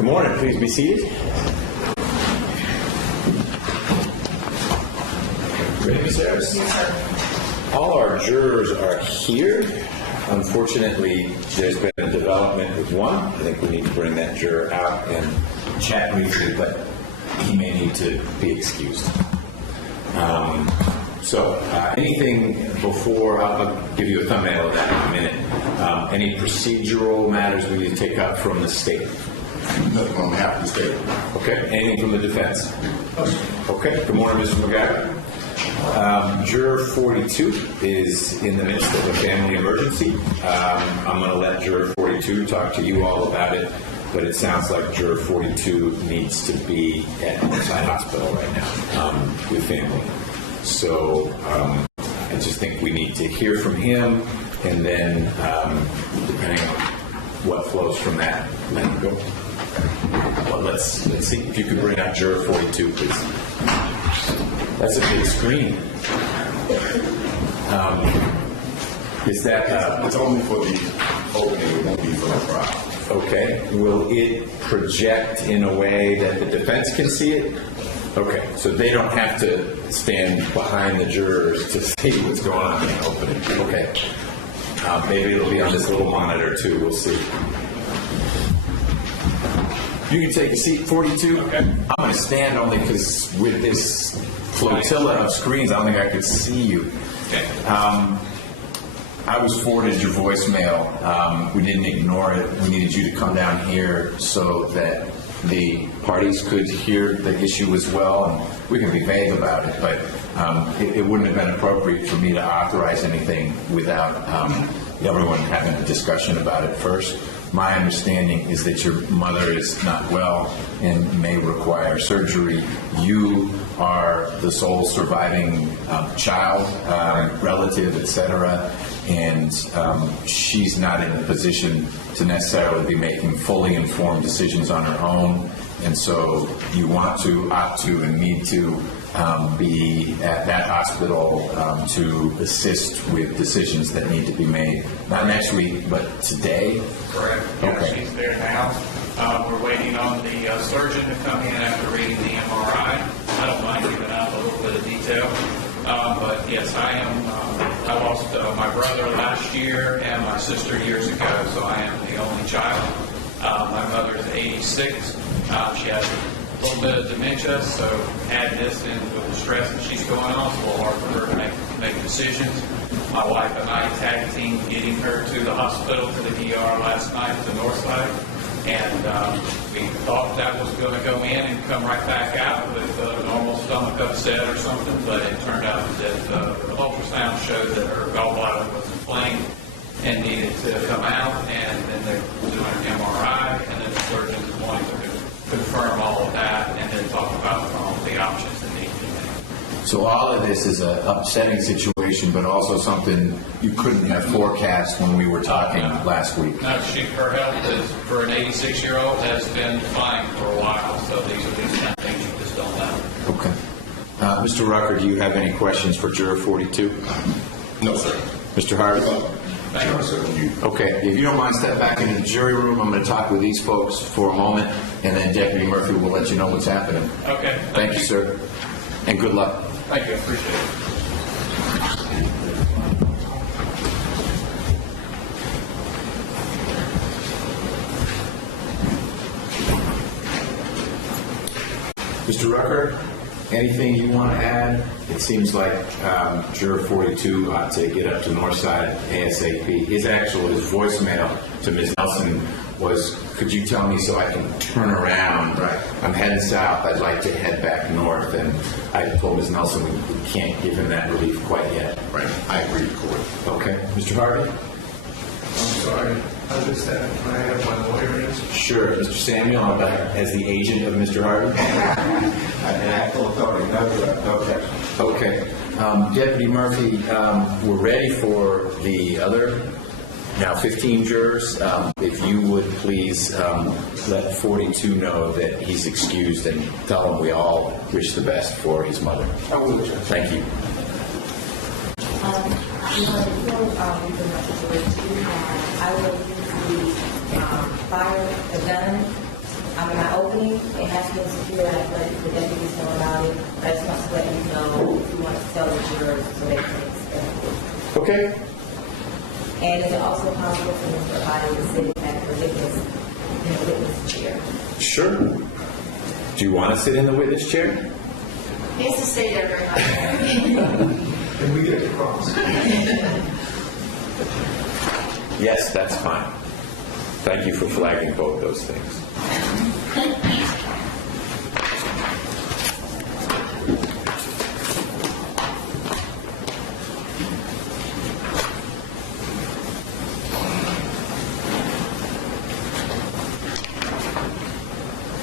Good morning. Please be seated. Ready, Ms. Harris? Yes, sir. All our jurors are here. Unfortunately, there's been a development with one. I think we need to bring that juror out and chat briefly, but he may need to be excused. Anything before, I'll give you a thumbnail of that in a minute. Any procedural matters we need to take up from the state? Nothing on behalf of the state. Okay. Anything from the defense? Okay. Good morning, Mr. McIver. Juror 42 is in the midst of a family emergency. I'm going to let Juror 42 talk to you all about it, but it sounds like Juror 42 needs to be at Northside Hospital right now with family. So I just think we need to hear from him, and then depending on what flows from that, let him go. Well, let's see if you could bring out Juror 42, please. That's a big screen. Is that... It's only for the opening, it won't be for the trial. Okay. Will it project in a way that the defense can see it? Okay. So they don't have to stand behind the jurors to see what's going on in the opening. Okay. Maybe it'll be on this little monitor too. We'll see. You can take a seat, 42. Okay. I'm going to stand only because with this flotilla of screens, I don't think I could see you. Okay. I was forwarded your voicemail. We didn't ignore it. We needed you to come down here so that the parties could hear the issue as well. And we can be vague about it, but it wouldn't have been appropriate for me to authorize anything without everyone having a discussion about it first. My understanding is that your mother is not well and may require surgery. You are the sole surviving child, relative, etc., and she's not in a position to necessarily be making fully informed decisions on her own. And so you want to, opt to, and need to be at that hospital to assist with decisions that need to be made. Not next week, but today? Correct. Yeah, she's there now. We're waiting on the surgeon to come in after reading the MRI. I don't mind giving out a little bit of detail. But yes, I am. I lost my brother last year and my sister years ago, so I am the only child. My mother is 86. She has a little bit of dementia, so add this in with the stress that she's going on, it's a little hard for her to make decisions. My wife and I tag team getting her to the hospital, to the ER last night to Northside. And we thought that was going to go in and come right back out with a normal stomach upset or something, but it turned out that the ultrasound showed that her gallbladder was inflamed and needed to come out, and then they're doing an MRI, and then the surgeon is going to confirm all of that and then talk about the options that need to be made. So all of this is an upsetting situation, but also something you couldn't have forecast when we were talking last week. No, her health is, for an 86-year-old, has been fine for a while, so these are these kind of things you just don't know. Okay. Mr. Rucker, do you have any questions for Juror 42? No, sir. Mr. Harvey? Sure, sir. Okay. If you don't mind, step back into the jury room. I'm going to talk with these folks for a moment, and then Deputy Murphy will let you know what's happening. Okay. Thank you, sir. And good luck. Thank you. I appreciate it. Mr. Rucker, anything you want to add? It seems like Juror 42 ought to get up to Northside ASAP. His voicemail to Ms. Nelson was, could you tell me so I can turn around? Right. I'm heading south. I'd like to head back north. And I told Ms. Nelson we can't give him that relief quite yet. Right. I agree with court. Okay. Mr. Harvey? I'm sorry. I just had, I have my lawyer in. Sure. Mr. Samuel, I'm back as the agent of Mr. Harvey. And I full authority. Okay. Deputy Murphy, we're ready for the other now 15 jurors. If you would please let 42 know that he's excused and tell him we all wish the best for his mother. I will, Judge. Thank you. I will use the fire, the gun, my opening, it has been secure, and I've let the deputies know about it. But I just want to let you know if you want to tell the jurors so they can expect it. Okay. And is it also possible for Mr. Abadi to sit at the witness, in the witness chair? Sure. Do you want to sit in the witness chair? He has to stay there very much. And we get across. Yes, that's fine. Thank you for flagging both those things.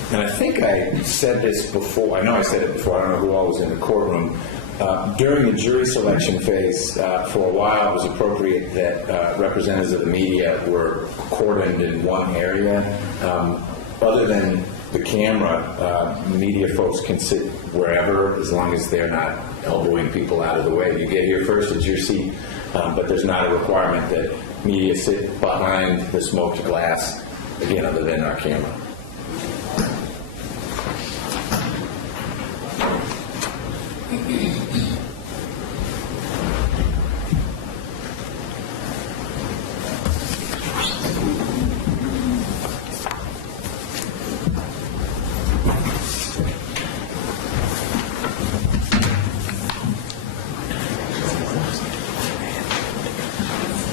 And I think I said this before. I know I said it before. I don't know who all was in the courtroom. During the jury selection phase, for a while, it was appropriate that representatives of the media were cordoned in one area. Other than the camera, media folks can sit wherever as long as they're not elbowing people out of the way. You get here first, it's your seat. But there's not a requirement that media sit behind the smoked glass, again, other than our camera.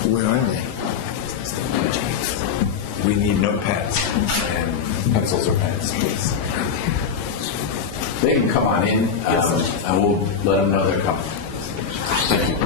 Where are they? We need notepads and pencils or pens, please. They can come on in, and we'll let them know they're coming. Thank you.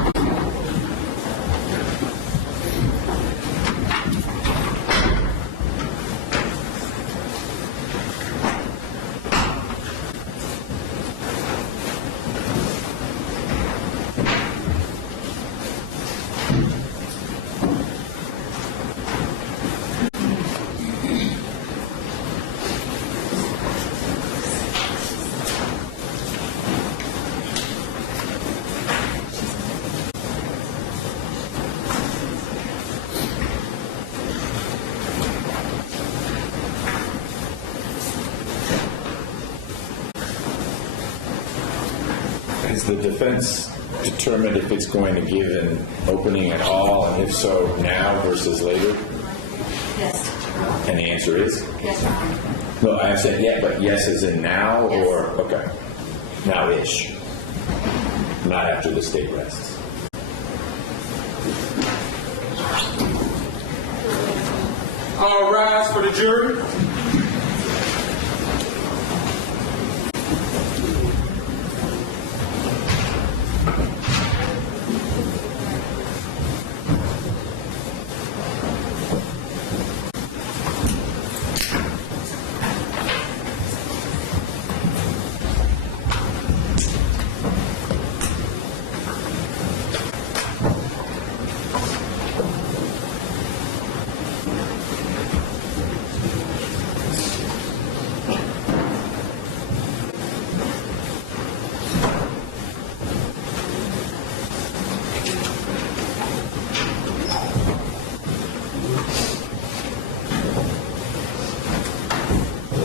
Has the defense determined if it's going to give an opening at all, and if so, now versus later? Yes. And the answer is? Yes, Your Honor. No, I said yeah, but yes as in now, Yes. or, okay, now-ish, not after the state rests. All rise for the jury.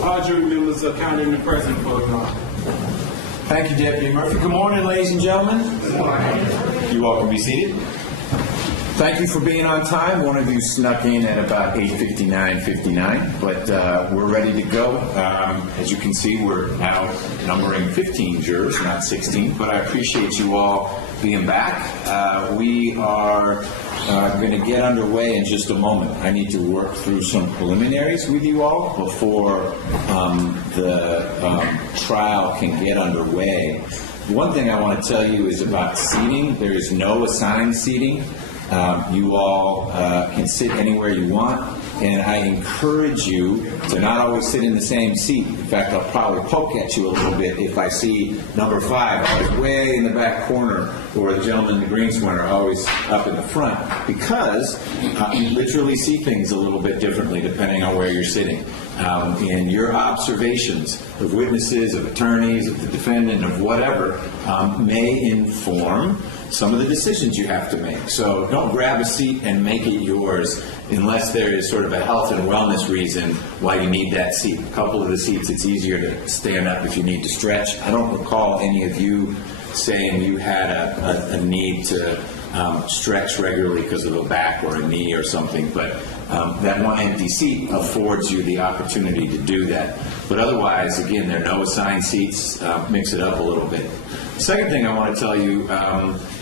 All jury members are counted in the present for Your Honor. Thank you, Deputy Murphy. Good morning, ladies and gentlemen. You all can be seated. Thank you for being on time. One of you snuck in at about 8:59, but we're ready to go. As you can see, we're now numbering 15 jurors, not 16, but I appreciate you all being back. We are going to get underway in just a moment. I need to work through some preliminaries with you all before the trial can get underway. One thing I want to tell you is about seating. There is no assigned seating. You all can sit anywhere you want, and I encourage you to not always sit in the same seat. In fact, I'll probably poke at you a little bit if I see number 5 always way in the back corner, or the gentleman in the green sweater always up in the front, because you literally see things a little bit differently depending on where you're sitting. And your observations of witnesses, of attorneys, of the defendant, of whatever, may inform some of the decisions you have to make. So don't grab a seat and make it yours unless there is sort of a health and wellness reason why you need that seat. A couple of the seats, it's easier to stand up if you need to stretch. I don't recall any of you saying you had a need to stretch regularly because of a back or a knee or something, but that one empty seat affords you the opportunity to do that. But otherwise, again, there are no assigned seats. Mix it up a little bit. Second thing I want to tell you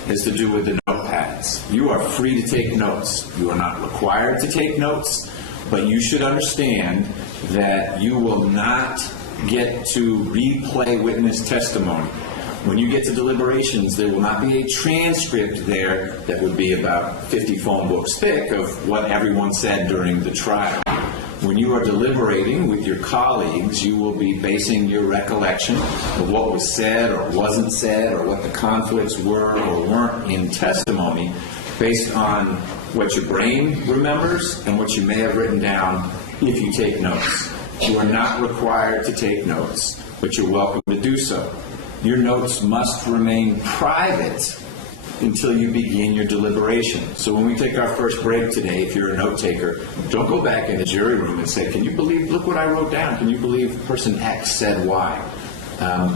has to do with the notepads. You are free to take notes. You are not required to take notes, but you should understand that you will not get to replay witness testimony. When you get to deliberations, there will not be a transcript there that would be about 50 phone books thick of what everyone said during the trial. When you are deliberating with your colleagues, you will be basing your recollection of what was said or wasn't said or what the conflicts were or weren't in testimony based on what your brain remembers and what you may have written down if you take notes. You are not required to take notes, but you're welcome to do so. Your notes must remain private until you begin your deliberation. So when we take our first break today, if you're a note taker, don't go back in the jury room and say, can you believe, look what I wrote down. Can you believe person X said Y?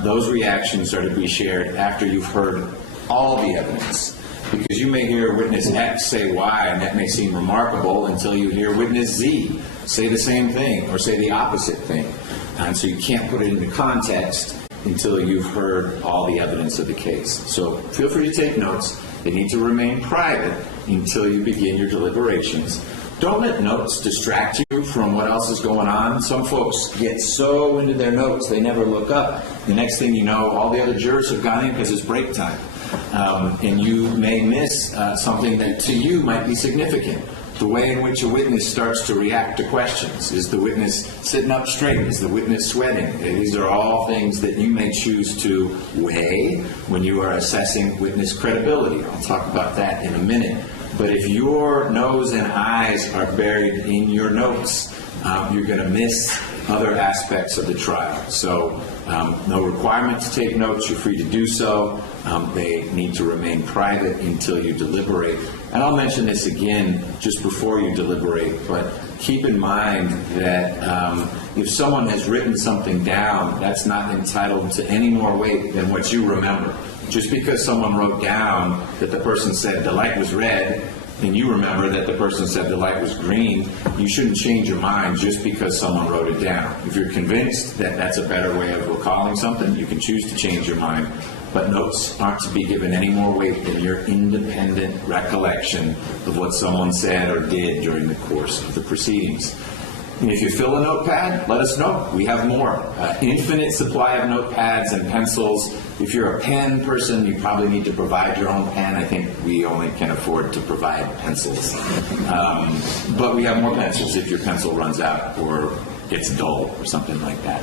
Those reactions are to be shared after you've heard all the evidence. Because you may hear witness X say Y, and that may seem remarkable until you hear witness Z say the same thing or say the opposite thing. And so you can't put it into context until you've heard all the evidence of the case. So feel free to take notes. They need to remain private until you begin your deliberations. Don't let notes distract you from what else is going on. Some folks get so into their notes they never look up. The next thing you know, all the other jurors have gone in because it's break time. And you may miss something that to you might be significant. The way in which a witness starts to react to questions. Is the witness sitting up straight? Is the witness sweating? These are all things that you may choose to weigh when you are assessing witness credibility. I'll talk about that in a minute. But if your nose and eyes are buried in your notes, you're going to miss other aspects of the trial. So no requirement to take notes. You're free to do so. They need to remain private until you deliberate. And I'll mention this again just before you deliberate, but keep in mind that if someone has written something down, that's not entitled to any more weight than what you remember. Just because someone wrote down that the person said the light was red, and you remember that the person said the light was green, you shouldn't change your mind just because someone wrote it down. If you're convinced that that's a better way of recalling something, you can choose to change your mind. But notes aren't to be given any more weight than your independent recollection of what someone said or did during the course of the proceedings. And if you fill a notepad, let us know. We have more. Infinite supply of notepads and pencils. If you're a pen person, you probably need to provide your own pen. I think we only can afford to provide pencils. But we have more pencils if your pencil runs out or gets dull or something like that.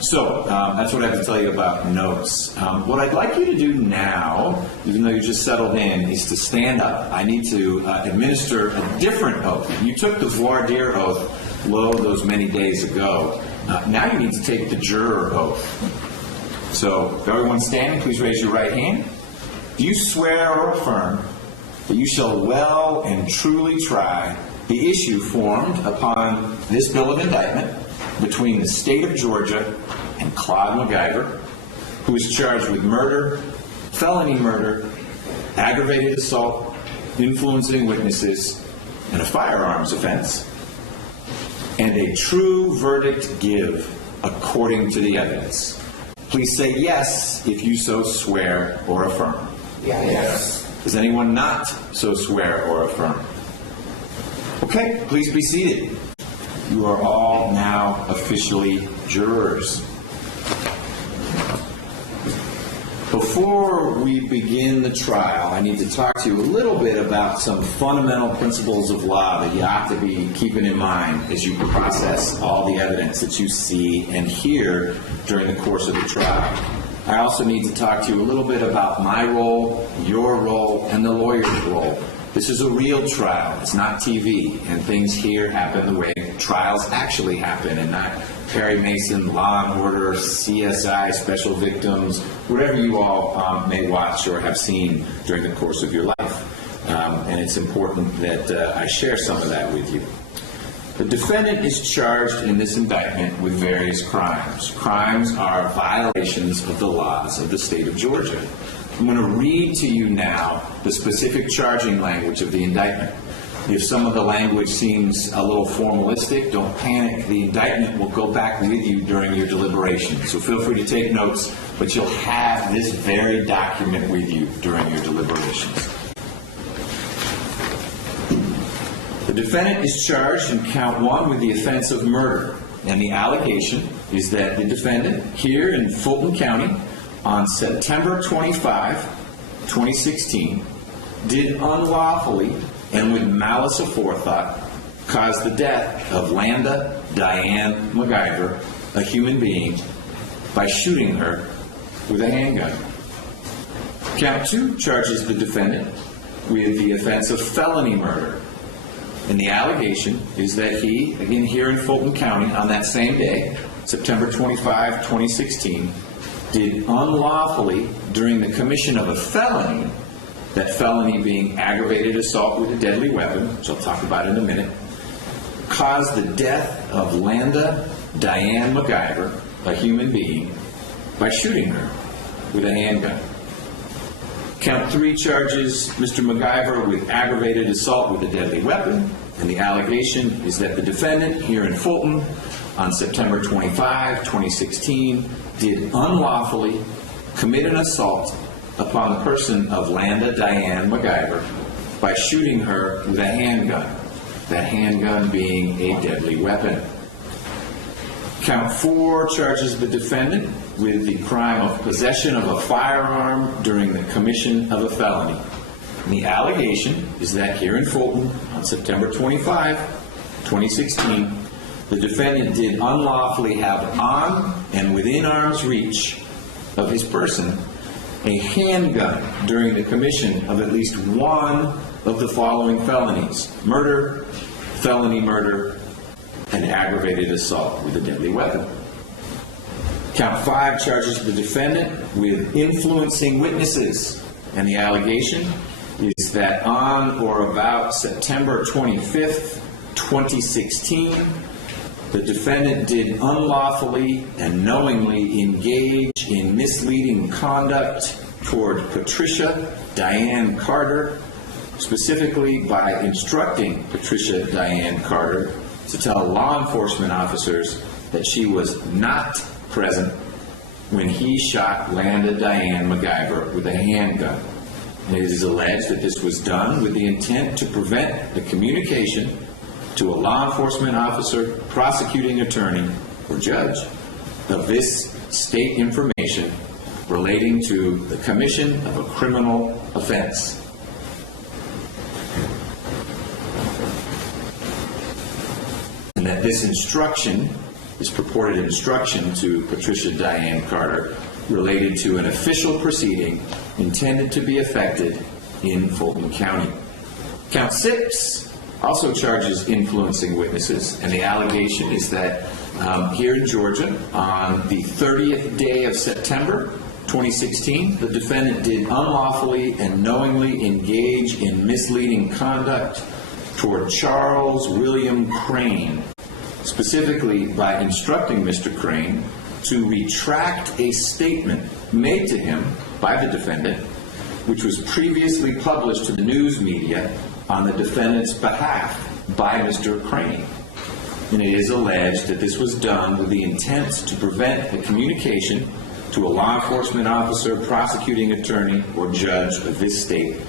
So that's what I have to tell you about notes. What I'd like you to do now, even though you just settled in, is to stand up. I need to administer a different oath. You took the voir dire oath those many days ago. Now you need to take the juror oath. So if everyone's standing, please raise your right hand. Do you swear or affirm that you shall well and truly try the issue formed upon this bill of indictment between the state of Georgia and Claude McIver, who is charged with murder, felony murder, aggravated assault, influencing witnesses, and a firearms offense, and a true verdict give according to the evidence? Please say yes if you so swear or affirm. Yes. Does anyone not so swear or affirm? Okay, please be seated. You are all now officially jurors. Before we begin the trial, I need to talk to you a little bit about some fundamental principles of law that you ought to be keeping in mind as you process all the evidence that you see and hear during the course of the trial. I also need to talk to you a little bit about my role, your role, and the lawyer's role. This is a real trial. It's not TV, and things here happen the way trials actually happen and not Perry Mason, Law and Order, CSI, Special Victims, whatever you all may watch or have seen during the course of your life. And it's important that I share some of that with you. The defendant is charged in this indictment with various crimes. Crimes are violations of the laws of the state of Georgia. I'm going to read to you now the specific charging language of the indictment. If some of the language seems a little formalistic, don't panic. The indictment will go back with you during your deliberation. So feel free to take notes, but you'll have this very document with you during your deliberations. The defendant is charged in count 1 with the offense of murder, and the allegation is that the defendant here in Fulton County on September 25, 2016, did unlawfully and with malice aforethought cause the death of Landa Diane McIver, a human being, by shooting her with a handgun. Count 2 charges the defendant with the offense of felony murder. And the allegation is that he, again here in Fulton County, on that same day, September 25, 2016, did unlawfully, during the commission of a felony, that felony being aggravated assault with a deadly weapon, which I'll talk about in a minute, caused the death of Landa Diane McIver, a human being, by shooting her with a handgun. Count 3 charges Mr. McIver with aggravated assault with a deadly weapon, and the allegation is that the defendant here in Fulton on September 25, 2016, did unlawfully commit an assault upon the person of Landa Diane McIver by shooting her with a handgun, that handgun being a deadly weapon. Count 4 charges the defendant with the crime of possession of a firearm during the commission of a felony. And the allegation is that here in Fulton on September 25, 2016, the defendant did unlawfully have on and within arm's reach of his person a handgun during the commission of at least one of the following felonies: murder, felony murder, and aggravated assault with a deadly weapon. Count 5 charges the defendant with influencing witnesses, and the allegation is that on or about September 25th, 2016, the defendant did unlawfully and knowingly engage in misleading conduct toward Patricia Diane Carter, specifically by instructing Patricia Diane Carter to tell law enforcement officers that she was not present when he shot Landa Diane McIver with a handgun. And it is alleged that this was done with the intent to prevent the communication to a law enforcement officer, prosecuting attorney, or judge of this state information relating to the commission of a criminal offense. And that this instruction, this purported instruction to Patricia Diane Carter, related to an official proceeding intended to be effected in Fulton County. Count 6 also charges influencing witnesses, and the allegation is that here in Georgia, on the 30th day of September 2016, the defendant did unlawfully and knowingly engage in misleading conduct toward Charles William Crane, specifically by instructing Mr. Crane to retract a statement made to him by the defendant, which was previously published to the news media on the defendant's behalf by Mr. Crane. And it is alleged that this was done with the intent to prevent the communication to a law enforcement officer, prosecuting attorney, or judge of this state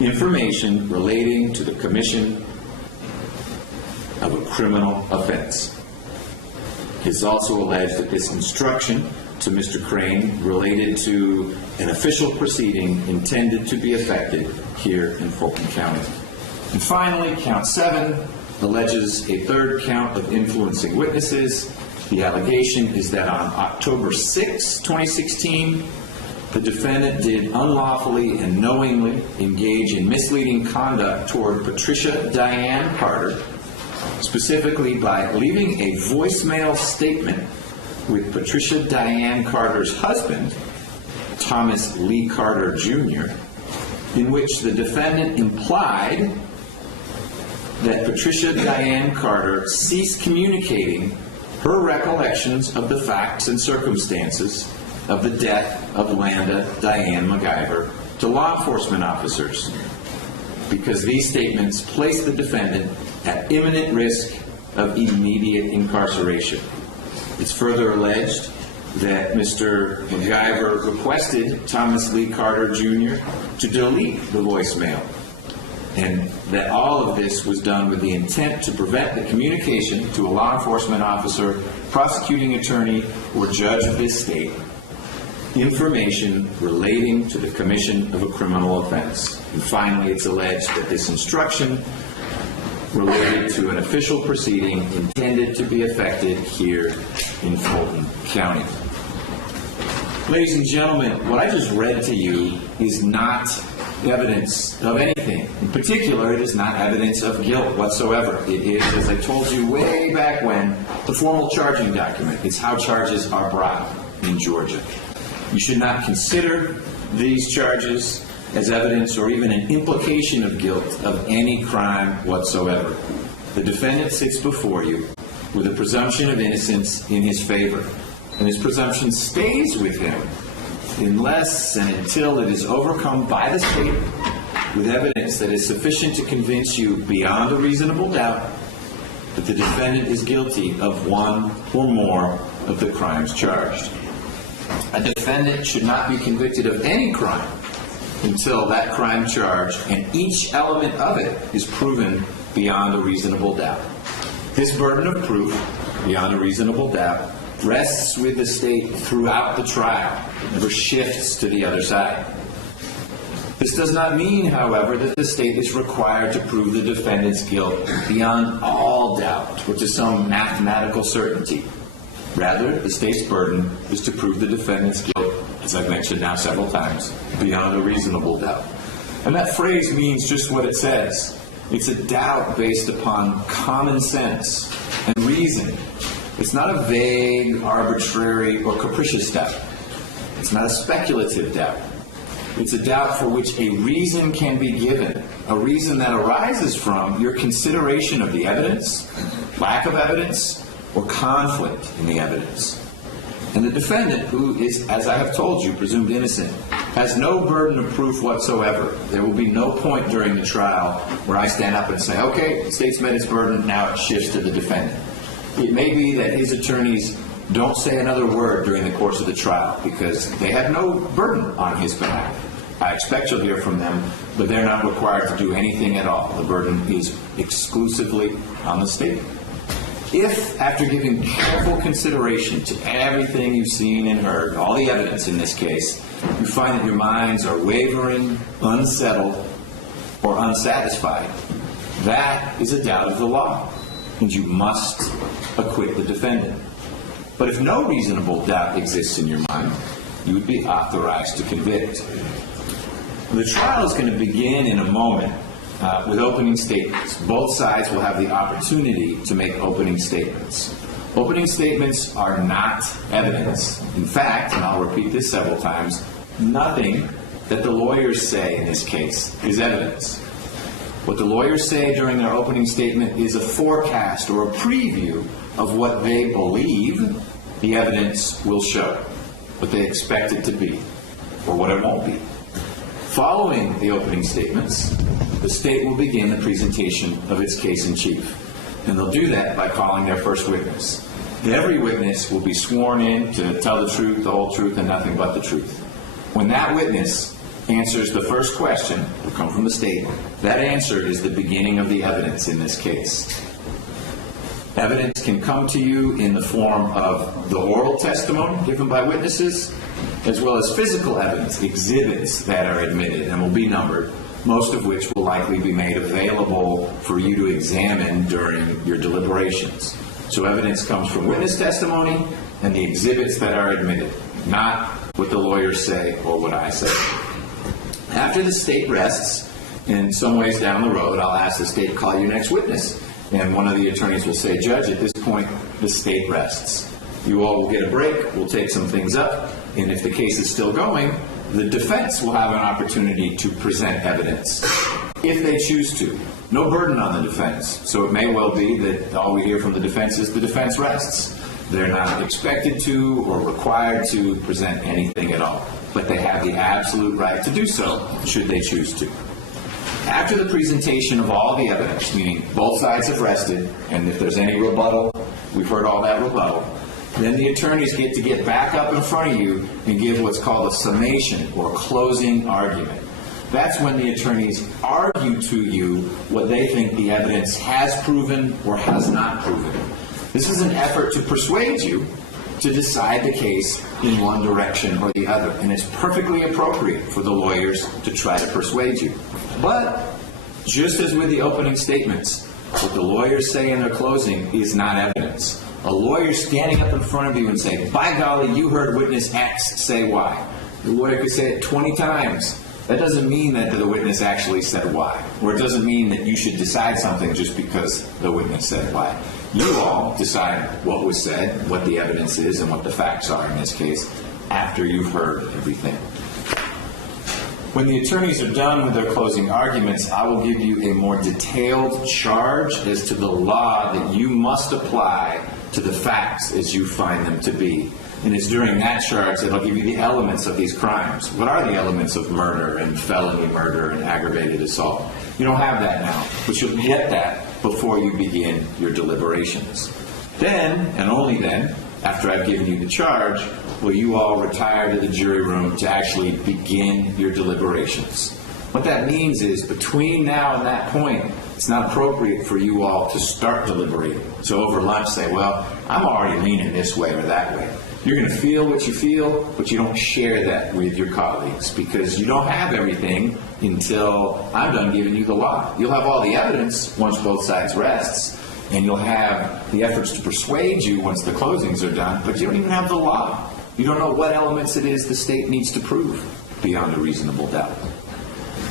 information relating to the commission of a criminal offense. It is also alleged that this instruction to Mr. Crane related to an official proceeding intended to be effected here in Fulton County. And finally, count 7 alleges a third count of influencing witnesses. The allegation is that on October 6, 2016, the defendant did unlawfully and knowingly engage in misleading conduct toward Patricia Diane Carter specifically by leaving a voicemail statement with Patricia Diane Carter's husband, Thomas Lee Carter Jr., in which the defendant implied that Patricia Diane Carter ceased communicating her recollections of the facts and circumstances of the death of Landa Diane McIver to law enforcement officers, because these statements placed the defendant at imminent risk of immediate incarceration. It's further alleged that Mr. McIver requested Thomas Lee Carter Jr. to delete the voicemail, and that all of this was done with the intent to prevent the communication to a law enforcement officer, prosecuting attorney, or judge of this state information relating to the commission of a criminal offense. And finally, it's alleged that this instruction related to an official proceeding intended to be effected here in Fulton County. Ladies and gentlemen, what I just read to you is not evidence of anything. In particular, it is not evidence of guilt whatsoever. It is, as I told you way back when, the formal charging document. It's how charges are brought in Georgia. You should not consider these charges as evidence or even an implication of guilt of any crime whatsoever. The defendant sits before you with a presumption of innocence in his favor, and his presumption stays with him unless and until it is overcome by the state with evidence that is sufficient to convince you beyond a reasonable doubt that the defendant is guilty of one or more of the crimes charged. A defendant should not be convicted of any crime until that crime charged and each element of it is proven beyond a reasonable doubt. This burden of proof, beyond a reasonable doubt, rests with the state throughout the trial. It never shifts to the other side. This does not mean, however, that the state is required to prove the defendant's guilt beyond all doubt or to some mathematical certainty. Rather, the state's burden is to prove the defendant's guilt, as I've mentioned now several times, beyond a reasonable doubt. And that phrase means just what it says. It's a doubt based upon common sense and reason. It's not a vague, arbitrary, or capricious doubt. It's not a speculative doubt. It's a doubt for which a reason can be given, a reason that arises from your consideration of the evidence, lack of evidence, or conflict in the evidence. And the defendant, who is, as I have told you, presumed innocent, has no burden of proof whatsoever. There will be no point during the trial where I stand up and say, okay, the state's met its burden, now it shifts to the defendant. It may be that his attorneys don't say another word during the course of the trial because they have no burden on his behalf. I expect you'll hear from them, but they're not required to do anything at all. The burden is exclusively on the state. If, after giving careful consideration to everything you've seen and heard, all the evidence in this case, you find that your minds are wavering, unsettled, or unsatisfied, that is a doubt of the law, and you must acquit the defendant. But if no reasonable doubt exists in your mind, you would be authorized to convict. The trial is going to begin in a moment with opening statements. Both sides will have the opportunity to make opening statements. Opening statements are not evidence. In fact, and I'll repeat this several times, nothing that the lawyers say in this case is evidence. What the lawyers say during their opening statement is a forecast or a preview of what they believe the evidence will show, what they expect it to be, or what it won't be. Following the opening statements, the state will begin the presentation of its case in chief. And they'll do that by calling their first witness. Every witness will be sworn in to tell the truth, the whole truth, and nothing but the truth. When that witness answers the first question, will come from the state, that answer is the beginning of the evidence in this case. Evidence can come to you in the form of the oral testimony given by witnesses, as well as physical evidence, exhibits that are admitted and will be numbered, most of which will likely be made available for you to examine during your deliberations. So evidence comes from witness testimony and the exhibits that are admitted, not what the lawyers say or what I say. After the state rests, in some ways down the road, I'll ask the state to call your next witness. and one of the attorneys will say, Judge, at this point, the state rests. You all will get a break, we'll take some things up, and if the case is still going, the defense will have an opportunity to present evidence, if they choose to. No burden on the defense. So it may well be that all we hear from the defense is the defense rests. They're not expected to or required to present anything at all, but they have the absolute right to do so, should they choose to. After the presentation of all the evidence, meaning both sides have rested, and if there's any rebuttal, we've heard all that rebuttal, then the attorneys get to get back up in front of you and give what's called a summation or closing argument. That's when the attorneys argue to you what they think the evidence has proven or has not proven. This is an effort to persuade you to decide the case in one direction or the other, and it's perfectly appropriate for the lawyers to try to persuade you. But just as with the opening statements, what the lawyers say in their closing is not evidence. A lawyer standing up in front of you and saying, by golly, you heard witness X say Y. The lawyer could say it 20 times. That doesn't mean that the witness actually said Y, or it doesn't mean that you should decide something just because the witness said Y. You all decide what was said, what the evidence is, and what the facts are in this case, after you've heard everything. When the attorneys are done with their closing arguments, I will give you a more detailed charge as to the law that you must apply to the facts as you find them to be. And it's during that charge that I'll give you the elements of these crimes. What are the elements of murder and felony murder and aggravated assault? You don't have that now, but you'll get that before you begin your deliberations. Then, and only then, after I've given you the charge, will you all retire to the jury room to actually begin your deliberations. What that means is between now and that point, it's not appropriate for you all to start deliberating. So over lunch say, well, I'm already leaning this way or that way. You're going to feel what you feel, but you don't share that with your colleagues because you don't have everything until I'm done giving you the law. You'll have all the evidence once both sides rests, and you'll have the efforts to persuade you once the closings are done, but you don't even have the law. You don't know what elements it is the state needs to prove beyond a reasonable doubt.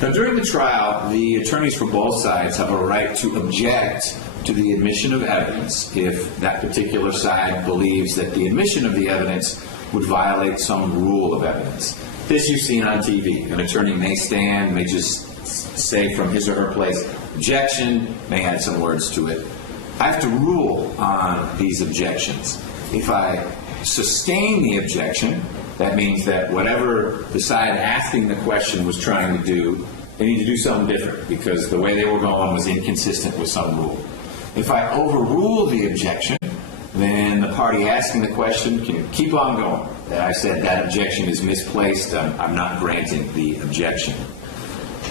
Now, during the trial, the attorneys for both sides have a right to object to the admission of evidence if that particular side believes that the admission of the evidence would violate some rule of evidence. This you've seen on TV. An attorney may stand, may just say from his or her place, objection, may add some words to it. I have to rule on these objections. If I sustain the objection, that means that whatever the side asking the question was trying to do, they need to do something different because the way they were going was inconsistent with some rule. If I overrule the objection, then the party asking the question can keep on going. I said that objection is misplaced. I'm not granting the objection.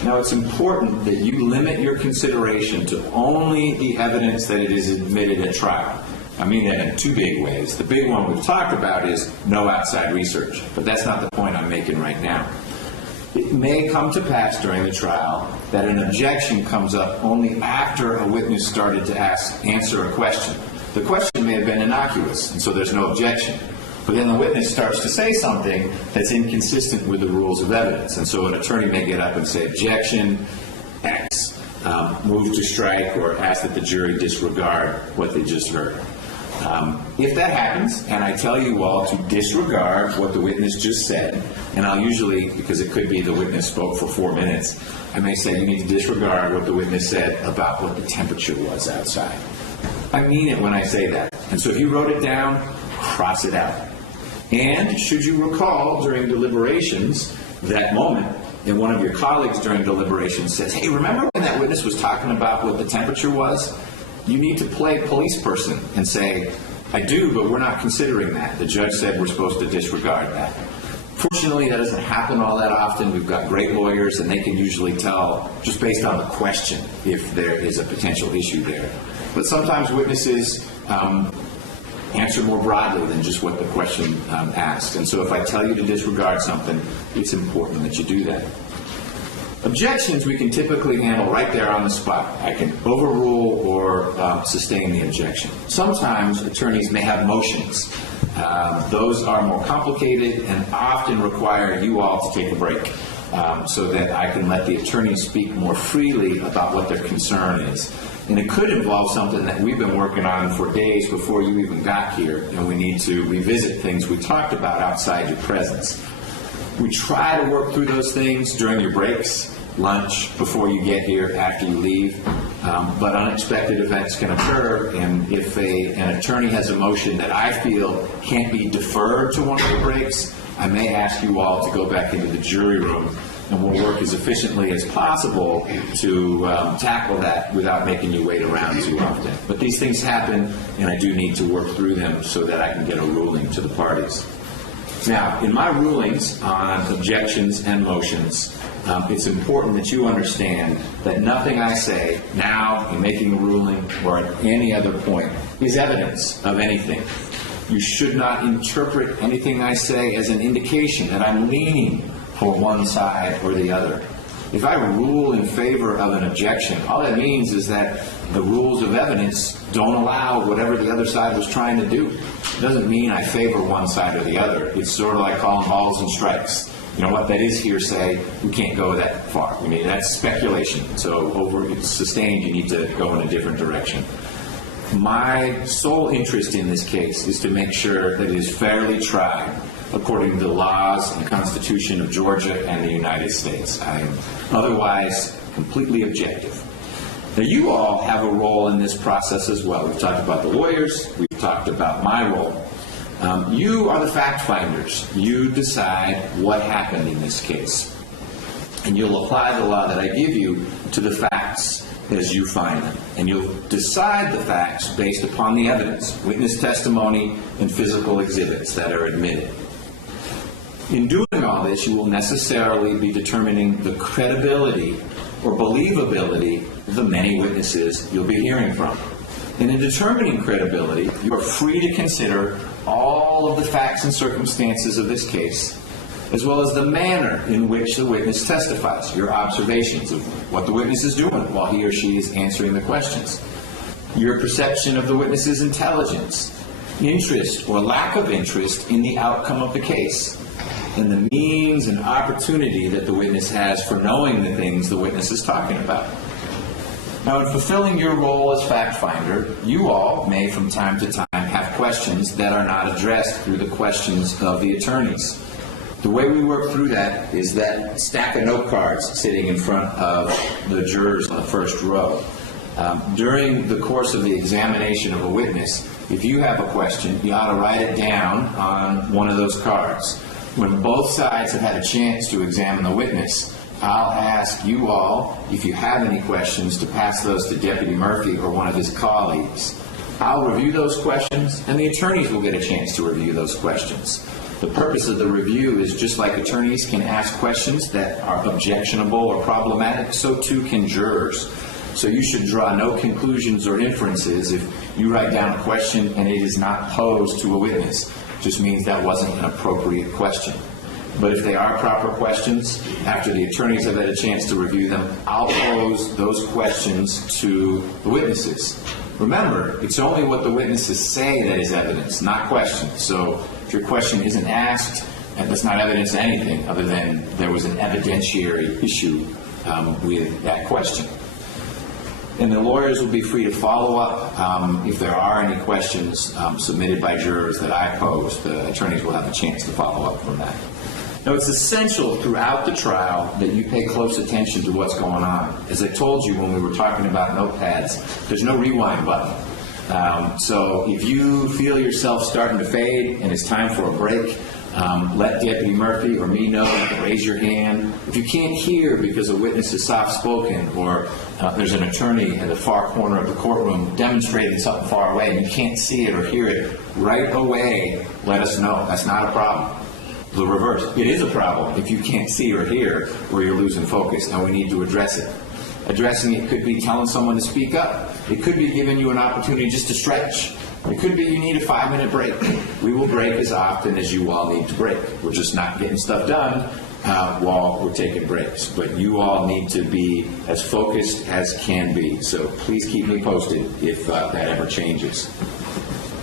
Now, it's important that you limit your consideration to only the evidence that it is admitted at trial. I mean that in two big ways. The big one we've talked about is no outside research, but that's not the point I'm making right now. It may come to pass during the trial that an objection comes up only after a witness started to answer a question. The question may have been innocuous, and so there's no objection. But then the witness starts to say something that's inconsistent with the rules of evidence. And so an attorney may get up and say, objection, X, move to strike, or ask that the jury disregard what they just heard. If that happens, and I tell you all to disregard what the witness just said, and I'll usually, because it could be the witness spoke for 4 minutes, I may say you need to disregard what the witness said about what the temperature was outside. I mean it when I say that. And so if you wrote it down, cross it out. And should you recall during deliberations that moment, and one of your colleagues during deliberations says, hey, remember when that witness was talking about what the temperature was? You need to play police person and say, I do, but we're not considering that. The judge said we're supposed to disregard that. Fortunately, that doesn't happen all that often. We've got great lawyers, and they can usually tell just based on the question if there is a potential issue there. But sometimes witnesses answer more broadly than just what the question asked. And so if I tell you to disregard something, it's important that you do that. Objections we can typically handle right there on the spot. I can overrule or sustain the objection. Sometimes attorneys may have motions. Those are more complicated and often require you all to take a break. so that I can let the attorneys speak more freely about what their concern is. And it could involve something that we've been working on for days before you even got here, and we need to revisit things we talked about outside your presence. We try to work through those things during your breaks, lunch, before you get here, after you leave, but unexpected events can occur, and if an attorney has a motion that I feel can't be deferred to one of the breaks, I may ask you all to go back into the jury room, and we'll work as efficiently as possible to tackle that without making you wait around too often. But these things happen, and I do need to work through them so that I can get a ruling to the parties. Now, in my rulings on objections and motions, it's important that you understand that nothing I say now in making a ruling or at any other point is evidence of anything. You should not interpret anything I say as an indication that I'm leaning for one side or the other. If I rule in favor of an objection, all that means is that the rules of evidence don't allow whatever the other side was trying to do. It doesn't mean I favor one side or the other. It's sort of like calling balls and strikes. You know what? That is hearsay. We can't go that far. That's speculation. So over it's sustained, you need to go in a different direction. My sole interest in this case is to make sure that it is fairly tried according to the laws and Constitution of Georgia and the United States. I am otherwise completely objective. Now, you all have a role in this process as well. We've talked about the lawyers. We've talked about my role. You are the fact finders. You decide what happened in this case. And you'll apply the law that I give you to the facts as you find them. And you'll decide the facts based upon the evidence, witness testimony, and physical exhibits that are admitted. In doing all this, you will necessarily be determining the credibility or believability of the many witnesses you'll be hearing from. And in determining credibility, you are free to consider all of the facts and circumstances of this case, as well as the manner in which the witness testifies, your observations of what the witness is doing while he or she is answering the questions, your perception of the witness's intelligence, interest or lack of interest in the outcome of the case, and the means and opportunity that the witness has for knowing the things the witness is talking about. Now, in fulfilling your role as fact finder, you all may from time to time have questions that are not addressed through the questions of the attorneys. The way we work through that is that stack of note cards sitting in front of the jurors in the first row. During the course of the examination of a witness, if you have a question, you ought to write it down on one of those cards. When both sides have had a chance to examine the witness, I'll ask you all, if you have any questions, to pass those to Deputy Murphy or one of his colleagues. I'll review those questions, and the attorneys will get a chance to review those questions. The purpose of the review is just like attorneys can ask questions that are objectionable or problematic, so too can jurors. So you should draw no conclusions or inferences if you write down a question and it is not posed to a witness. It just means that wasn't an appropriate question. But if they are proper questions, after the attorneys have had a chance to review them, I'll pose those questions to the witnesses. Remember, it's only what the witnesses say that is evidence, not questions. So if your question isn't asked, that's not evidence to anything other than there was an evidentiary issue with that question. And the lawyers will be free to follow up if there are any questions submitted by jurors that I pose. The attorneys will have a chance to follow up from that. Now, it's essential throughout the trial that you pay close attention to what's going on. As I told you when we were talking about notepads, there's no rewind button. So if you feel yourself starting to fade and it's time for a break, let Deputy Murphy or me know. Raise your hand. If you can't hear because a witness is soft-spoken or there's an attorney in the far corner of the courtroom demonstrating something far away and you can't see it or hear it, right away let us know. That's not a problem. The reverse. It is a problem if you can't see or hear or you're losing focus, and we need to address it. Addressing it could be telling someone to speak up. It could be giving you an opportunity just to stretch. It could be you need a 5-minute break. We will break as often as you all need to break. We're just not getting stuff done while we're taking breaks. But you all need to be as focused as can be. So please keep me posted if that ever changes.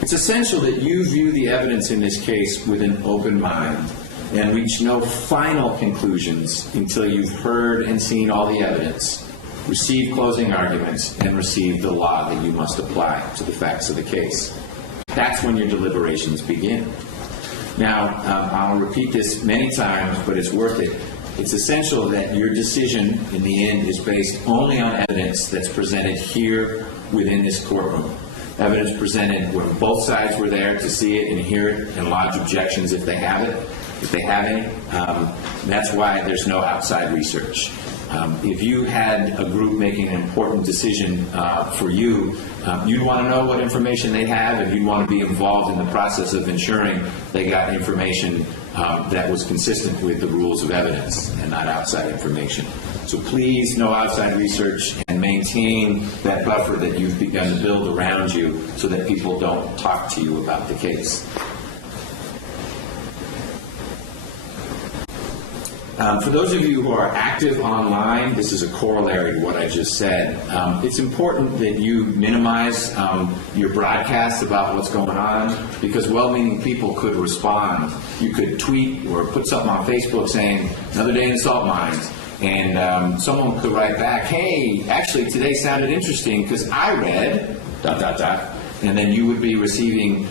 It's essential that you view the evidence in this case with an open mind. and reach no final conclusions until you've heard and seen all the evidence, received closing arguments, and received the law that you must apply to the facts of the case. That's when your deliberations begin. Now, I'll repeat this many times, but it's worth it. It's essential that your decision in the end is based only on evidence that's presented here within this courtroom. Evidence presented when both sides were there to see it and hear it and lodge objections if they have it, if they have any. That's why there's no outside research. If you had a group making an important decision for you, you'd want to know what information they have, and you'd want to be involved in the process of ensuring they got information that was consistent with the rules of evidence and not outside information. So please, no outside research, and maintain that buffer that you've begun to build around you so that people don't talk to you about the case. For those of you who are active online, this is a corollary to what I just said. It's important that you minimize your broadcasts about what's going on, because well-meaning people could respond. You could tweet or put something on Facebook saying, "Another day in the salt mines," and someone could write back, "Hey, actually today sounded interesting because I read ... and then you would be receiving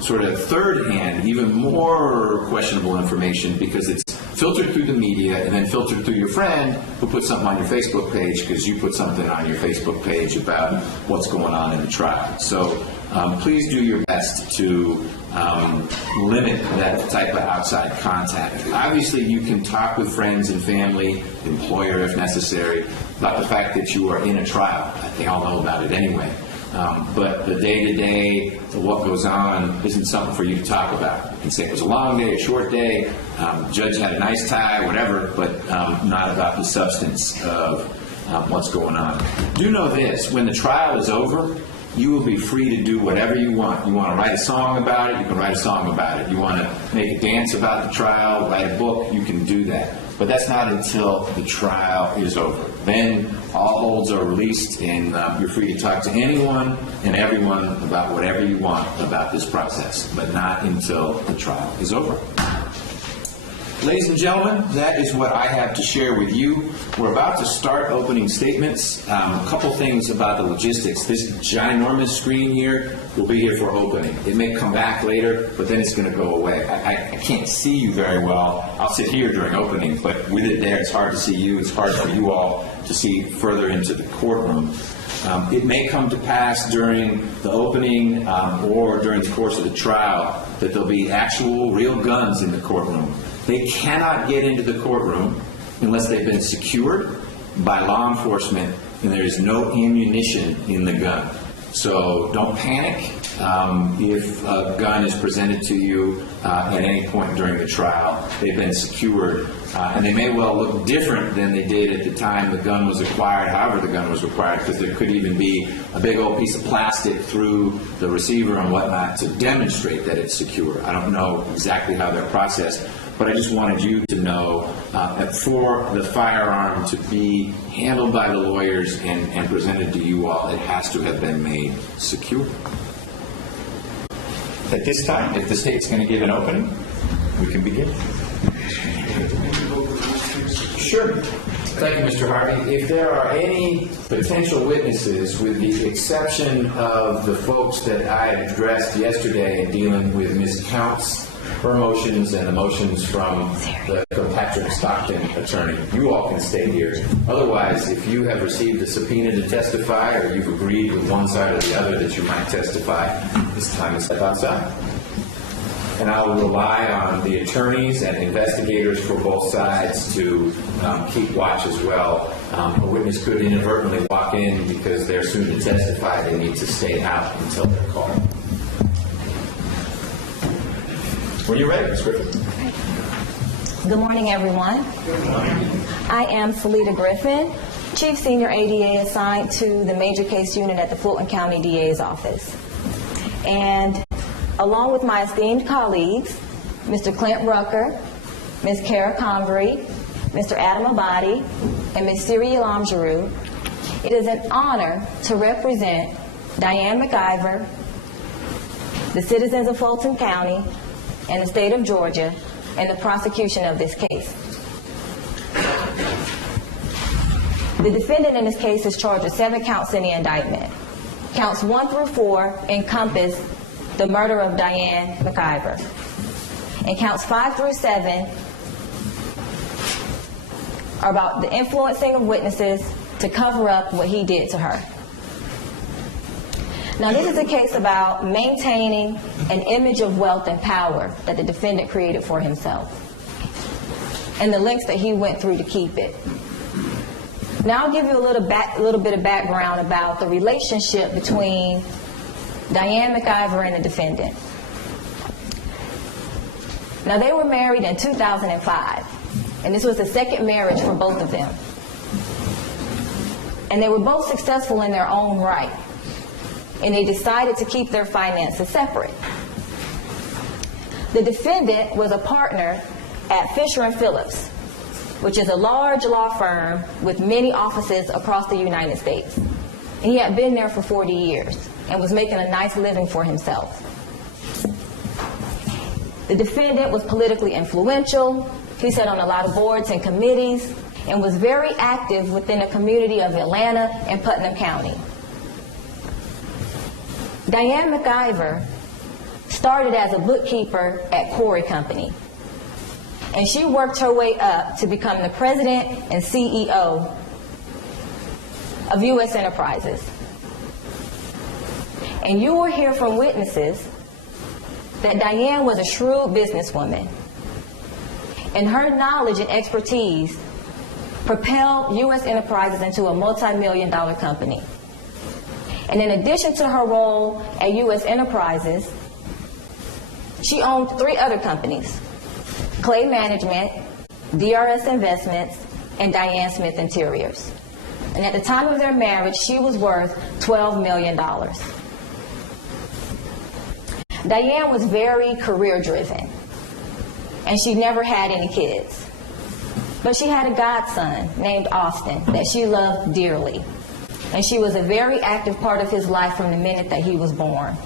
sort of third-hand, even more questionable information, because it's filtered through the media and then filtered through your friend who put something on your Facebook page because you put something on your Facebook page about what's going on in the trial. So please do your best to limit that type of outside contact. Obviously, you can talk with friends and family, employer if necessary, about the fact that you are in a trial. They all know about it anyway. But the day-to-day, what goes on, isn't something for you to talk about. You can say it was a long day, a short day, judge had a nice tie, whatever, but not about the substance of what's going on. Do know this, when the trial is over, you will be free to do whatever you want. You want to write a song about it, you can write a song about it. You want to make a dance about the trial, write a book, you can do that. But that's not until the trial is over. Then all holds are released, and you're free to talk to anyone and everyone about whatever you want about this process, but not until the trial is over. Ladies and gentlemen, that is what I have to share with you. We're about to start opening statements. A couple things about the logistics. This ginormous screen here will be here for opening. It may come back later, but then it's going to go away. I can't see you very well. I'll sit here during opening, but with it there, it's hard to see you. It's hard for you all to see further into the courtroom. It may come to pass during the opening or during the course of the trial that there'll be actual real guns in the courtroom. They cannot get into the courtroom unless they've been secured by law enforcement and there is no ammunition in the gun. So don't panic if a gun is presented to you at any point during the trial. They've been secured, and they may well look different than they did at the time the gun was acquired, however the gun was acquired, because there could even be a big old piece of plastic through the receiver and whatnot to demonstrate that it's secure. I don't know exactly how they're processed, but I just wanted you to know that for the firearm to be handled by the lawyers and presented to you all, it has to have been made secure. At this time, if the state's going to give an opening, we can begin. Sure. Thank you, Mr. Harvey. If there are any potential witnesses, with the exception of the folks that I addressed yesterday in dealing with Ms. Counts, her motions and the motions from the Patrick Stockton attorney, you all can stay here. Otherwise, if you have received a subpoena to testify or you've agreed with one side or the other that you might testify, it's time to step outside. And I will rely on the attorneys and investigators for both sides to keep watch as well. A witness could inadvertently walk in because they're soon to testify. They need to stay out until they're called. When you're ready, Ms. Griffin. Good morning, everyone. Good morning. I am Felita Griffin, Chief Senior ADA assigned to the Major Case Unit at the Fulton County DA's office. And along with my esteemed colleagues, Mr. Clint Rucker, Ms. Kara Convery, Mr. Adam Abadi, and Ms. Siri Elamjarou, it is an honor to represent Diane McIver, the citizens of Fulton County, and the state of Georgia in the prosecution of this case. The defendant in this case is charged with 7 counts in the indictment. Counts 1 through 4 encompass the murder of Diane McIver. And counts 5 through 7 are about the influencing of witnesses to cover up what he did to her. Now, this is a case about maintaining an image of wealth and power that the defendant created for himself and the lengths that he went through to keep it. Now, I'll give you a little bit of background about the relationship between Diane McIver and the defendant. Now, they were married in 2005, and this was the second marriage for both of them. And they were both successful in their own right, and they decided to keep their finances separate. The defendant was a partner at Fisher & Phillips, which is a large law firm with many offices across the United States. And he had been there for 40 years and was making a nice living for himself. The defendant was politically influential. He sat on a lot of boards and committees and was very active within the community of Atlanta and Putnam County. Diane McIver started as a bookkeeper at Corey Company, and she worked her way up to become the president and CEO of U.S. Enterprises. And you will hear from witnesses that Diane was a shrewd businesswoman, and her knowledge and expertise propelled U.S. Enterprises into a multi-million-dollar company. And in addition to her role at U.S. Enterprises, she owned 3 other companies: Clay Management, DRS Investments, and Diane Smith Interiors. And at the time of their marriage, she was worth $12 million. Diane was very career-driven, and she never had any kids. But she had a godson named Austin that she loved dearly. And she was a very active part of his life from the minute that he was born.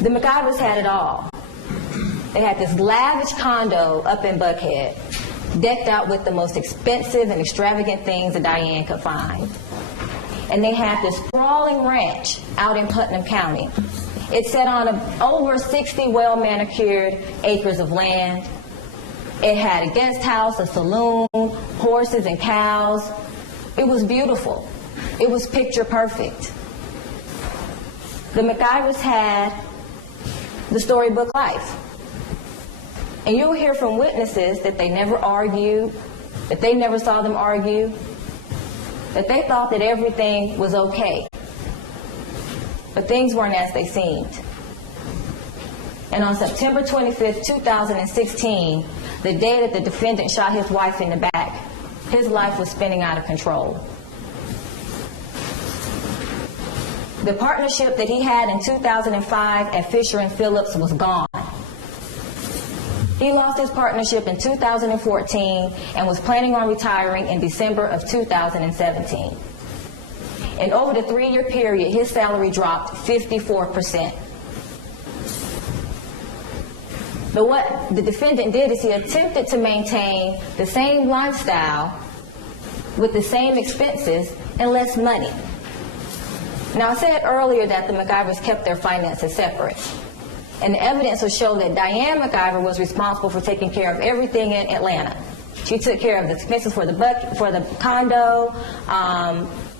The McIvers had it all. They had this lavish condo up in Buckhead, decked out with the most expensive and extravagant things that Diane could find. And they had this sprawling ranch out in Putnam County. It sat on over 60 well-manicured acres of land. It had a guest house, a saloon, horses and cows. It was beautiful. It was picture perfect. The McIvers had the storybook life. And you'll hear from witnesses that they never argued, that they never saw them argue, that they thought that everything was okay. But things weren't as they seemed. And on September 25th, 2016, the day that the defendant shot his wife in the back, his life was spinning out of control. The partnership that he had in 2005 at Fisher & Phillips was gone. He lost his partnership in 2014 and was planning on retiring in December of 2017. And over the 3-year period, his salary dropped 54%. But what the defendant did is he attempted to maintain the same lifestyle with the same expenses and less money. Now, I said earlier that the McIvers kept their finances separate. And the evidence will show that Diane McIver was responsible for taking care of everything in Atlanta. She took care of the expenses for the condo,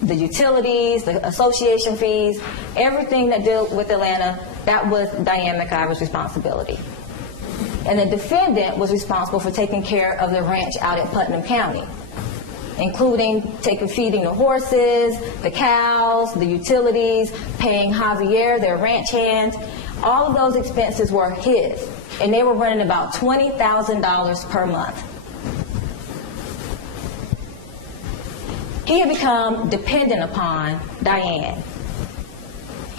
the utilities, the association fees, everything that dealt with Atlanta, that was Diane McIver's responsibility. And the defendant was responsible for taking care of the ranch out in Putnam County, including feeding the horses, the cows, the utilities, paying Javier, their ranch hand. All of those expenses were his, and they were running about $20,000 per month. He had become dependent upon Diane.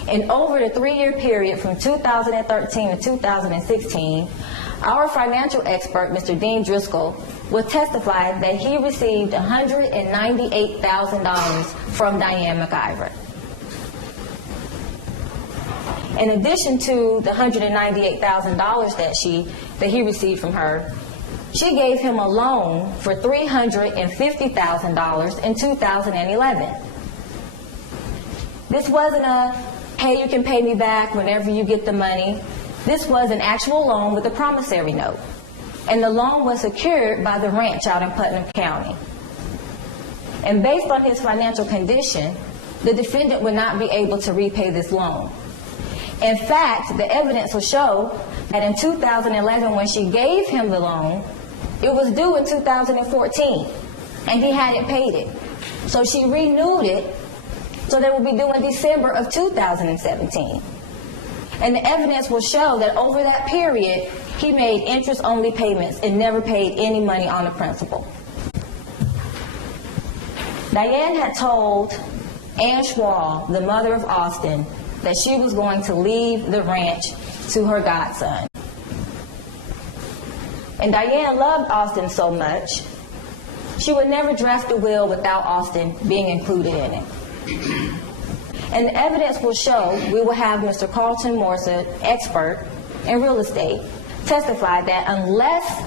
And over the 3-year period from 2013 to 2016, our financial expert, Mr. Dean Driscoll, will testify that he received $198,000 from Diane McIver. In addition to the $198,000 that he received from her, she gave him a loan for $350,000 in 2011. This wasn't a, hey, you can pay me back whenever you get the money. This was an actual loan with a promissory note. And the loan was secured by the ranch out in Putnam County. And based on his financial condition, the defendant would not be able to repay this loan. In fact, the evidence will show that in 2011, when she gave him the loan, it was due in 2014, and he hadn't paid it. So she renewed it, so they will be due in December of 2017. And the evidence will show that over that period, he made interest-only payments and never paid any money on the principal. Diane had told Ann Schwall, the mother of Austin, that she was going to leave the ranch to her godson. And Diane loved Austin so much, she would never draft a will without Austin being included in it. And the evidence will show, we will have Mr. Carlton Morse, an expert in real estate, testify that unless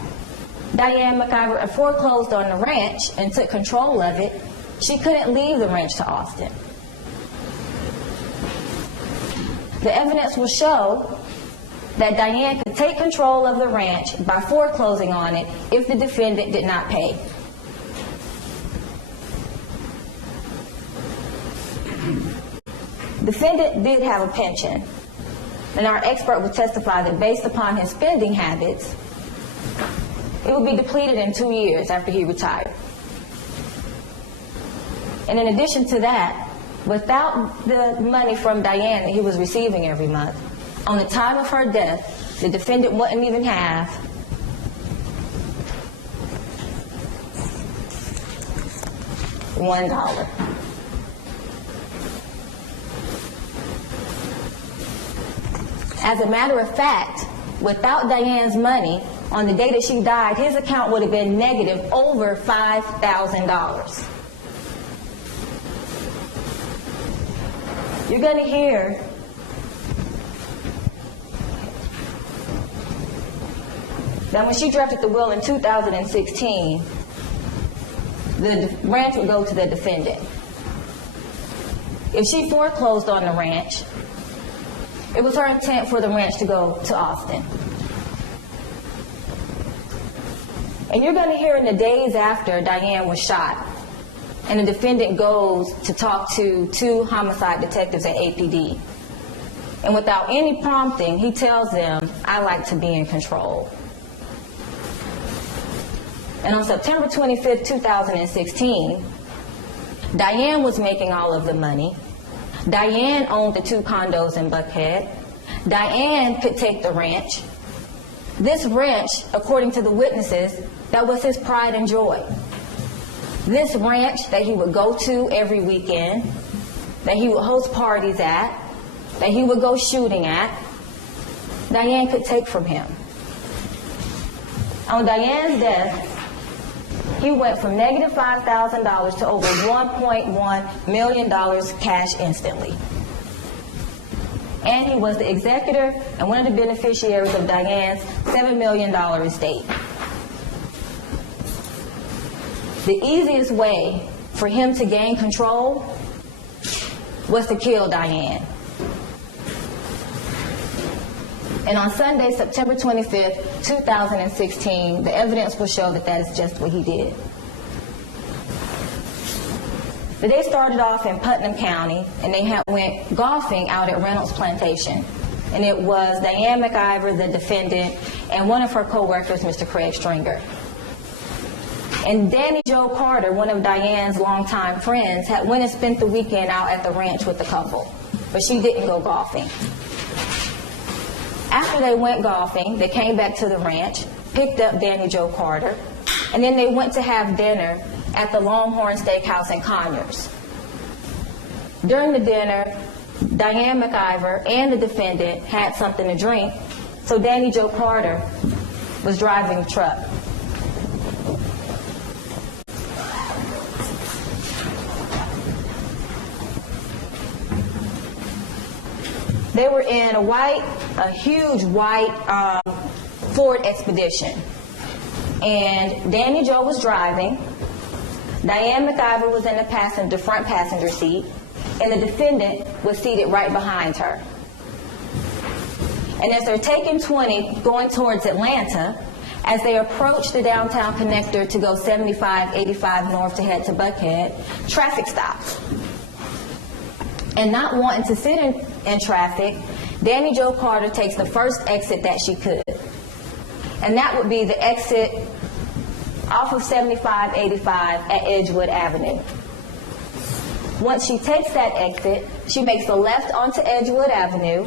Diane McIver foreclosed on the ranch and took control of it, she couldn't leave the ranch to Austin. The evidence will show that Diane could take control of the ranch by foreclosing on it if the defendant did not pay. The defendant did have a pension, and our expert would testify that based upon his spending habits, it would be depleted in 2 years after he retired. And in addition to that, without the money from Diane that he was receiving every month, on the time of her death, the defendant wouldn't even have $1. As a matter of fact, without Diane's money, on the day that she died, his account would have been negative over $5,000. You're going to hear that when she drafted the will in 2016, the ranch would go to the defendant. If she foreclosed on the ranch, it was her intent for the ranch to go to Austin. And you're going to hear in the days after Diane was shot, and the defendant goes to talk to 2 homicide detectives at APD. And without any prompting, he tells them, I like to be in control. And on September 25th, 2016, Diane was making all of the money. Diane owned the 2 condos in Buckhead. Diane could take the ranch. This ranch, according to the witnesses, that was his pride and joy. This ranch that he would go to every weekend, that he would host parties at, that he would go shooting at, Diane could take from him. On Diane's death, he went from negative $5,000 to over $1.1 million cash instantly. And he was the executor and one of the beneficiaries of Diane's $7 million estate. The easiest way for him to gain control was to kill Diane. And on Sunday, September 25th, 2016, the evidence will show that that is just what he did. The day started off in Putnam County, and they went golfing out at Reynolds Plantation. And it was Diane McIver, the defendant, and one of her co-workers, Mr. Craig Stringer. And Danny Joe Carter, one of Diane's longtime friends, had went and spent the weekend out at the ranch with the couple, but she didn't go golfing. After they went golfing, they came back to the ranch, picked up Danny Joe Carter, and then they went to have dinner at the Longhorn Steakhouse in Conyers. During the dinner, Diane McIver and the defendant had something to drink, so Danny Joe Carter was driving the truck. They were in a huge white Ford Expedition. And Danny Joe was driving. Diane McIver was in the front passenger seat. And the defendant was seated right behind her. And as they're taking 20, going towards Atlanta, as they approach the downtown connector to go 75, 85 north to head to Buckhead, traffic stops. And not wanting to sit in traffic, Danny Jo Carter takes the first exit that she could. And that would be the exit off of 75, 85 at Edgewood Avenue. Once she takes that exit, she makes a left onto Edgewood Avenue,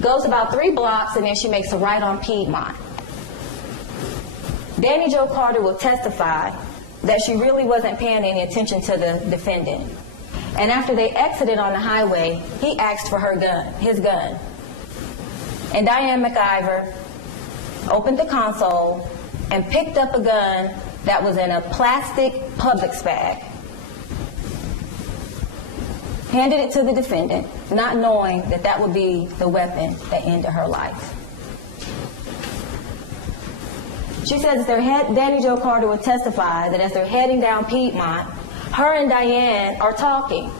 goes about 3 blocks, and then she makes a right on Piedmont. Danny Jo Carter will testify that she really wasn't paying any attention to the defendant. And after they exited on the highway, he asked for his gun. And Diane McIver opened the console and picked up a gun that was in a plastic Publix bag. Handed it to the defendant, not knowing that that would be the weapon that ended her life. She says Danny Jo Carter would testify that as they're heading down Piedmont, her and Diane are talking.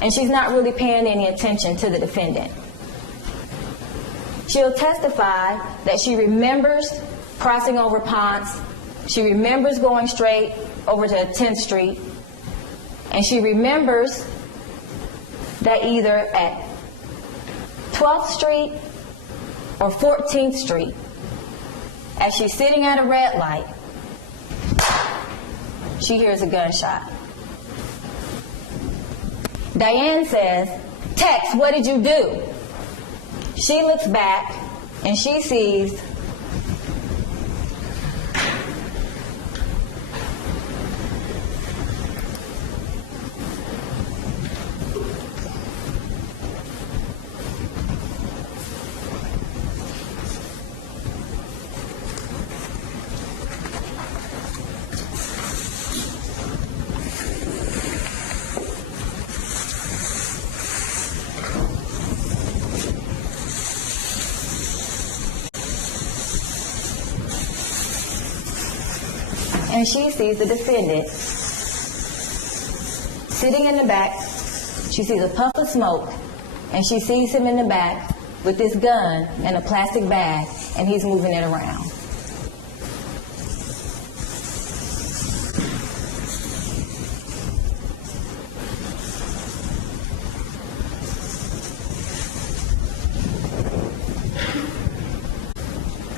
And she's not really paying any attention to the defendant. She'll testify that she remembers crossing over Ponce. She remembers going straight over to 10th Street. And she remembers that either at 12th Street or 14th Street, as she's sitting at a red light, she hears a gunshot. Diane says, "Tex, what did you do?" She looks back and she sees and she sees the defendant sitting in the back. She sees a puff of smoke, and she sees him in the back with this gun in a plastic bag, and he's moving it around.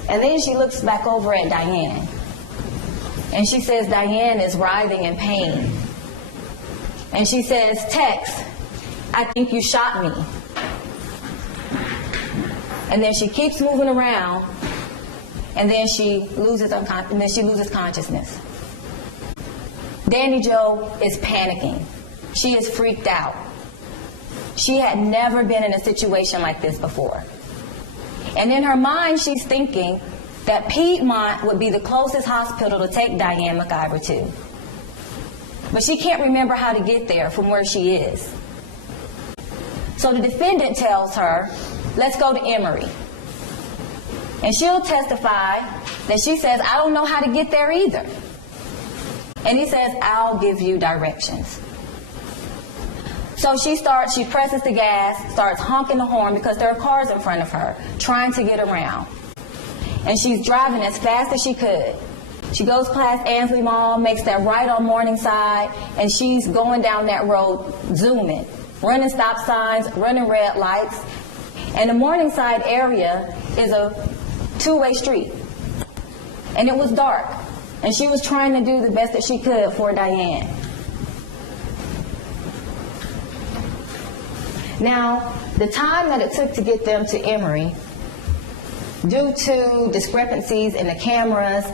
And then she looks back over at Diane. And she says Diane is writhing in pain. And she says, "Tex, I think you shot me." And then she keeps moving around, and then she loses consciousness. Danny Jo is panicking. She is freaked out. She had never been in a situation like this before. And in her mind, she's thinking that Piedmont would be the closest hospital to take Diane McIver to. But she can't remember how to get there from where she is. So the defendant tells her, "Let's go to Emory." And she'll testify that she says, "I don't know how to get there either." And he says, "I'll give you directions." So she presses the gas, starts honking the horn because there are cars in front of her, trying to get around. And she's driving as fast as she could. She goes past Ansley Mall, makes that right on Morningside, and she's going down that road, zooming, running stop signs, running red lights. And the Morningside area is a two-way street. And it was dark. And she was trying to do the best that she could for Diane. Now, the time that it took to get them to Emory, due to discrepancies in the cameras,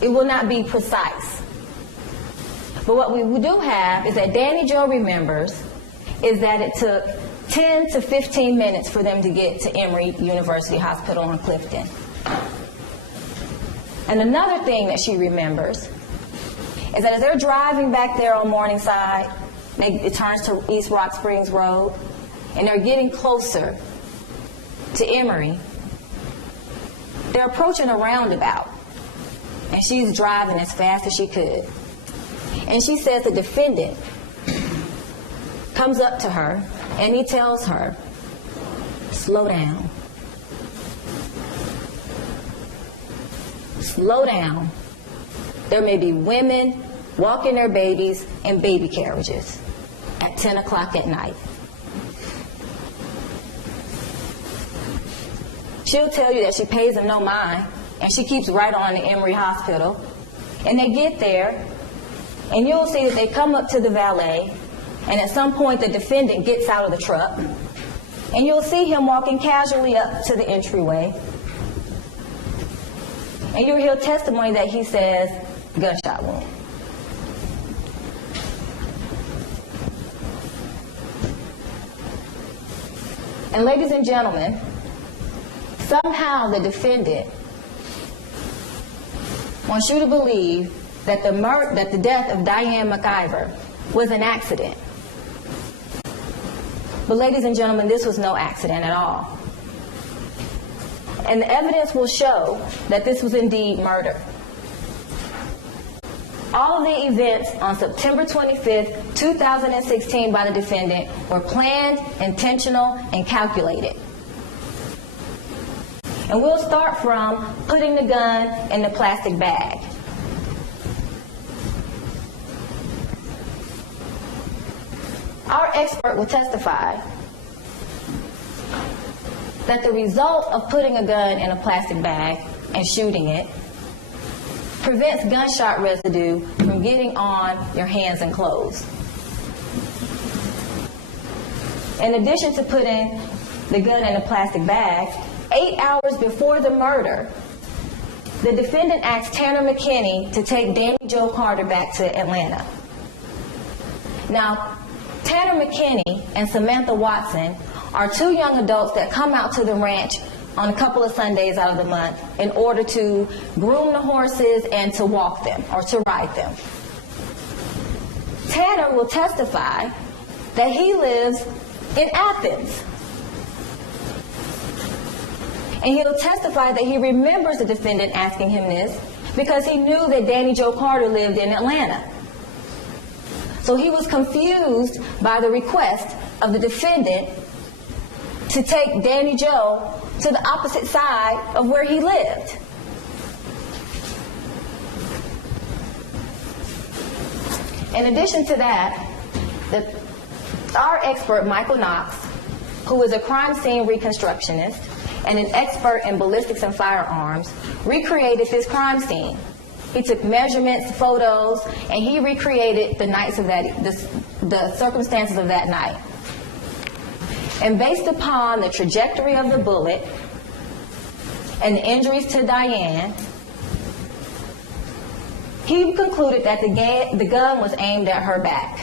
it will not be precise. But what we do have is that Danny Jo remembers is that it took 10 to 15 minutes for them to get to Emory University Hospital on Clifton. And another thing that she remembers is that as they're driving back there on Morningside, it turns to East Rock Springs Road, and they're getting closer to Emory, they're approaching a roundabout, and she's driving as fast as she could. And she says the defendant comes up to her, and he tells her, slow down. Slow down. There may be women walking their babies in baby carriages at 10 o'clock at night. She'll tell you that she pays them no mind, and she keeps right on to Emory Hospital. And they get there, and you'll see that they come up to the valet, and at some point the defendant gets out of the truck, and you'll see him walking casually up to the entryway. And you'll hear testimony that he says, gunshot wound. And ladies and gentlemen, somehow the defendant wants you to believe that the death of Diane McIver was an accident. But ladies and gentlemen, this was no accident at all. And the evidence will show that this was indeed murder. All of the events on September 25th, 2016 by the defendant were planned, intentional, and calculated. And we'll start from putting the gun in the plastic bag. Our expert will testify that the result of putting a gun in a plastic bag and shooting it prevents gunshot residue from getting on your hands and clothes. In addition to putting the gun in a plastic bag, 8 hours before the murder, the defendant asked Tanner McKinney to take Danny Joe Carter back to Atlanta. Now, Tanner McKinney and Samantha Watson are two young adults that come out to the ranch on a couple of Sundays out of the month in order to groom the horses and to walk them or to ride them. Tanner will testify that he lives in Athens. And he'll testify that he remembers the defendant asking him this because he knew that Danny Joe Carter lived in Atlanta. So he was confused by the request of the defendant to take Danny Joe to the opposite side of where he lived. In addition to that, our expert, Michael Knox, who is a crime scene reconstructionist and an expert in ballistics and firearms, recreated this crime scene. He took measurements, photos, and he recreated the circumstances of that night. And based upon the trajectory of the bullet and the injuries to Diane, he concluded that the gun was aimed at her back.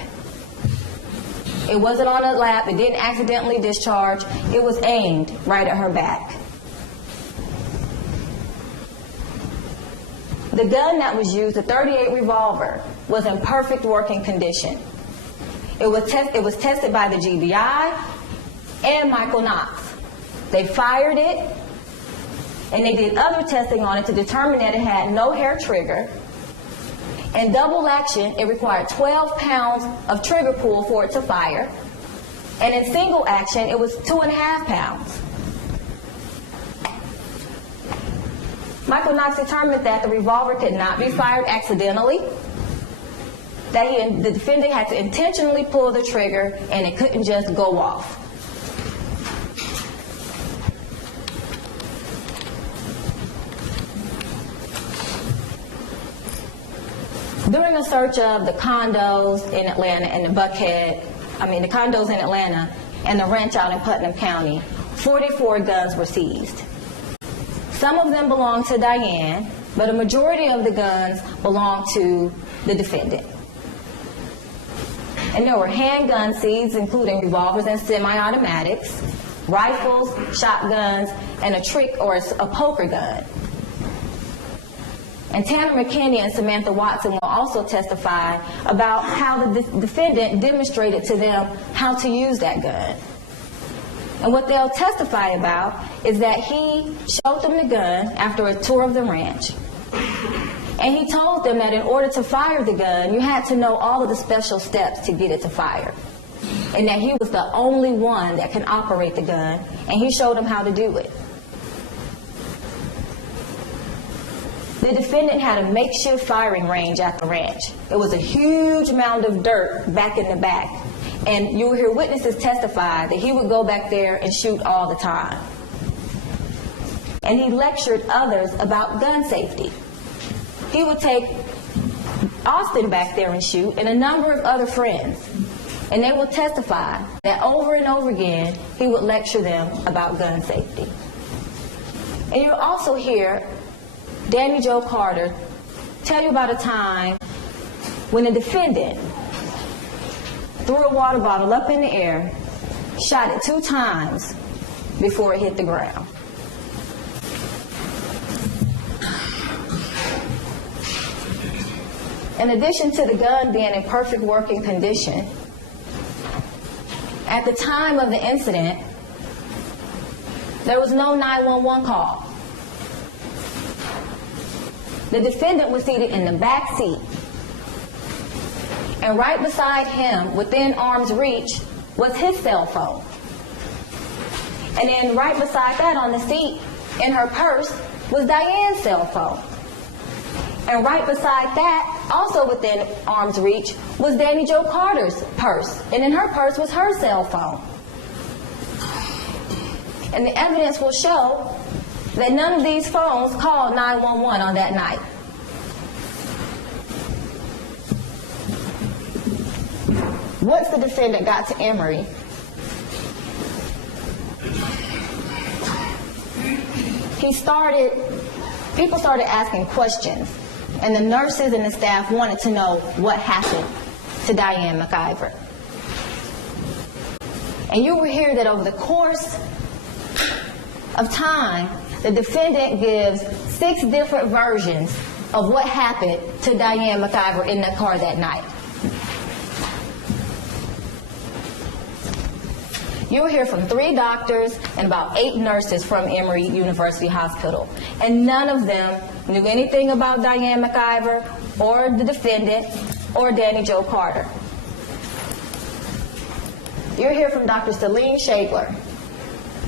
It wasn't on her lap. It didn't accidentally discharge. It was aimed right at her back. The gun that was used, the .38 revolver, was in perfect working condition. It was tested by the GBI and Michael Knox. They fired it, and they did other testing on it to determine that it had no hair trigger. In double action, it required 12 pounds of trigger pull for it to fire. And in single action, it was 2.5 pounds. Michael Knox determined that the revolver could not be fired accidentally, that the defendant had to intentionally pull the trigger, and it couldn't just go off. During a search of the condos in Atlanta and the condos in Atlanta and the ranch out in Putnam County, 44 guns were seized. Some of them belonged to Diane, but a majority of the guns belonged to the defendant. And there were handguns seized, including revolvers and semi-automatics, rifles, shotguns, and a trick or a poker gun. And Tanner McKinney and Samantha Watson will also testify about how the defendant demonstrated to them how to use that gun. And what they'll testify about is that he showed them the gun after a tour of the ranch. And he told them that in order to fire the gun, you had to know all of the special steps to get it to fire. And that he was the only one that can operate the gun, and he showed them how to do it. The defendant had a makeshift firing range at the ranch. It was a huge mound of dirt back in the back. And you'll hear witnesses testify that he would go back there and shoot all the time. And he lectured others about gun safety. He would take Austin back there and shoot, and a number of other friends. And they will testify that over and over again, he would lecture them about gun safety. And you'll also hear Danny Joe Carter tell you about a time when the defendant threw a water bottle up in the air, shot it 2 times before it hit the ground. In addition to the gun being in perfect working condition, at the time of the incident, there was no 911 call. The defendant was seated in the back seat, and right beside him, within arm's reach, was his cell phone. And then right beside that on the seat, in her purse, was Diane's cell phone. And right beside that, also within arm's reach, was Danny Joe Carter's purse. And in her purse was her cell phone. And the evidence will show that none of these phones called 911 on that night. Once the defendant got to Emory, people started asking questions, and the nurses and the staff wanted to know what happened to Diane McIver. And you will hear that over the course of time, the defendant gives 6 different versions of what happened to Diane McIver in the car that night. You will hear from 3 doctors and about 8 nurses from Emory University Hospital. And none of them knew anything about Diane McIver or the defendant or Danny Joe Carter. You'll hear from Dr. Celine Shagler.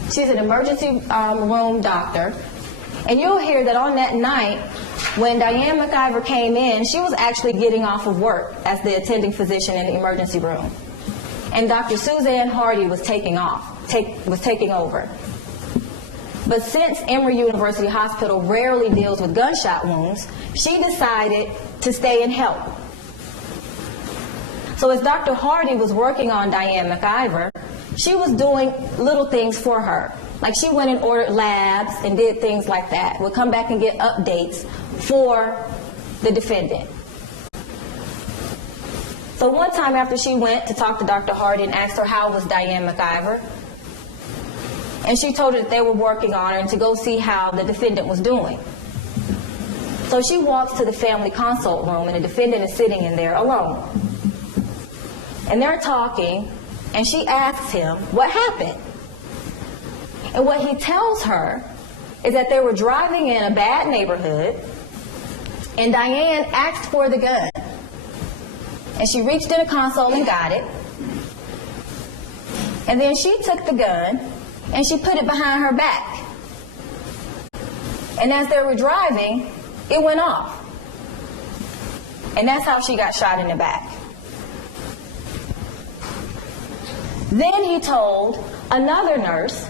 She's an emergency room doctor. And you'll hear that on that night, when Diane McIver came in, she was actually getting off of work as the attending physician in the emergency room. And Dr. Suzanne Hardy was taking over. But since Emory University Hospital rarely deals with gunshot wounds, she decided to stay and help. So as Dr. Hardy was working on Diane McIver, she was doing little things for her. Like she went and ordered labs and did things like that. Would come back and get updates for the defendant. So one time after she went to talk to Dr. Hardy and asked her how was Diane McIver, and she told her that they were working on her and to go see how the defendant was doing. So she walks to the family consult room, and the defendant is sitting in there alone. And they're talking, and she asks him what happened. And what he tells her is that they were driving in a bad neighborhood, and Diane asked for the gun. And she reached in a console and got it. And then she took the gun and she put it behind her back. And as they were driving, it went off. And that's how she got shot in the back. Then he told another nurse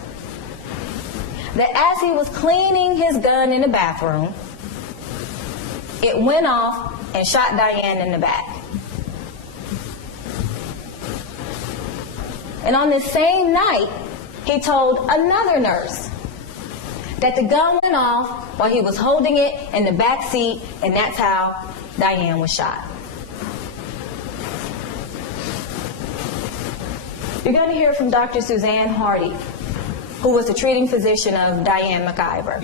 that as he was cleaning his gun in the bathroom, it went off and shot Diane in the back. And on this same night, he told another nurse that the gun went off while he was holding it in the back seat, and that's how Diane was shot. You're going to hear from Dr. Suzanne Hardy, who was the treating physician of Diane McIver.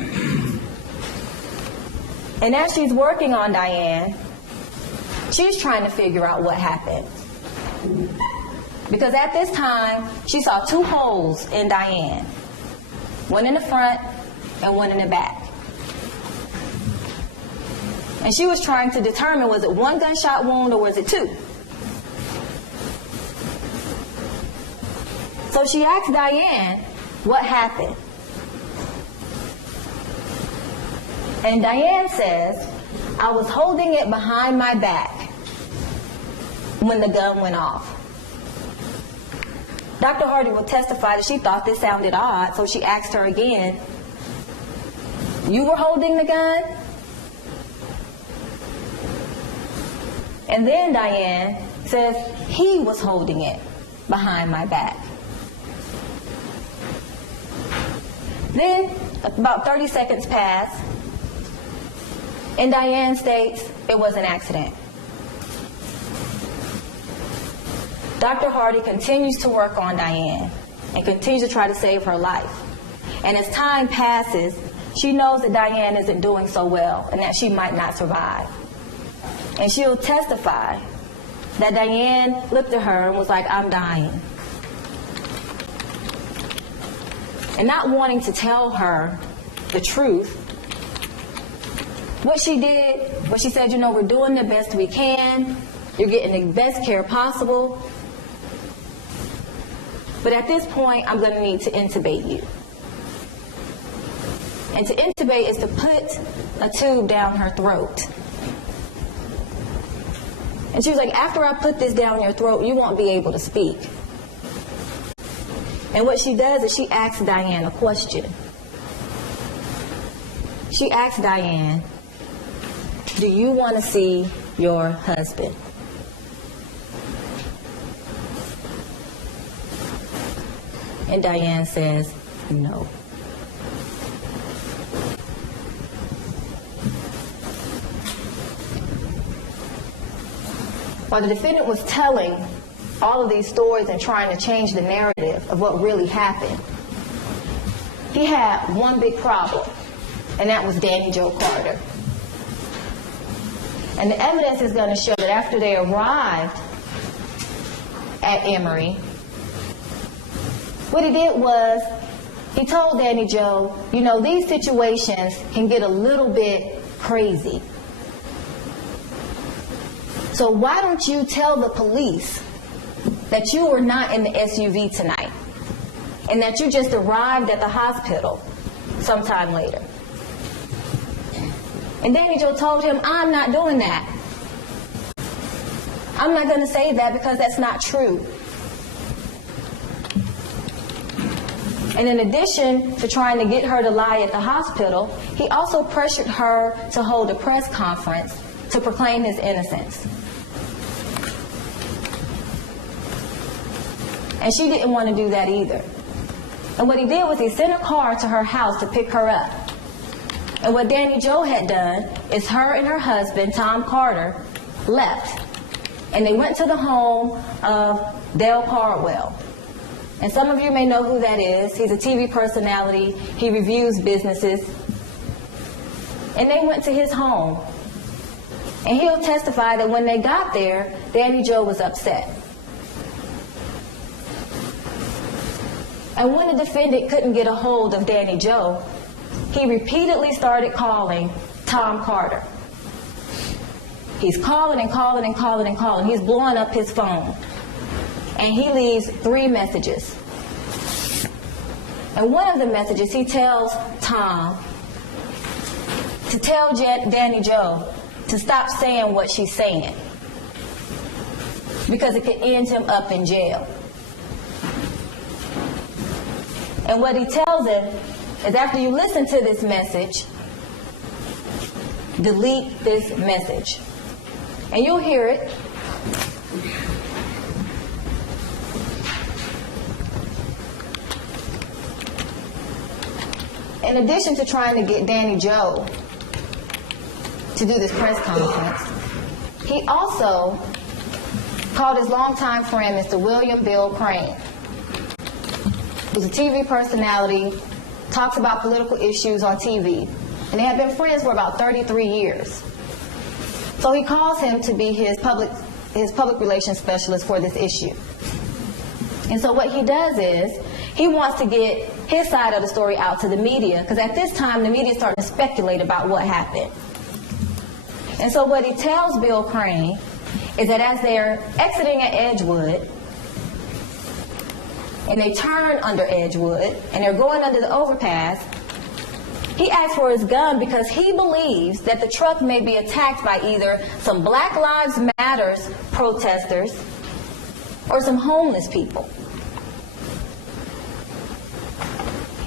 And as she's working on Diane, she's trying to figure out what happened. Because at this time, she saw 2 holes in Diane. One in the front and one in the back. And she was trying to determine, was it 1 gunshot wound or was it 2? So she asked Diane, what happened? And Diane says, I was holding it behind my back when the gun went off. Dr. Hardy will testify that she thought this sounded odd, so she asked her again, you were holding the gun? And then Diane says, he was holding it behind my back. Then, about 30 seconds pass, and Diane states it was an accident. Dr. Hardy continues to work on Diane and continues to try to save her life. And as time passes, she knows that Diane isn't doing so well and that she might not survive. And she'll testify that Diane looked at her and was like, I'm dying. And not wanting to tell her the truth, what she did was she said, we're doing the best we can. You're getting the best care possible. But at this point, I'm going to need to intubate you. And to intubate is to put a tube down her throat. And she was like, after I put this down your throat, you won't be able to speak. And what she does is she asks Diane a question. She asks Diane, do you want to see your husband? And Diane says, no. While the defendant was telling all of these stories and trying to change the narrative of what really happened, he had one big problem, and that was Danny Joe Carter. And the evidence is going to show that after they arrived at Emory, what he did was he told Danny Joe, these situations can get a little bit crazy. So why don't you tell the police that you were not in the SUV tonight and that you just arrived at the hospital sometime later? And Danny Joe told him, I'm not doing that. I'm not going to say that because that's not true. And in addition to trying to get her to lie at the hospital, he also pressured her to hold a press conference to proclaim his innocence. And she didn't want to do that either. And what he did was he sent a car to her house to pick her up. And what Danny Joe had done is her and her husband, Tom Carter, left. And they went to the home of Dale Cardwell. And some of you may know who that is. He's a TV personality. He reviews businesses. And they went to his home. And he'll testify that when they got there, Danny Joe was upset. And when the defendant couldn't get a hold of Danny Joe, he repeatedly started calling Tom Carter. He's calling and calling and calling and calling. He's blowing up his phone. And he leaves 3 messages. And one of the messages, he tells Tom to tell Danny Joe to stop saying what she's saying, because it could end him up in jail. And what he tells him is, after you listen to this message, delete this message. And you'll hear it. In addition to trying to get Danny Joe to do this press conference, he also called his longtime friend, Mr. William Bill Crane, who's a TV personality, talks about political issues on TV, and they have been friends for about 33 years. So he calls him to be his public relations specialist for this issue. And so what he does is, he wants to get his side of the story out to the media, because at this time, the media is starting to speculate about what happened. And so what he tells Bill Crane is that as they're exiting at Edgewood, and they turn under Edgewood, and they're going under the overpass, he asks for his gun because he believes that the truck may be attacked by either some Black Lives Matters protesters or some homeless people.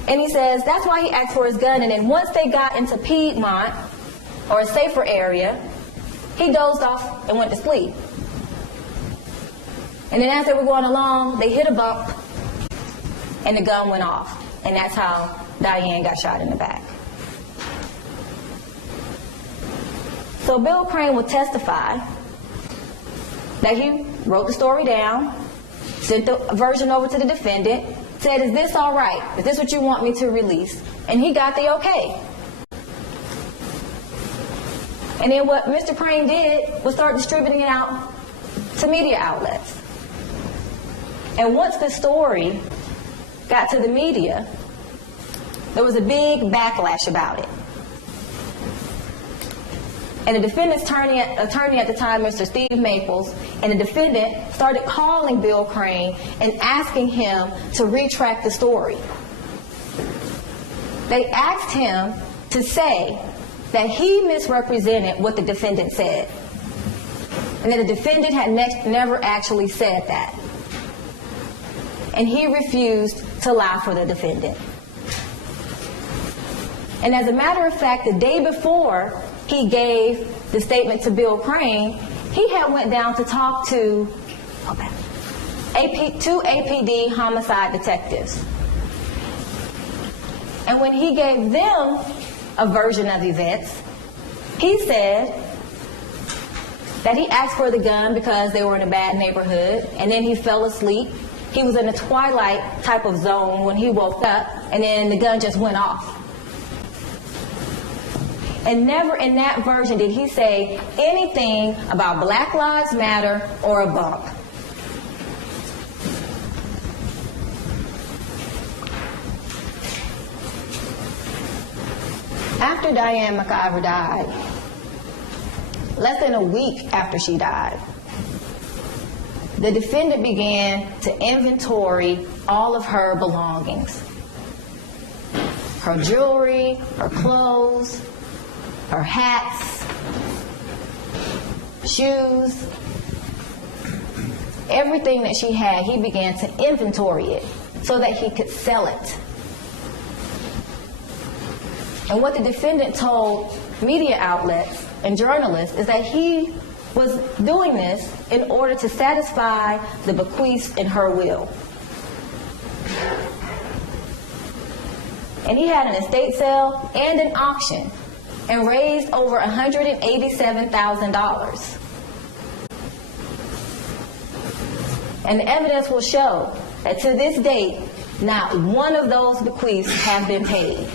And he says that's why he asked for his gun, and then once they got into Piedmont, or a safer area, he dozed off and went to sleep. And then as they were going along, they hit a bump, and the gun went off. And that's how Diane got shot in the back. So Bill Crane will testify that he wrote the story down, sent the version over to the defendant, said, is this all right? Is this what you want me to release? And he got the okay. And then what Mr. Crane did was start distributing it out to media outlets. And once the story got to the media, there was a big backlash about it. And the defendant's attorney at the time, Mr. Steve Maples, and the defendant started calling Bill Crane and asking him to retract the story. They asked him to say that he misrepresented what the defendant said, and that the defendant had never actually said that. And he refused to lie for the defendant. And as a matter of fact, the day before he gave the statement to Bill Crane, he had went down to talk to two APD homicide detectives. And when he gave them a version of events, he said that he asked for the gun because they were in a bad neighborhood, and then he fell asleep. He was in a twilight type of zone when he woke up, and then the gun just went off. And never in that version did he say anything about Black Lives Matter or a bump. After Diane McIver died, less than a week after she died, the defendant began to inventory all of her belongings. Her jewelry, her clothes, her hats, shoes, everything that she had, he began to inventory it so that he could sell it. And what the defendant told media outlets and journalists is that he was doing this in order to satisfy the bequests in her will. And he had an estate sale and an auction and raised over $187,000. And the evidence will show that to this date, not one of those bequests have been paid.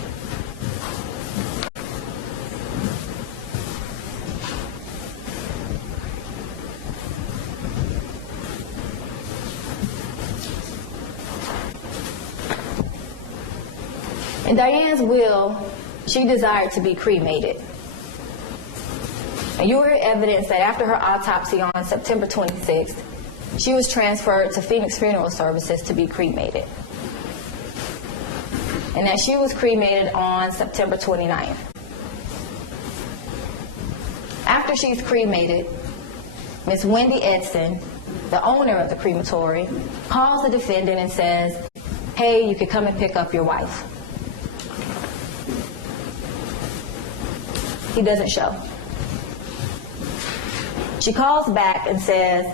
In Diane's will, she desired to be cremated. And you will hear evidence that after her autopsy on September 26th, she was transferred to Phoenix Funeral Services to be cremated. And that she was cremated on September 29th. After she's cremated, Miss Wendy Edson, the owner of the crematory, calls the defendant and says, "Hey, you could come and pick up your wife." He doesn't show. She calls back and says,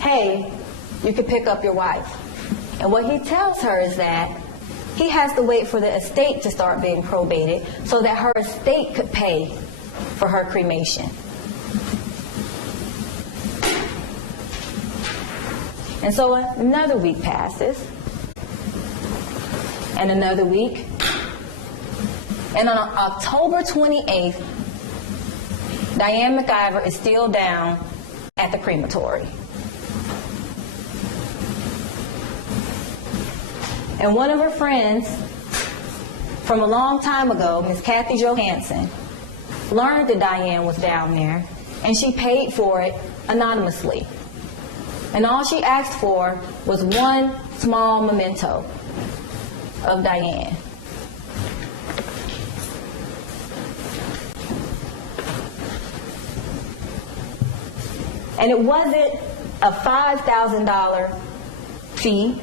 "Hey, you can pick up your wife." And what he tells her is that he has to wait for the estate to start being probated so that her estate could pay for her cremation. And so another week passes, and another week. And on October 28th, Diane McIver is still down at the crematory. And one of her friends from a long time ago, Miss Kathy Johansson, learned that Diane was down there, and she paid for it anonymously. And all she asked for was one small memento of Diane. And it wasn't a $5,000 fee.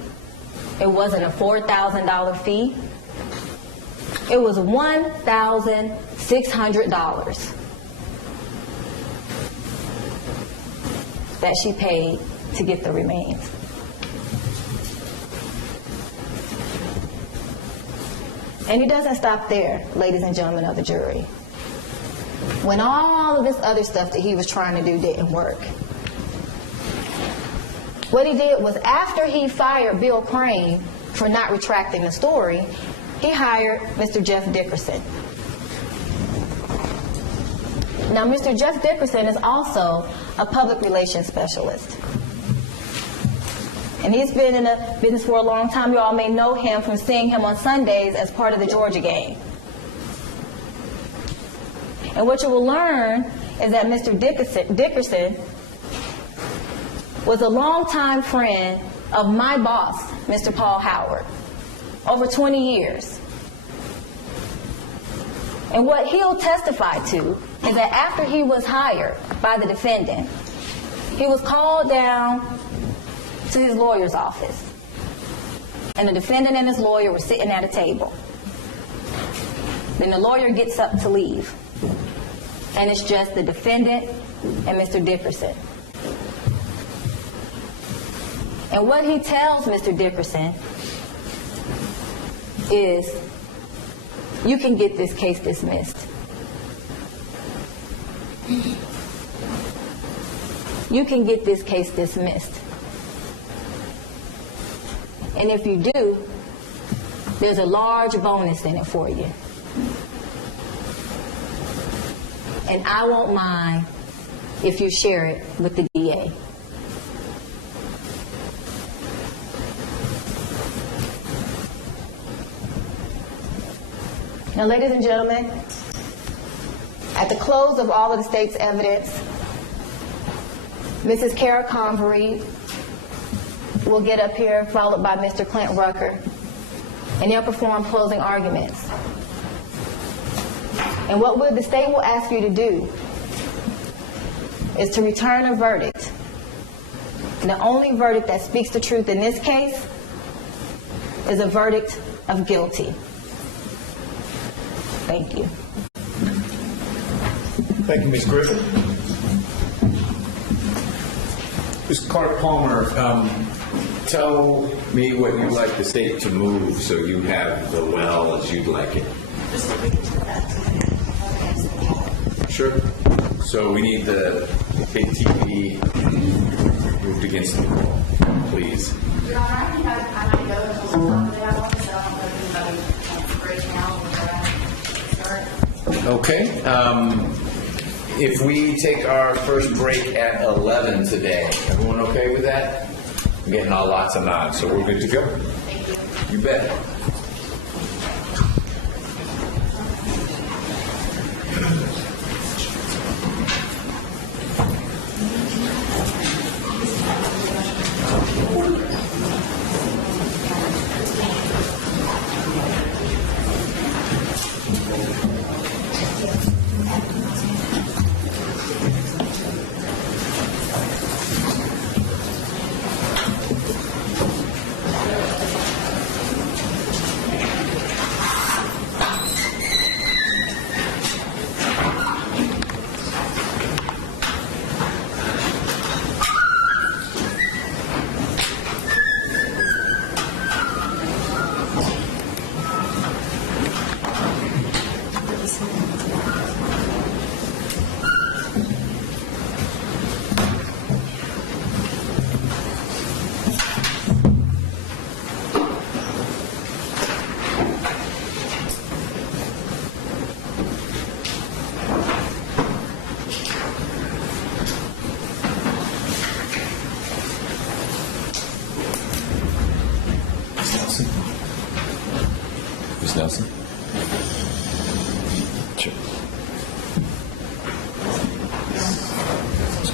It wasn't a $4,000 fee. It was $1,600 that she paid to get the remains. And it doesn't stop there, ladies and gentlemen of the jury. When all of this other stuff that he was trying to do didn't work, what he did was, after he fired Bill Crane for not retracting the story, he hired Mr. Jeff Dickerson. Now, Mr. Jeff Dickerson is also a public relations specialist. And he's been in the business for a long time. You all may know him from seeing him on Sundays as part of the Georgia game. And what you will learn is that Mr. Dickerson was a longtime friend of my boss, Mr. Paul Howard, over 20 years. And what he'll testify to is that after he was hired by the defendant, he was called down to his lawyer's office. And the defendant and his lawyer were sitting at a table. Then the lawyer gets up to leave. And it's just the defendant and Mr. Dickerson. And what he tells Mr. Dickerson is, you can get this case dismissed. You can get this case dismissed. And if you do, there's a large bonus in it for you. And I won't mind if you share it with the DA. Now, ladies and gentlemen, at the close of all of the state's evidence, Mrs. Kara Convery will get up here, followed by Mr. Clint Rucker, and they'll perform closing arguments. And what the state will ask you to do is to return a verdict. And the only verdict that speaks the truth in this case is a verdict of guilty. Thank you. Thank you, Ms. Griffin. Mr. Clark Palmer, Tell me what you'd like the state to move so you have the well as you'd like it. Sure. So we need the big TV moved against the wall, please. Your Honor, I think I might go until some time for that one, so I don't know if anybody break now or start. Okay. If we take our first break at 11 today, everyone okay with that? I'm getting lots of nods, so we're good to go. Thank you. You bet.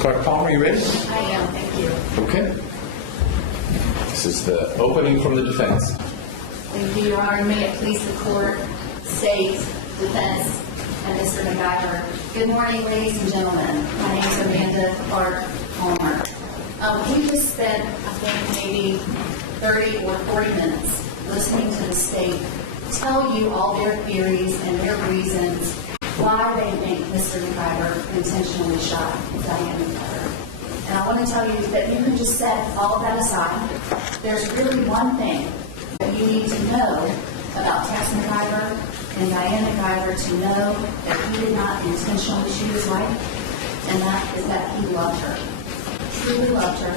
Clerk Palmer, you ready? I am, thank you. Okay. This is the opening from the defense. Thank you, Your Honor. May it please the court, state, defense, and Mr. McIver. Good morning, ladies and gentlemen. My name is Amanda Clark Palmer. We just spent, I think, maybe 30 or 40 minutes listening to the state tell you all their theories and their reasons why they think Mr. McIver intentionally shot Diane McIver. And I want to tell you that you can just set all of that aside. There's really one thing that you need to know about Tex McIver and Diane McIver to know that he did not intentionally shoot his wife, and that is that he loved her. Truly loved her,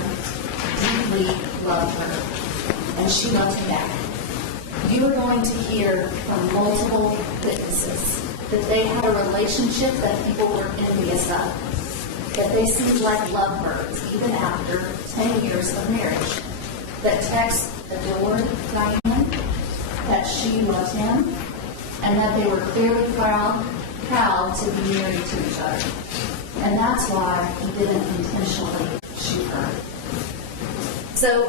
deeply loved her, and she loved him back. You are going to hear from multiple witnesses that they had a relationship that people were envious of, that they seemed like lovebirds even after 10 years of marriage, that Tex adored Diane, that she loved him, and that they were clearly proud to be married to each other. And that's why he didn't intentionally shoot her. So,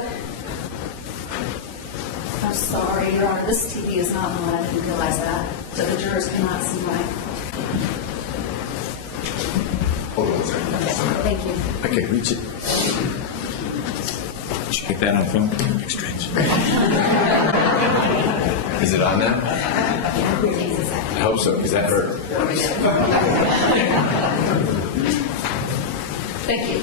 I'm sorry, Your Honor, this TV is not on. I didn't realize that. So the jurors cannot see my... Hold on a second. Okay, thank you. Okay, reach it. Did you get that on film? Strange. Is it on now? I hope so, because that hurt. Thank you.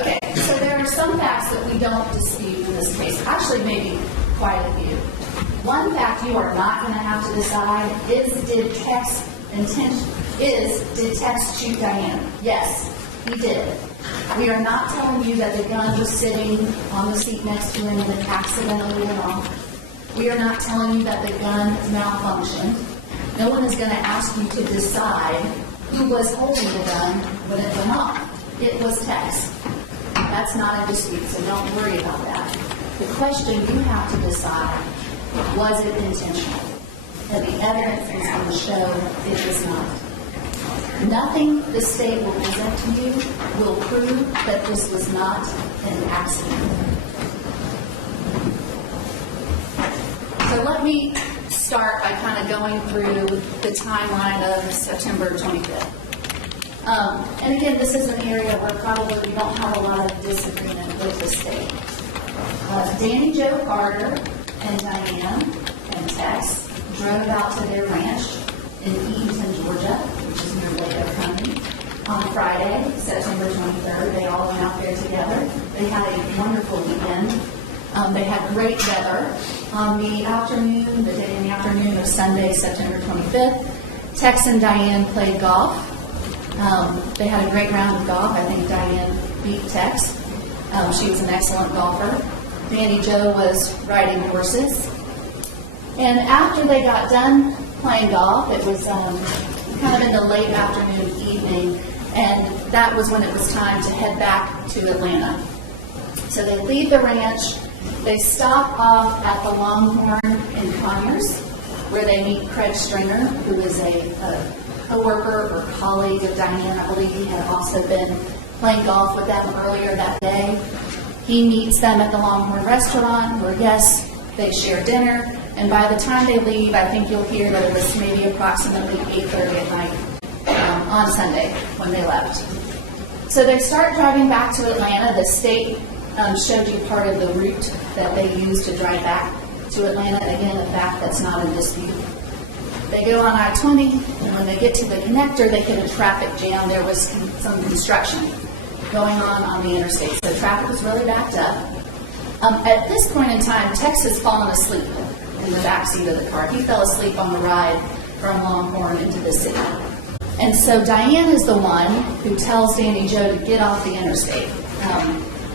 Okay, so there are some facts that we don't dispute in this case. Actually, maybe quite a few. One fact you are not going to have to decide is, did Tex shoot Diane? Yes, he did. We are not telling you that the gun was sitting on the seat next to him and it accidentally went off. We are not telling you that the gun malfunctioned. No one is going to ask you to decide who was holding the gun when it went off. It was Tex. That's not a dispute, so don't worry about that. The question you have to decide, was it intentional? And the evidence is going to show it is not. Nothing the state will present to you will prove that this was not an accident. So let me start by kind of going through the timeline of September 25th. And again, this is an area where probably we don't have a lot of disagreement with the state. Danny Jo Carter and Diane and Tex drove out to their ranch in Eatonton, Georgia, which is near Waco County, on Friday, September 23rd. They all went out there together. They had a wonderful weekend. They had great weather. On the afternoon of Sunday, September 25th, Tex and Diane played golf. They had a great round of golf. I think Diane beat Tex. She was an excellent golfer. Danny Jo was riding horses. And after they got done playing golf, it was kind of in the late afternoon, evening, and that was when it was time to head back to Atlanta. So they leave the ranch. They stop off at the Longhorn in Conyers, where they meet Craig Stringer, who is a co-worker or colleague of Diane. I believe he had also been playing golf with them earlier that day. He meets them at the Longhorn restaurant, where, yes, they share dinner, and by the time they leave, I think you'll hear that it was maybe approximately 8:30 at night on Sunday when they left. So they start driving back to Atlanta. The state showed you part of the route that they used to drive back to Atlanta. Again, a fact that's not in dispute. They go on I-20, and when they get to the connector, they hit a traffic jam. There was some construction going on the interstate, so traffic was really backed up. At this point in time, Tex has fallen asleep in the backseat of the car. He fell asleep on the ride from Longhorn into the city. And so Diane is the one who tells Danny Jo to get off the interstate.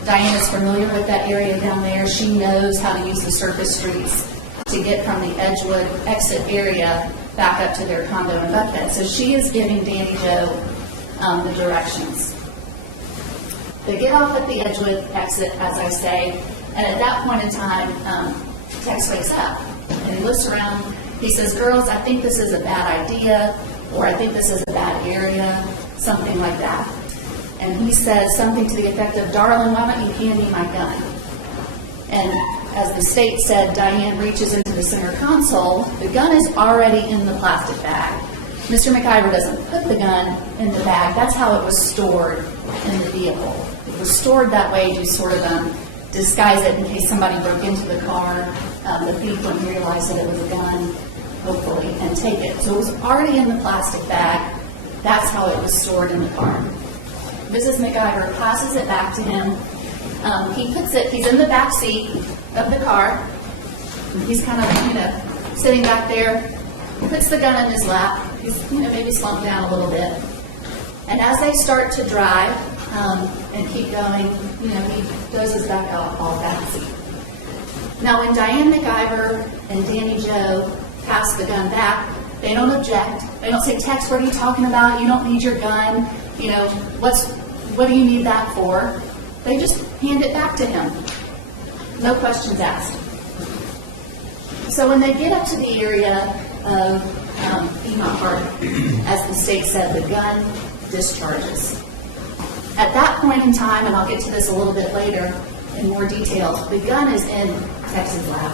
Diane is familiar with that area down there. She knows how to use the surface streets to get from the Edgewood exit area back up to their condo in Buckhead. So she is giving Danny Jo the directions. They get off at the Edgewood exit, as I say, and at that point in time, Tex wakes up and he looks around. He says, "Girls, I think this is a bad idea," or "I think this is a bad area," something like that. and he says something to the effect of, "Darling, why don't you hand me my gun?" And as the state said, Diane reaches into the center console. The gun is already in the plastic bag. Mr. McIver doesn't put the gun in the bag. That's how it was stored in the vehicle. It was stored that way to sort of disguise it in case somebody broke into the car. The thief wouldn't realize that it was a gun, hopefully, and take it. So it was already in the plastic bag. That's how it was stored in the car. Mrs. McIver passes it back to him. He's in the back seat of the car. He's kind of, sitting back there. He puts the gun in his lap. He's, maybe slumped down a little bit. And as they start to drive and keep going, he dozes back out all back seat. Now, when Diane McIver and Danny Joe pass the gun back, they don't object. They don't say, "Tex, what are you talking about? You don't need your gun. What do you need that for?" They just hand it back to him. No questions asked. So when they get up to the area of Piedmont Park, as the state said, the gun discharges. At that point in time, and I'll get to this a little bit later in more detail, the gun is in Tex's lap.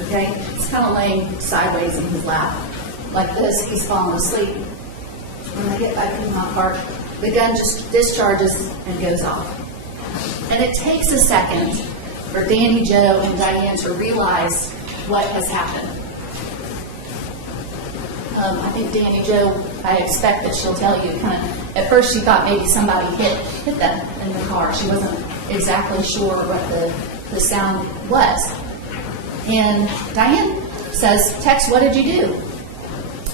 Okay? It's kind of laying sideways in his lap. Like this, he's falling asleep. When they get back to Piedmont Park, the gun just discharges and goes off. And it takes a second for Danny, Joe, and Diane to realize what has happened. I think Danny Joe, I expect that she'll tell you at first she thought maybe somebody hit them in the car. She wasn't exactly sure what the sound was. And Diane says, "Tex, what did you do?"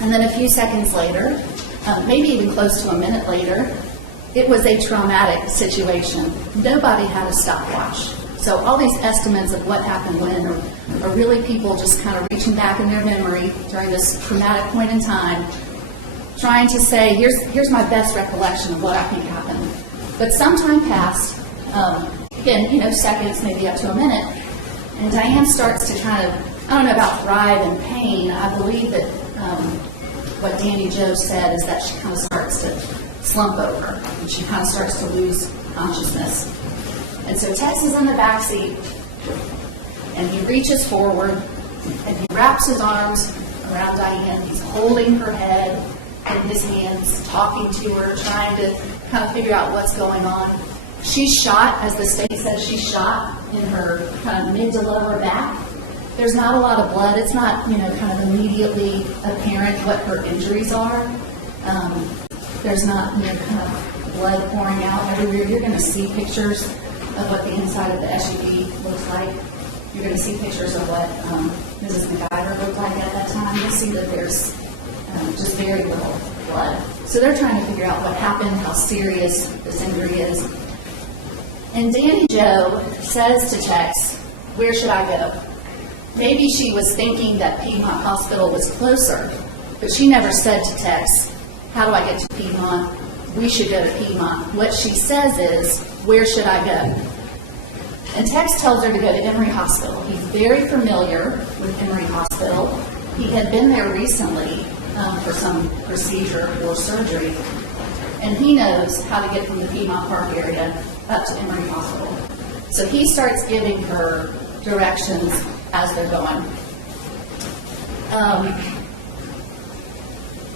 And then a few seconds later, maybe even close to a minute later, it was a traumatic situation. Nobody had a stopwatch. So all these estimates of what happened when are really people just kind of reaching back in their memory during this traumatic point in time, trying to say, here's my best recollection of what I think happened. But some time passed, again, seconds, maybe up to a minute, and Diane starts to kind of, I don't know about thrive in pain. I believe that what Danny Joe said is that she kind of starts to slump over, and she kind of starts to lose consciousness. And so Tex is in the back seat, and he reaches forward, and he wraps his arms around Diane. He's holding her head in his hands, talking to her, trying to kind of figure out what's going on. She's shot, as the state says, she's shot in her kind of mid to lower back. There's not a lot of blood. It's not, kind of immediately apparent what her injuries are. There's not, kind of blood pouring out everywhere. You're going to see pictures of what the inside of the SUV looks like. You're going to see pictures of what Mrs. McIver looked like at that time. You'll see that there's just very little blood. So they're trying to figure out what happened, how serious this injury is. And Danny Joe says to Tex, "Where should I go?" Maybe she was thinking that Piedmont Hospital was closer, but she never said to Tex, "How do I get to Piedmont? We should go to Piedmont." What she says is, "Where should I go?" And Tex tells her to go to Emory Hospital. He's very familiar with Emory Hospital. He had been there recently for some procedure or surgery, and he knows how to get from the Piedmont Park area up to Emory Hospital. So he starts giving her directions as they're going.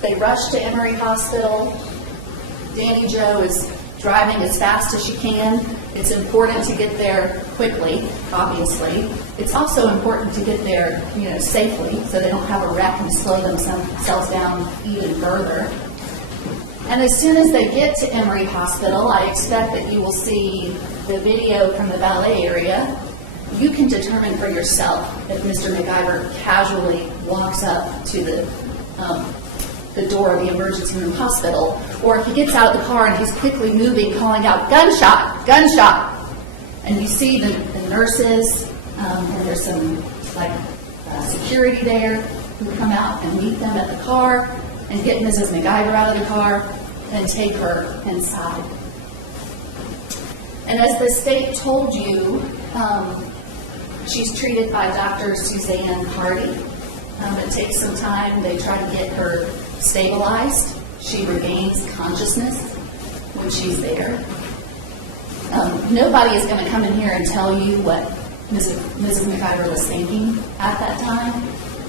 They rush to Emory Hospital. Danny Joe is driving as fast as she can. It's important to get there quickly, obviously. It's also important to get there, safely, so they don't have a wreck and slow themselves down even further. And as soon as they get to Emory Hospital, I expect that you will see the video from the ballet area. You can determine for yourself if Mr. McIver casually walks up to the door of the emergency room hospital, or if he gets out of the car and he's quickly moving, calling out, "Gunshot! Gunshot!" And you see the nurses, and there's some security there who come out and meet them at the car and get Mrs. McIver out of the car and take her inside. And as the state told you, she's treated by Dr. Suzanne Hardy. It takes some time. They try to get her stabilized. She regains consciousness when she's there. Nobody is going to come in here and tell you what Mrs. McIver was thinking at that time.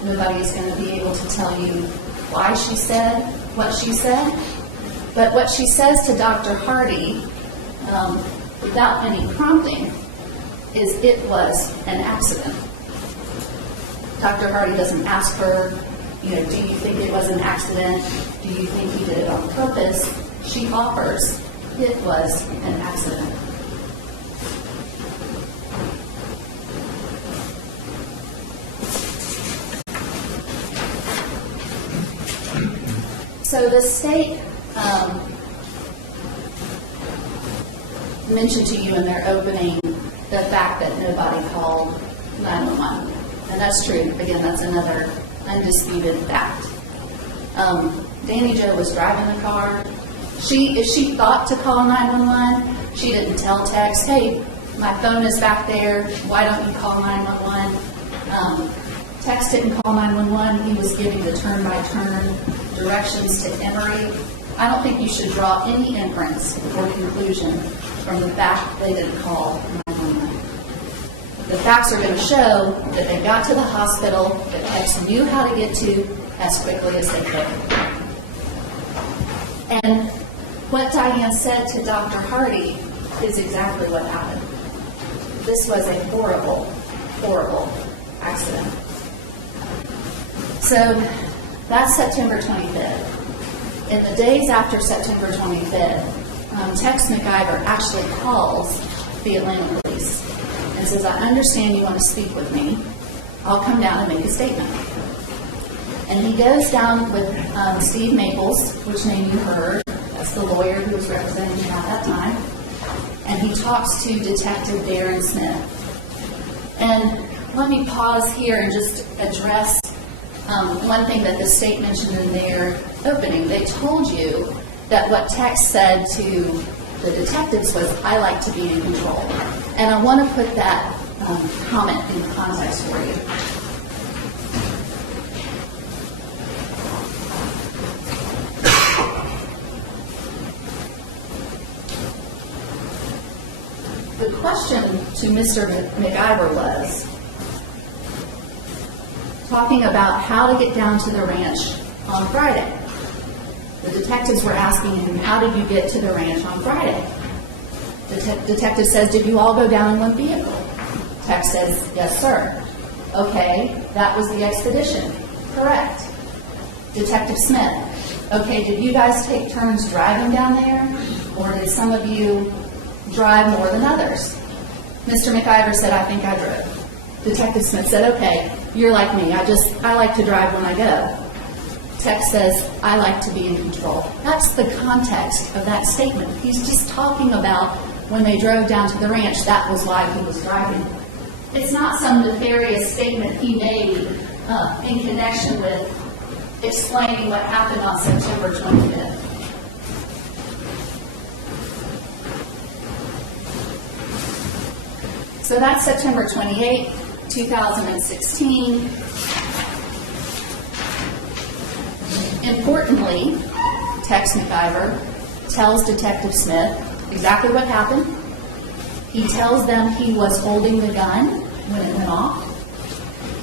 Nobody is going to be able to tell you why she said what she said. But what she says to Dr. Hardy, without any prompting, is it was an accident. Dr. Hardy doesn't ask her, do you think it was an accident? Do you think he did it on purpose? She offers, it was an accident. So the state mentioned to you in their opening the fact that nobody called 911. And that's true. Again, that's another undisputed fact. Danny Jo was driving the car. If she thought to call 911, she didn't tell Tex, hey, my phone is back there, why don't you call 911? Tex didn't call 911, he was giving the turn-by-turn directions to Emory. I don't think you should draw any inference or conclusion from the fact they didn't call 911. The facts are going to show that they got to the hospital, that Tex knew how to get to as quickly as they could. And what Diane said to Dr. Hardy is exactly what happened. This was a horrible, horrible accident. So that's September 25th. In the days after September 25th, Tex McIver actually calls the Atlanta police and says, I understand you want to speak with me. I'll come down and make a statement. And he goes down with Steve Maples, which name you heard. That's the lawyer who was representing him at that time. And he talks to Detective Darren Smith. And let me pause here and just address one thing that the state mentioned in their opening. They told you that what Tex said to the detectives was, I like to be in control. And I want to put that comment in context for you. The question to Mr. McIver was talking about how to get down to the ranch on Friday. The detectives were asking him, how did you get to the ranch on Friday? The detective says, did you all go down in one vehicle? Tex says, yes, sir. Okay, that was the expedition. Correct. Detective Smith, okay, did you guys take turns driving down there? Or did some of you drive more than others? Mr. McIver said, I think I drove. Detective Smith said, okay, you're like me. I like to drive when I go. Tex says, I like to be in control. That's the context of that statement. He's just talking about when they drove down to the ranch, that was why he was driving. It's not some nefarious statement he made in connection with explaining what happened on September 25th. So that's September 28, 2016. Importantly, Tex McIver tells Detective Smith exactly what happened. He tells them he was holding the gun when it went off.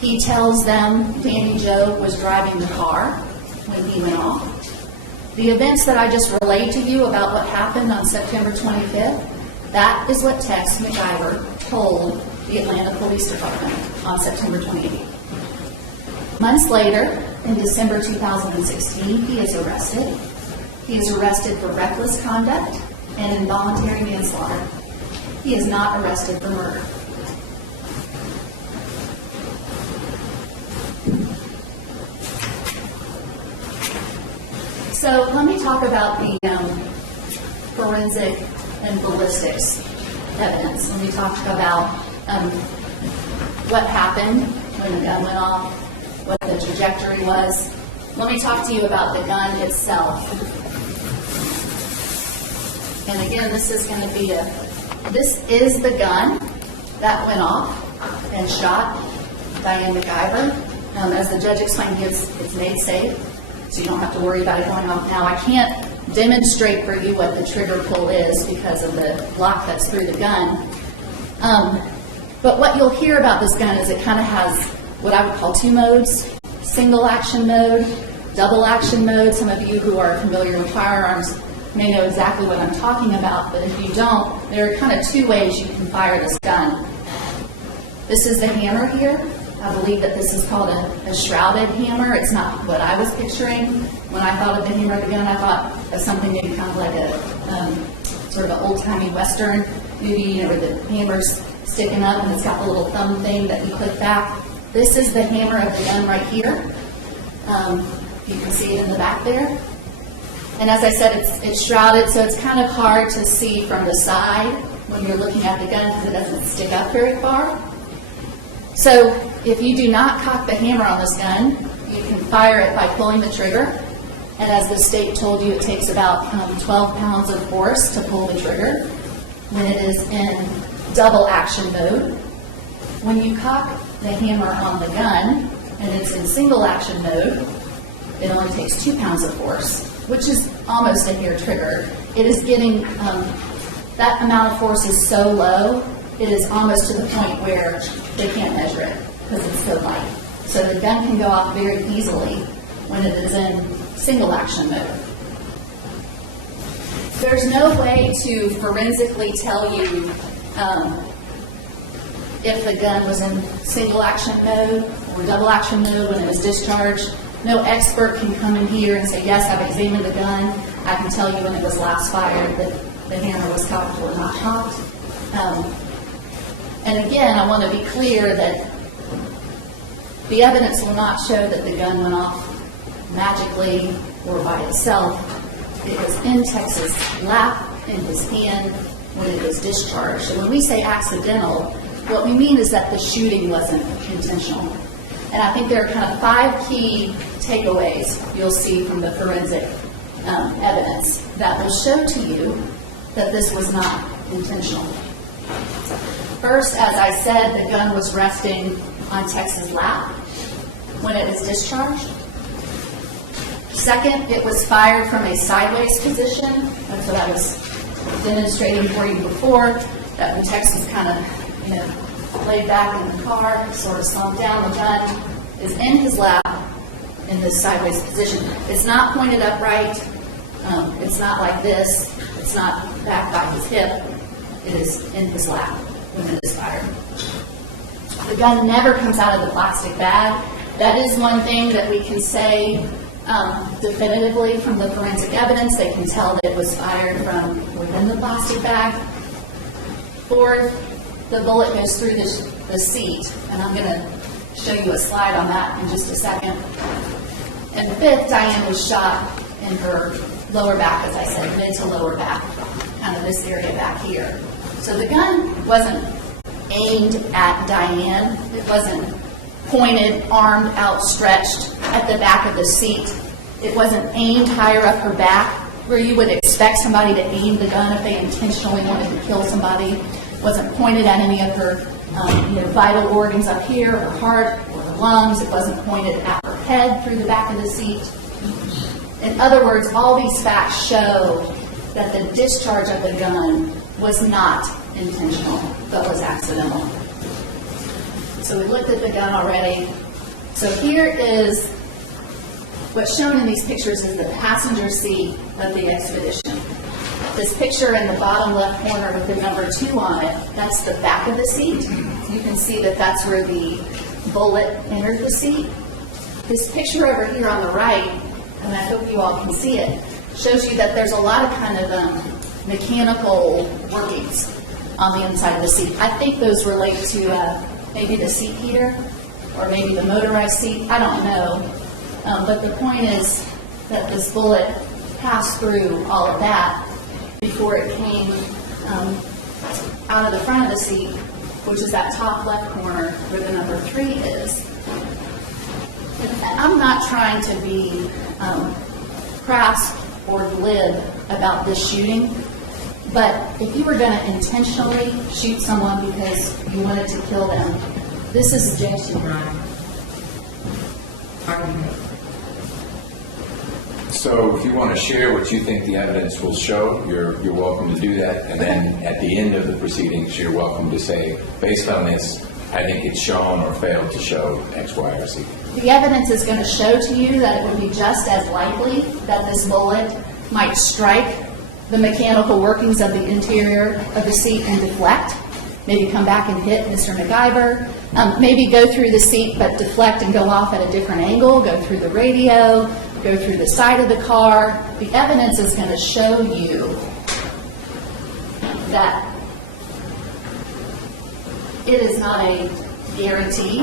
He tells them Danny Jo was driving the car when he went off. The events that I just relayed to you about what happened on September 25th, that is what Tex McIver told the Atlanta Police Department on September 28th. Months later, in December 2016, he is arrested. He is arrested for reckless conduct and involuntary manslaughter. He is not arrested for murder. So let me talk about the forensic and ballistics evidence. Let me talk about what happened when the gun went off, what the trajectory was. Let me talk to you about the gun itself. And again, this is going to be this is the gun that went off and shot Diane McIver. As the judge explained, it's made safe, so you don't have to worry about it going off now. I can't demonstrate for you what the trigger pull is because of the lock that's through the gun. But what you'll hear about this gun is it kind of has what I would call two modes: single action mode, double action mode. Some of you who are familiar with firearms may know exactly what I'm talking about, but if you don't, there are kind of two ways you can fire this gun. This is the hammer here. I believe that this is called a shrouded hammer. It's not what I was picturing. When I thought of the hammer of the gun, I thought of something maybe kind of like a sort of an old-timey Western movie, you know, where the hammer's sticking up and it's got the little thumb thing that you click back. This is the hammer of the gun right here. You can see it in the back there. And as I said, it's shrouded, so it's kind of hard to see from the side when you're looking at the gun because it doesn't stick up very far. So if you do not cock the hammer on this gun, you can fire it by pulling the trigger. And as the state told you, it takes about 12 pounds of force to pull the trigger when it is in double action mode. When you cock the hammer on the gun and it's in single action mode, it only takes 2 pounds of force, which is almost a hair trigger. It is getting, that amount of force is so low, it is almost to the point where they can't measure it because it's so light. So the gun can go off very easily when it is in single action mode. There's no way to forensically tell you if the gun was in single action mode or double action mode when it was discharged. No expert can come in here and say, yes, I've examined the gun. I can tell you when it was last fired that the hammer was cocked or not cocked. And again, I want to be clear that the evidence will not show that the gun went off magically or by itself. It was in Tex's lap, in his hand, when it was discharged. And when we say accidental, what we mean is that the shooting wasn't intentional. And I think there are kind of 5 key takeaways you'll see from the forensic evidence that will show to you that this was not intentional. First, as I said, the gun was resting on Tex's lap when it was discharged. Second, it was fired from a sideways position. That's what I was demonstrating for you before, that when Tex was kind of, laid back in the car, sort of slumped down, the gun is in his lap in this sideways position. It's not pointed upright. It's not like this. It's not back by his hip. It is in his lap when it is fired. The gun never comes out of the plastic bag. That is one thing that we can say definitively from the forensic evidence. They can tell that it was fired from within the plastic bag. Fourth, the bullet goes through the seat, and I'm going to show you a slide on that in just a second. And fifth, Diane was shot in her lower back, as I said, mid to lower back, kind of this area back here. So the gun wasn't aimed at Diane. It wasn't pointed, armed, outstretched at the back of the seat. It wasn't aimed higher up her back, where you would expect somebody to aim the gun if they intentionally wanted to kill somebody. It wasn't pointed at any of her vital organs up here, her heart or her lungs. It wasn't pointed at her head through the back of the seat. In other words, all these facts show that the discharge of the gun was not intentional, but was accidental. So we looked at the gun already. So here is what's shown in these pictures is the passenger seat of the Expedition. This picture in the bottom left corner with the number 2 on it, that's the back of the seat. You can see that that's where the bullet entered the seat. This picture over here on the right, and I hope you all can see it, shows you that there's a lot of kind of mechanical workings on the inside of the seat. I think those relate to maybe the seat heater or maybe the motorized seat. I don't know. But the point is that this bullet passed through all of that before it came out of the front of the seat, which is that top left corner where the number 3 is. And I'm not trying to be crass or glib about this shooting, but if you were going to intentionally shoot someone because you wanted to kill them, this is Objection, Your Honor. Argument. So if you want to share what you think the evidence will show, you're welcome to do that. And then at the end of the proceedings, you're welcome to say, based on this, I think it's shown or failed to show X, Y, or Z. The evidence is going to show to you that it would be just as likely that this bullet might strike the mechanical workings of the interior of the seat and deflect, maybe come back and hit Mr. McIver, maybe go through the seat but deflect and go off at a different angle, go through the radio, go through the side of the car. The evidence is going to show you that it is not a guarantee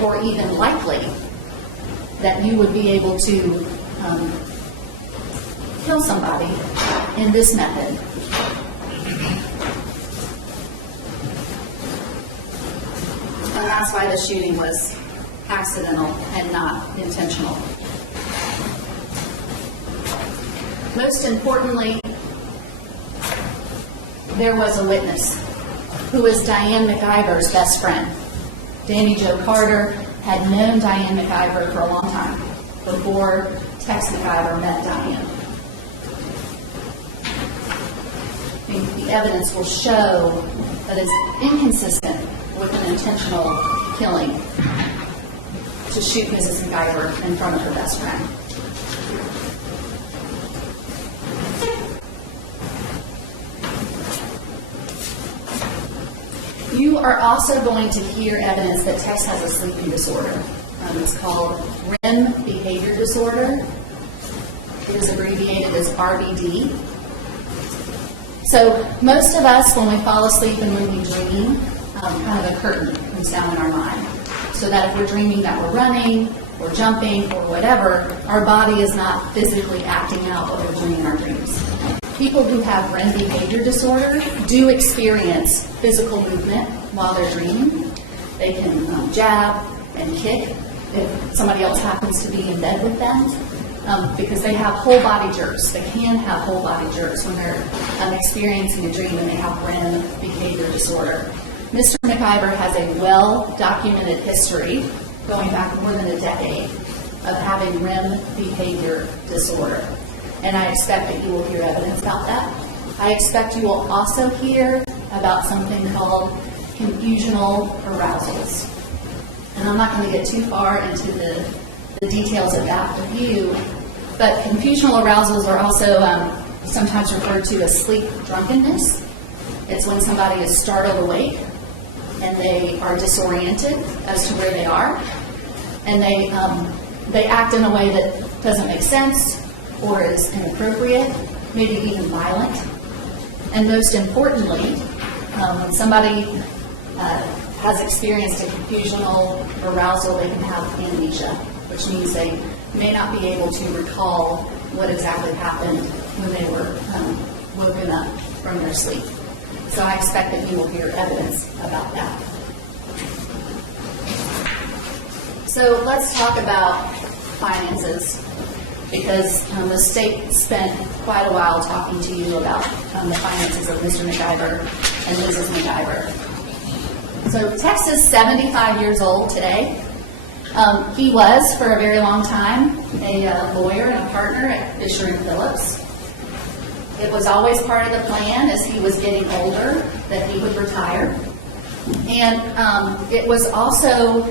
or even likely that you would be able to kill somebody in this method. And that's why the shooting was accidental and not intentional. Most importantly, there was a witness who was Diane McIver's best friend. Danny Joe Carter had known Diane McIver for a long time before Tex McIver met Diane. The evidence will show that it's inconsistent with an intentional killing to shoot Mrs. McIver in front of her best friend. You are also going to hear evidence that Tex has a sleeping disorder. It's called REM behavior disorder. It is abbreviated as RBD. So most of us, when we fall asleep and when we dream, kind of a curtain comes down in our mind. So that if we're dreaming that we're running or jumping or whatever, our body is not physically acting out what we're doing in our dreams. People who have REM behavior disorder do experience physical movement while they're dreaming. They can jab and kick if somebody else happens to be in bed with them, because they have whole body jerks. They can have whole body jerks when they're experiencing a dream and they have REM behavior disorder. Mr. McIver has a well-documented history, going back more than a decade, of having REM behavior disorder. And I expect that you will hear evidence about that. I expect you will also hear about something called confusional arousals. And I'm not going to get too far into the details of that with you, but confusional arousals are also sometimes referred to as sleep drunkenness. It's when somebody is startled awake and they are disoriented as to where they are, and they act in a way that doesn't make sense or is inappropriate, maybe even violent. And most importantly, when somebody has experienced a confusional arousal, they can have amnesia, which means they may not be able to recall what exactly happened when they were woken up from their sleep. So I expect that you will hear evidence about that. So let's talk about finances, because the state spent quite a while talking to you about the finances of Mr. McIver and Mrs. McIver. So Tex is 75 years old today. He was, for a very long time, a lawyer and a partner at Fisher & Phillips. It was always part of the plan as he was getting older that he would retire. And it was also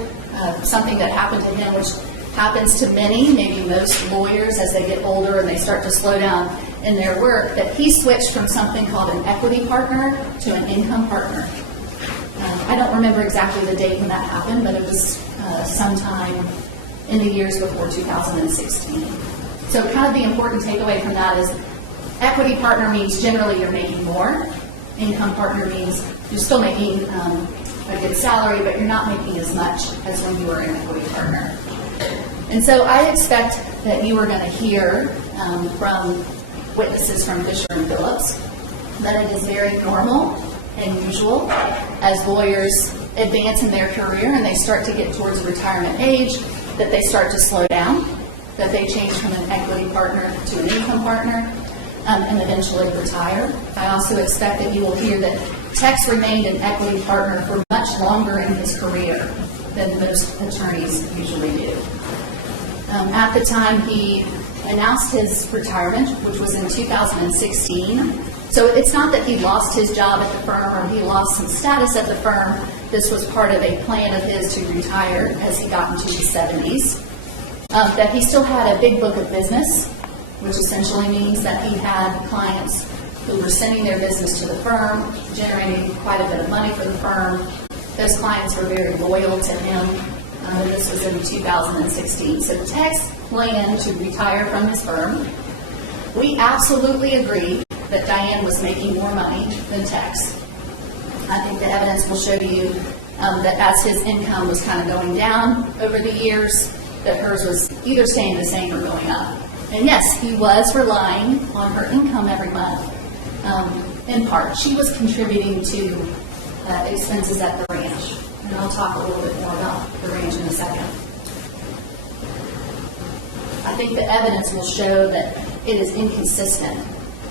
something that happened to him, which happens to many, maybe most lawyers as they get older and they start to slow down in their work, that he switched from something called an equity partner to an income partner. I don't remember exactly the date when that happened, but it was sometime in the years before 2016. So kind of the important takeaway from that is equity partner means generally you're making more. Income partner means you're still making a good salary, but you're not making as much as when you were an equity partner. And so I expect that you are going to hear from witnesses from Fisher & Phillips that it is very normal and usual as lawyers advance in their career and they start to get towards retirement age, that they start to slow down, that they change from an equity partner to an income partner, and eventually retire. I also expect that you will hear that Tex remained an equity partner for much longer in his career than most attorneys usually do. At the time he announced his retirement, which was in 2016. So it's not that he lost his job at the firm or he lost some status at the firm. This was part of a plan of his to retire as he got into his 70s. That he still had a big book of business, which essentially means that he had clients who were sending their business to the firm, generating quite a bit of money for the firm. Those clients were very loyal to him. This was in 2016. So Tex planned to retire from his firm. We absolutely agree that Diane was making more money than Tex. I think the evidence will show you that as his income was kind of going down over the years, that hers was either staying the same or going up. And yes, he was relying on her income every month. In part, she was contributing to expenses at the ranch. And I'll talk a little bit more about the ranch in a second. I think the evidence will show that it is inconsistent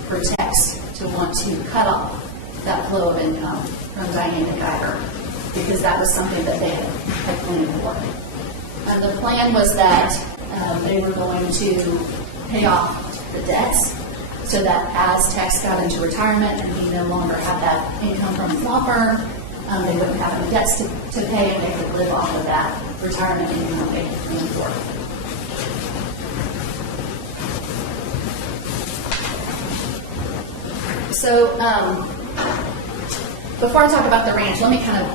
for Tex to want to cut off that flow of income from Diane McIver, because that was something that they had planned for. And the plan was that they were going to pay off the debts so that as Tex got into retirement and he no longer had that income from his law firm, they wouldn't have any debts to pay and they could live off of that retirement income they had planned for. So before I talk about the ranch, let me kind of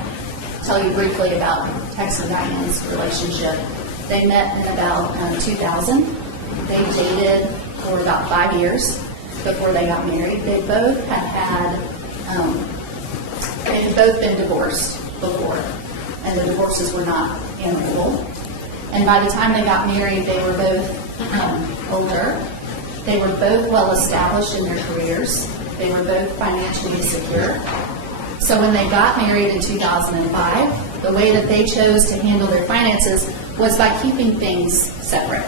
tell you briefly about Tex and Diane's relationship. They met in about 2000. They dated for about 5 years before they got married. They both they had both been divorced before, and the divorces were not amicable. And by the time they got married, they were both older. They were both well established in their careers. They were both financially secure. So when they got married in 2005, the way that they chose to handle their finances was by keeping things separate.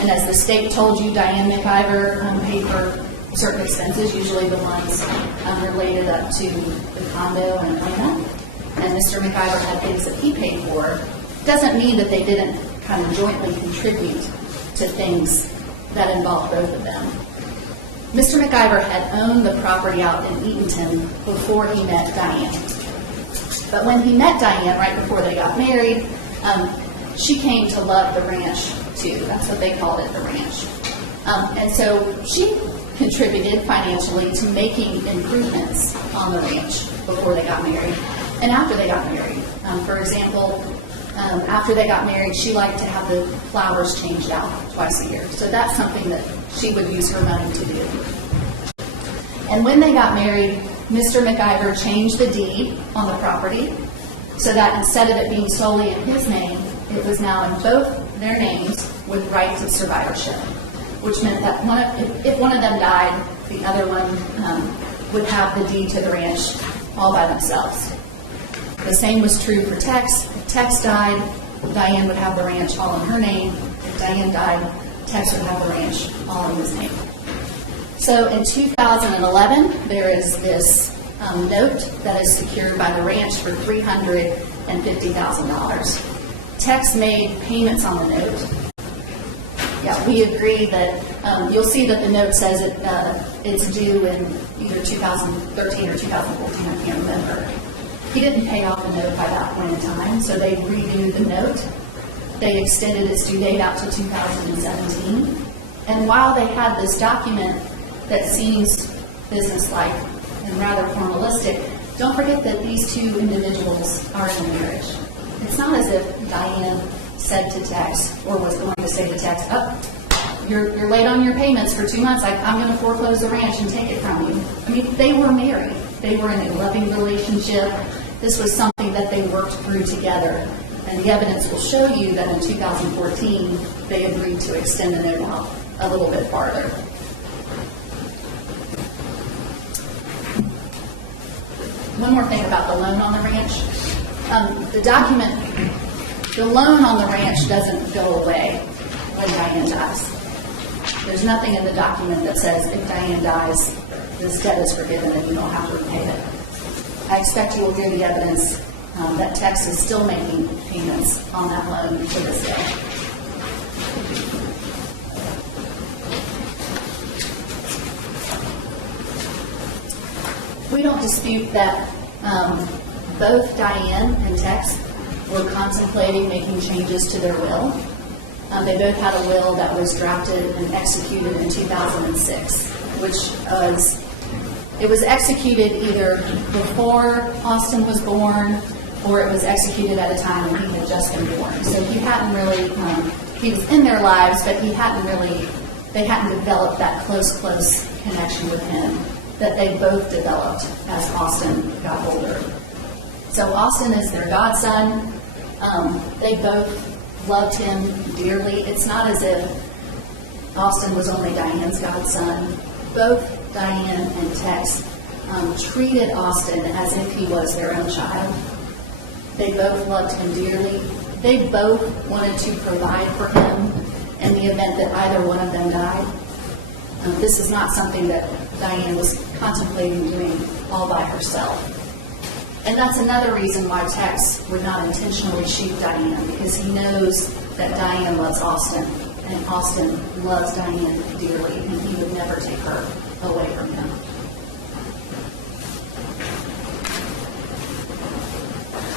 And as the state told you, Diane McIver paid for certain expenses, usually the ones related up to the condo and Atlanta. And Mr. McIver had things that he paid for. Doesn't mean that they didn't kind of jointly contribute to things that involved both of them. Mr. McIver had owned the property out in Eatonton before he met Diane. But when he met Diane right before they got married, she came to love the ranch too. That's what they called it, the ranch. And so she contributed financially to making improvements on the ranch before they got married and after they got married. For example, after they got married, she liked to have the flowers changed out twice a year. So that's something that she would use her money to do. And when they got married, Mr. McIver changed the deed on the property so that instead of it being solely in his name, it was now in both their names with rights of survivorship, which meant that if one of them died, the other one would have the deed to the ranch all by themselves. The same was true for Tex. If Tex died, Diane would have the ranch all in her name. If Diane died, Tex would have the ranch all in his name. So in 2011, there is this note that is secured by the ranch for $350,000. Tex made payments on the note. Yeah, we agree that you'll see that the note says it's due in either 2013 or 2014, I can't remember. He didn't pay off the note by that point in time, so they renewed the note. They extended its due date out to 2017. And while they had this document that seems businesslike and rather formalistic, don't forget that these two individuals are in a marriage. It's not as if Diane said to Tex, or was going to say to Tex, oh, you're late on your payments for 2 months. I'm going to foreclose the ranch and take it from you. I mean, they were married. They were in a loving relationship. This was something that they worked through together. And the evidence will show you that in 2014, they agreed to extend the note out a little bit farther. One more thing about the loan on the ranch. The loan on the ranch doesn't go away when Diane dies. There's nothing in the document that says if Diane dies, this debt is forgiven and you don't have to repay it. I expect you will hear the evidence that Tex is still making payments on that loan to this day. We don't dispute that both Diane and Tex were contemplating making changes to their will. They both had a will that was drafted and executed in 2006, which was executed either before Austin was born or it was executed at a time when he had just been born. So he hadn't really, he was in their lives, but they hadn't developed that close connection with him that they both developed as Austin got older. So Austin is their godson. They both loved him dearly. It's not as if Austin was only Diane's godson. Both Diane and Tex treated Austin as if he was their own child. They both loved him dearly. They both wanted to provide for him in the event that either one of them died. This is not something that Diane was contemplating doing all by herself. And that's another reason why Tex would not intentionally shoot Diane, because he knows that Diane loves Austin, and Austin loves Diane dearly, and he would never take her away from him.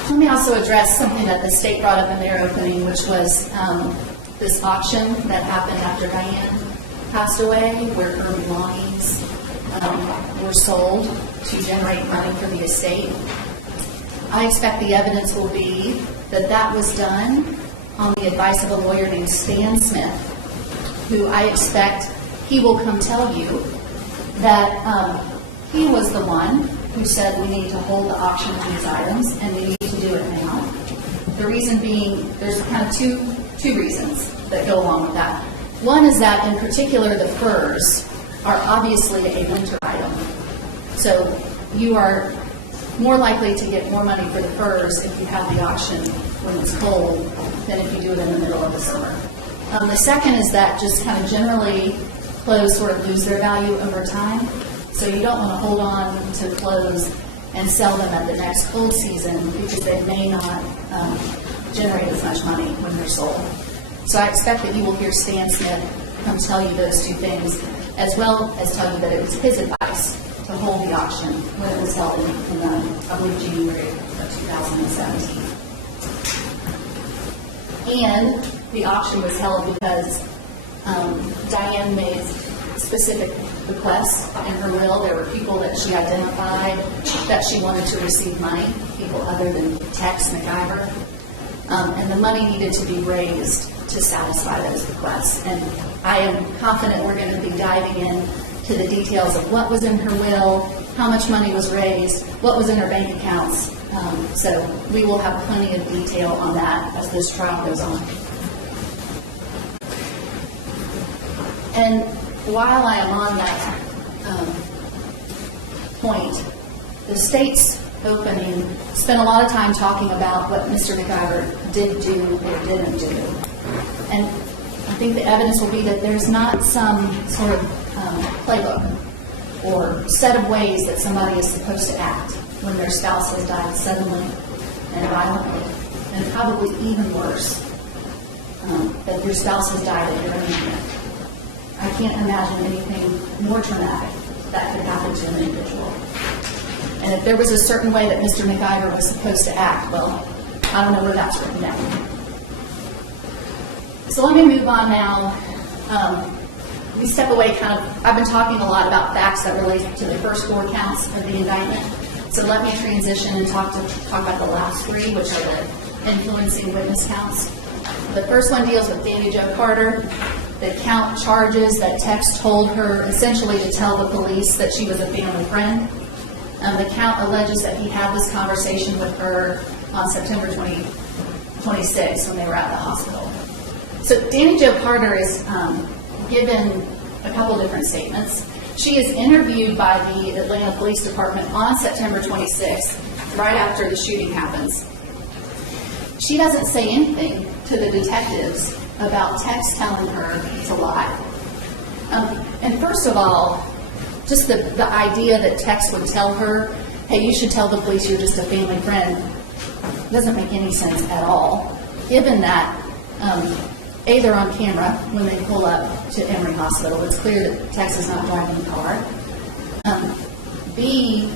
Let me also address something that the state brought up in their opening, which was this auction that happened after Diane passed away, where her belongings were sold to generate money for the estate. I expect the evidence will be that that was done on the advice of a lawyer named Stan Smith, who I expect he will come tell you that he was the one who said we need to hold the auction of these items and we need to do it now. The reason being, there's kind of two reasons that go along with that. One is that in particular the furs are obviously a winter item. So you are more likely to get more money for the furs if you have the auction when it's cold than if you do it in the middle of the summer. The second is that just kind of generally clothes sort of lose their value over time. So you don't want to hold on to clothes and sell them at the next cold season because they may not generate as much money when they're sold. So I expect that you will hear Stan Smith come tell you those two things, as well as tell you that it was his advice to hold the auction when it was held in I believe, January of 2017. And the auction was held because Diane made specific requests in her will. There were people that she identified that she wanted to receive money, people other than Tex McIver. And the money needed to be raised to satisfy those requests. And I am confident we're going to be diving in to the details of what was in her will, how much money was raised, what was in her bank accounts. So we will have plenty of detail on that as this trial goes on. And while I am on that point, the state's opening spent a lot of time talking about what Mr. McIver did do or didn't do. And I think the evidence will be that there's not some sort of playbook or set of ways that somebody is supposed to act when their spouse has died suddenly and violently, and probably even worse, that your spouse has died at your own hand. I can't imagine anything more traumatic that could happen to an individual. And if there was a certain way that Mr. McIver was supposed to act, well, I don't know where that's written down. So let me move on now. We step away I've been talking a lot about facts that relate to the first 4 counts of the indictment. So let me transition and talk about the last 3, which are the influencing witness counts. The first one deals with Danny Jo Carter. The count charges that Tex told her essentially to tell the police that she was a family friend. The count alleges that he had this conversation with her on September 26th when they were at the hospital. So Danny Jo Carter is given a couple different statements. She is interviewed by the Atlanta Police Department on September 26th, right after the shooting happens. She doesn't say anything to the detectives about Tex telling her to lie. And first of all, just the idea that Tex would tell her, hey, you should tell the police you're just a family friend, doesn't make any sense at all, given that A, they're on camera when they pull up to Emory Hospital. It's clear that Tex is not driving the car. B,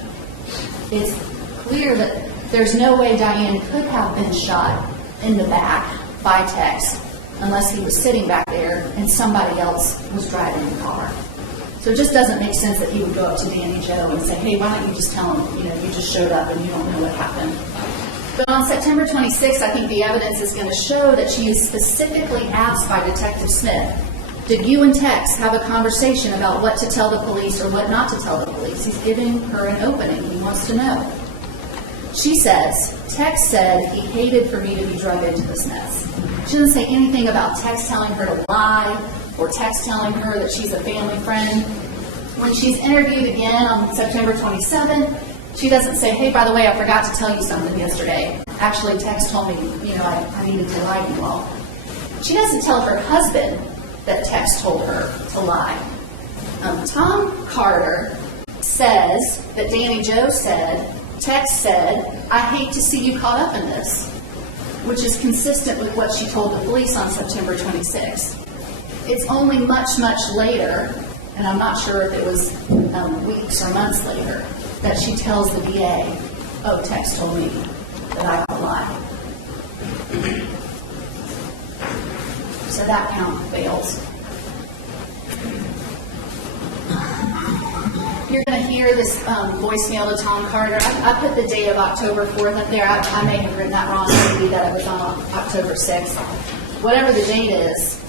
it's clear that there's no way Diane could have been shot in the back by Tex unless he was sitting back there and somebody else was driving the car. So it just doesn't make sense that he would go up to Danny Joe and say, hey, why don't you just tell him, you just showed up and you don't know what happened. But on September 26th, I think the evidence is going to show that she is specifically asked by Detective Smith, did you and Tex have a conversation about what to tell the police or what not to tell the police? He's giving her an opening. He wants to know. She says, Tex said he hated for me to be drug into this mess. She doesn't say anything about Tex telling her to lie or Tex telling her that she's a family friend. When she's interviewed again on September 27th, she doesn't say, hey, by the way, I forgot to tell you something yesterday. Actually, Tex told me, I needed to lie to you all. She doesn't tell her husband that Tex told her to lie. Tom Carter says that Danny Joe said, Tex said, I hate to see you caught up in this, which is consistent with what she told the police on September 26th. It's only much, much later, and I'm not sure if it was weeks or months later, that she tells the DA, oh, Tex told me that I could lie. So that count fails. You're going to hear this voicemail to Tom Carter. I put the date of October 4th up there. I may have written that wrong, maybe that it was on October 6th. Whatever the date is,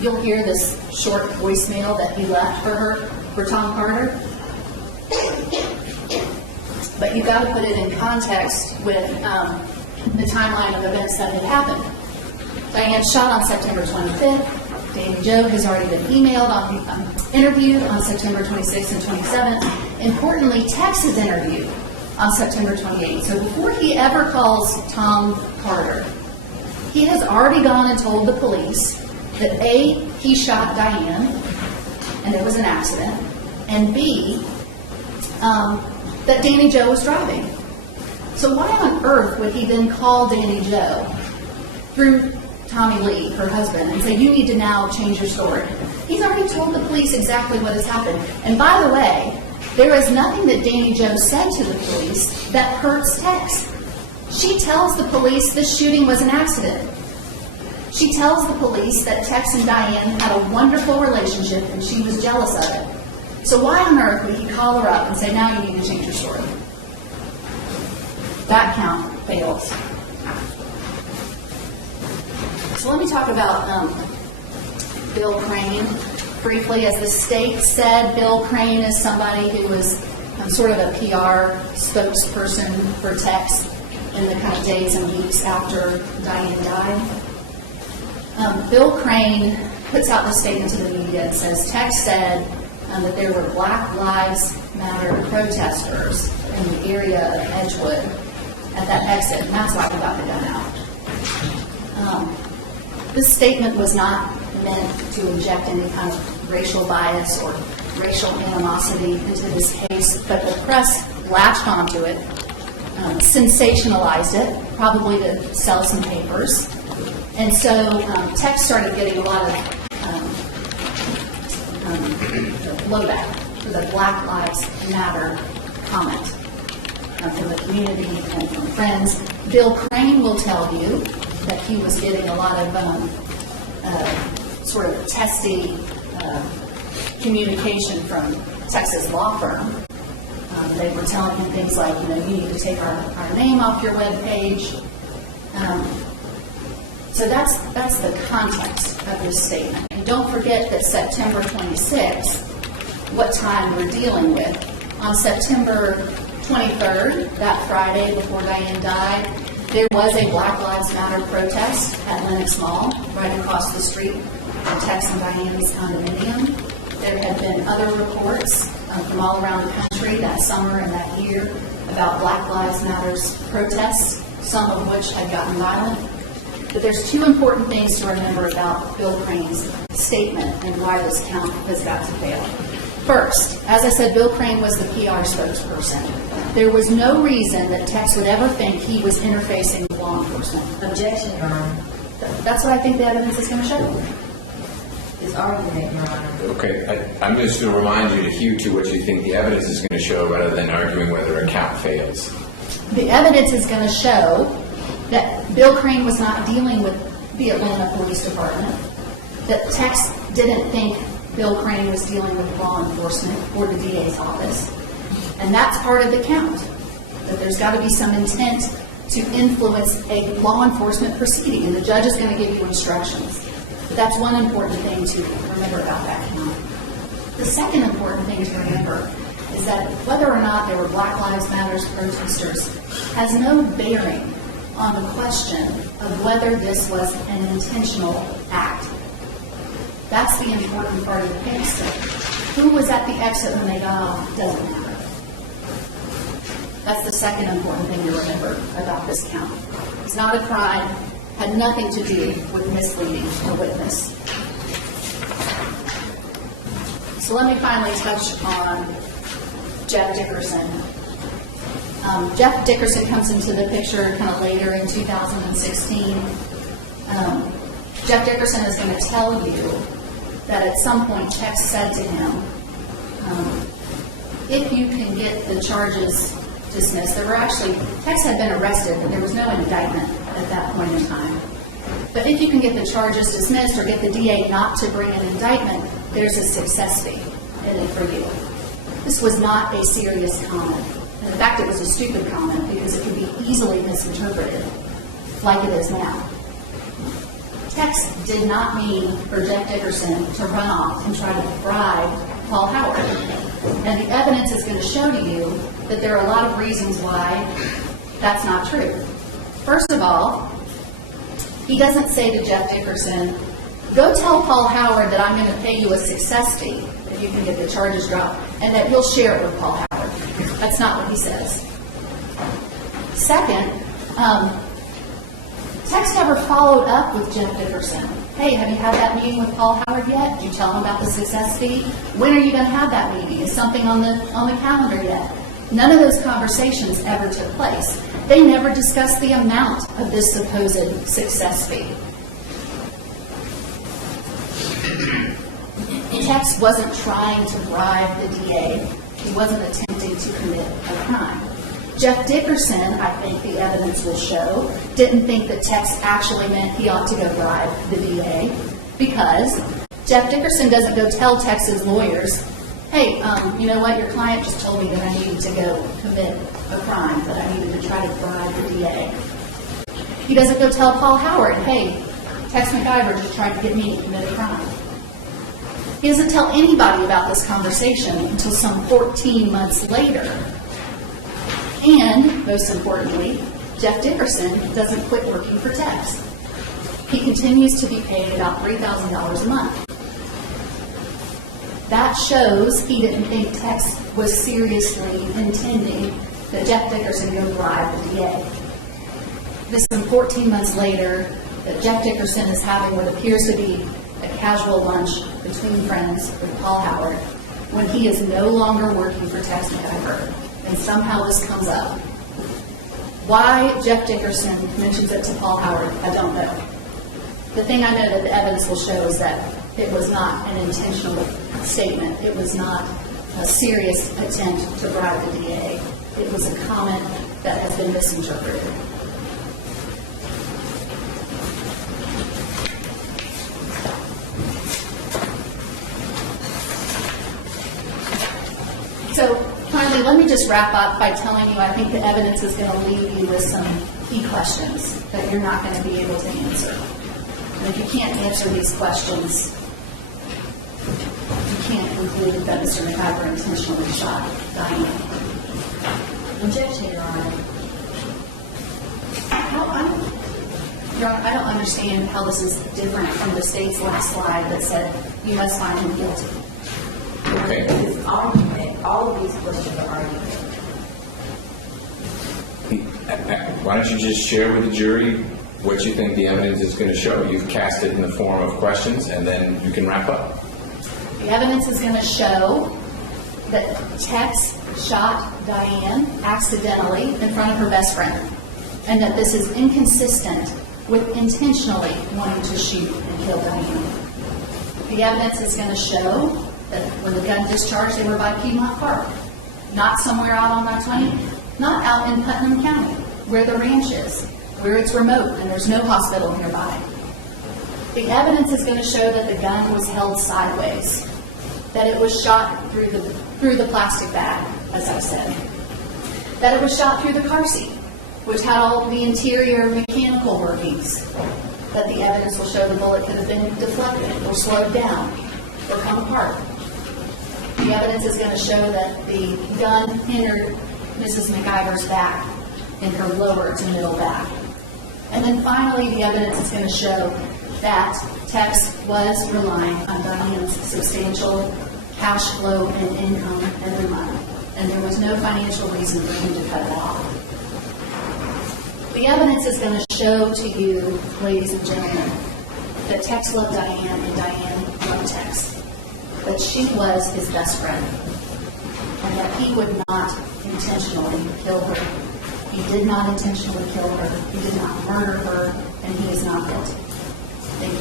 you'll hear this short voicemail that he left for her, for Tom Carter. But you've got to put it in context with the timeline of events that had happened. Diane's shot on September 25th. Danny Joe has already been interviewed on September 26th and 27th. Importantly, Tex is interviewed on September 28th. So before he ever calls Tom Carter, he has already gone and told the police that A, he shot Diane, and it was an accident, and B, that Danny Joe was driving. So why on earth would he then call Danny Joe through Tommy Lee, her husband, and say, you need to now change your story? He's already told the police exactly what has happened. And by the way, there is nothing that Danny Joe said to the police that hurts Tex. She tells the police this shooting was an accident. She tells the police that Tex and Diane had a wonderful relationship and she was jealous of it. So why on earth would he call her up and say, now you need to change your story? That count fails. So let me talk about Bill Crane briefly. As the state said, Bill Crane is somebody who was sort of a PR spokesperson for Tex in the kind of days and weeks after Diane died. Bill Crane puts out this statement to the media and says, Tex said that there were Black Lives Matter protesters in the area of Edgewood at that exit, and that's why we got the gun out. This statement was not meant to inject any kind of racial bias or racial animosity into this case, but the press latched onto it, sensationalized it, probably to sell some papers. And so Tex started getting a lot of blowback for the Black Lives Matter comment from the community and from friends. Bill Crane will tell you that he was getting a lot of sort of testy communication from Tex's law firm. They were telling him things like, you need to take our name off your web page. So that's the context of this statement. And don't forget that September 26th, what time we're dealing with. On September 23rd, that Friday before Diane died, there was a Black Lives Matter protest at Lenox Mall, right across the street from Tex and Diane's condominium. There had been other reports from all around the country that summer and that year about Black Lives Matter's protests, some of which had gotten violent. But there's two important things to remember about Bill Crane's statement and why this count has got to fail. First, as I said, Bill Crane was the PR spokesperson. There was no reason that Tex would ever think he was interfacing with law enforcement. Objection, Your Honor. That's what I think the evidence is going to show. his argument, Your Honor. Okay, I'm just going to remind you to hew to what you think the evidence is going to show rather than arguing whether a count fails. The evidence is going to show that Bill Crane was not dealing with the Atlanta Police Department, that Tex didn't think Bill Crane was dealing with law enforcement or the DA's office. And that's part of the count, that there's got to be some intent to influence a law enforcement proceeding, and the judge is going to give you instructions. But that's one important thing to remember about that count. The second important thing to remember is that whether or not there were Black Lives Matter protesters has no bearing on the question of whether this was an intentional act. That's the important part of the case. Who was at the exit when they got off doesn't matter. That's the second important thing to remember about this count. It's not a crime, had nothing to do with misleading a witness. So let me finally touch on Jeff Dickerson. Jeff Dickerson comes into the picture kind of later in 2016. Jeff Dickerson is going to tell you that at some point Tex said to him, if you can get the charges dismissed, Tex had been arrested, but there was no indictment at that point in time. But if you can get the charges dismissed or get the DA not to bring an indictment, there's a success fee in it for you. This was not a serious comment. And in fact, it was a stupid comment because it could be easily misinterpreted, like it is now. Tex did not mean for Jeff Dickerson to run off and try to bribe Paul Howard. And the evidence is going to show to you that there are a lot of reasons why that's not true. First of all, he doesn't say to Jeff Dickerson, go tell Paul Howard that I'm going to pay you a success fee if you can get the charges dropped, and that you'll share it with Paul Howard. That's not what he says. Second, Tex never followed up with Jeff Dickerson. Hey, have you had that meeting with Paul Howard yet? Did you tell him about the success fee? When are you going to have that meeting? Is something on the calendar yet? None of those conversations ever took place. They never discussed the amount of this supposed success fee. Tex wasn't trying to bribe the DA. He wasn't attempting to commit a crime. Jeff Dickerson, I think the evidence will show, didn't think that Tex actually meant he ought to go bribe the DA, because Jeff Dickerson doesn't go tell Tex's lawyers, hey, you know what, your client just told me that I needed to go commit a crime, that I needed to try to bribe the DA. He doesn't go tell Paul Howard, hey, Tex McIver just tried to get me to commit a crime. He doesn't tell anybody about this conversation until some 14 months later. And, most importantly, Jeff Dickerson doesn't quit working for Tex. He continues to be paid about $3,000 a month. That shows he didn't think Tex was seriously intending that Jeff Dickerson go bribe the DA. This is 14 months later that Jeff Dickerson is having what appears to be a casual lunch between friends with Paul Howard when he is no longer working for Tex McIver. And somehow this comes up. Why Jeff Dickerson mentions it to Paul Howard, I don't know. The thing I know that the evidence will show is that it was not an intentional statement. It was not a serious attempt to bribe the DA. It was a comment that has been misinterpreted. So finally, let me just wrap up by telling you I think the evidence is going to leave you with some key questions that you're not going to be able to answer. And if you can't answer these questions, you can't conclude that Mr. McIver intentionally shot Diane. Objection, Your Honor. Your Honor, I don't understand how this is different from the state's last slide that said you must find him guilty. Okay. His argument, all of these questions are argument. Why don't you just share with the jury what you think the evidence is going to show? You've cast it in the form of questions, and then you can wrap up. The evidence is going to show that Tex shot Diane accidentally in front of her best friend, and that this is inconsistent with intentionally wanting to shoot and kill Diane. The The evidence is going to show that when the gun discharged, they were by Piedmont Park, not somewhere out on I-20, not out in Putnam County, where the ranch is, where it's remote and there's no hospital nearby. The evidence is going to show that the gun was held sideways, that it was shot through the plastic bag, as I said, that it was shot through the car seat, which had all the interior mechanical workings, that the evidence will show the bullet could have been deflected or slowed down or come apart. The evidence is going to show that the gun entered Mrs. McIver's back in her lower to middle back. And then finally, the evidence is going to show that Tex was relying on Diane's substantial cash flow and income every month, and there was no financial reason for him to cut it off. The evidence is going to show to you, ladies and gentlemen, that Tex loved Diane and Diane loved Tex, that she was his best friend, and that he would not intentionally kill her. He did not intentionally kill her. He did not murder her, and he is not guilty. Thank you.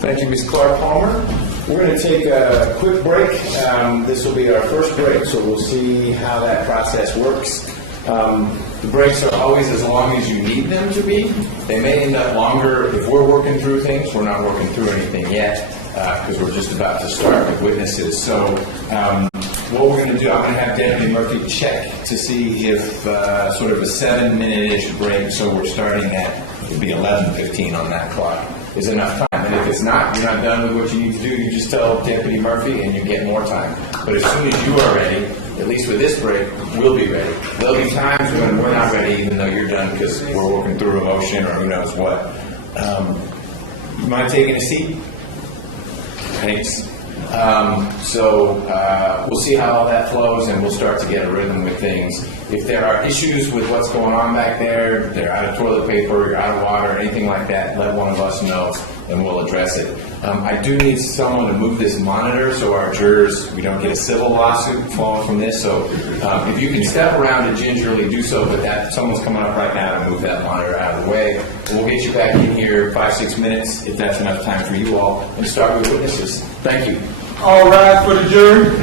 Thank you, Ms. Clark Palmer. We're going to take a quick break. This will be our first break, so we'll see how that process works. The breaks are always as long as you need them to be. They may end up longer if we're working through things. We're not working through anything yet because we're just about to start with witnesses. So what we're going to do, I'm going to have Deputy Murphy check to see if sort of a 7-minute-ish break, so we're starting at, it'll be 11:15 on that clock, is enough time. And if it's not, you're not done with what you need to do, you just tell Deputy Murphy and you get more time. But as soon as you are ready, at least with this break, we'll be ready. There'll be times when we're not ready, even though you're done, because we're working through a motion or who knows what. You mind taking a seat? Thanks. We'll see how all that flows, and we'll start to get a rhythm with things. If there are issues with what's going on back there, they're out of toilet paper, you're out of water, anything like that, let one of us know, and we'll address it. I do need someone to move this monitor so our jurors, we don't get a civil lawsuit flowing from this. So if you can step around and gingerly do so, but that someone's coming up right now to move that monitor out of the way. And we'll get you back in here 5-6 minutes, if that's enough time for you all, and start with witnesses. Thank you. All rise for the jury.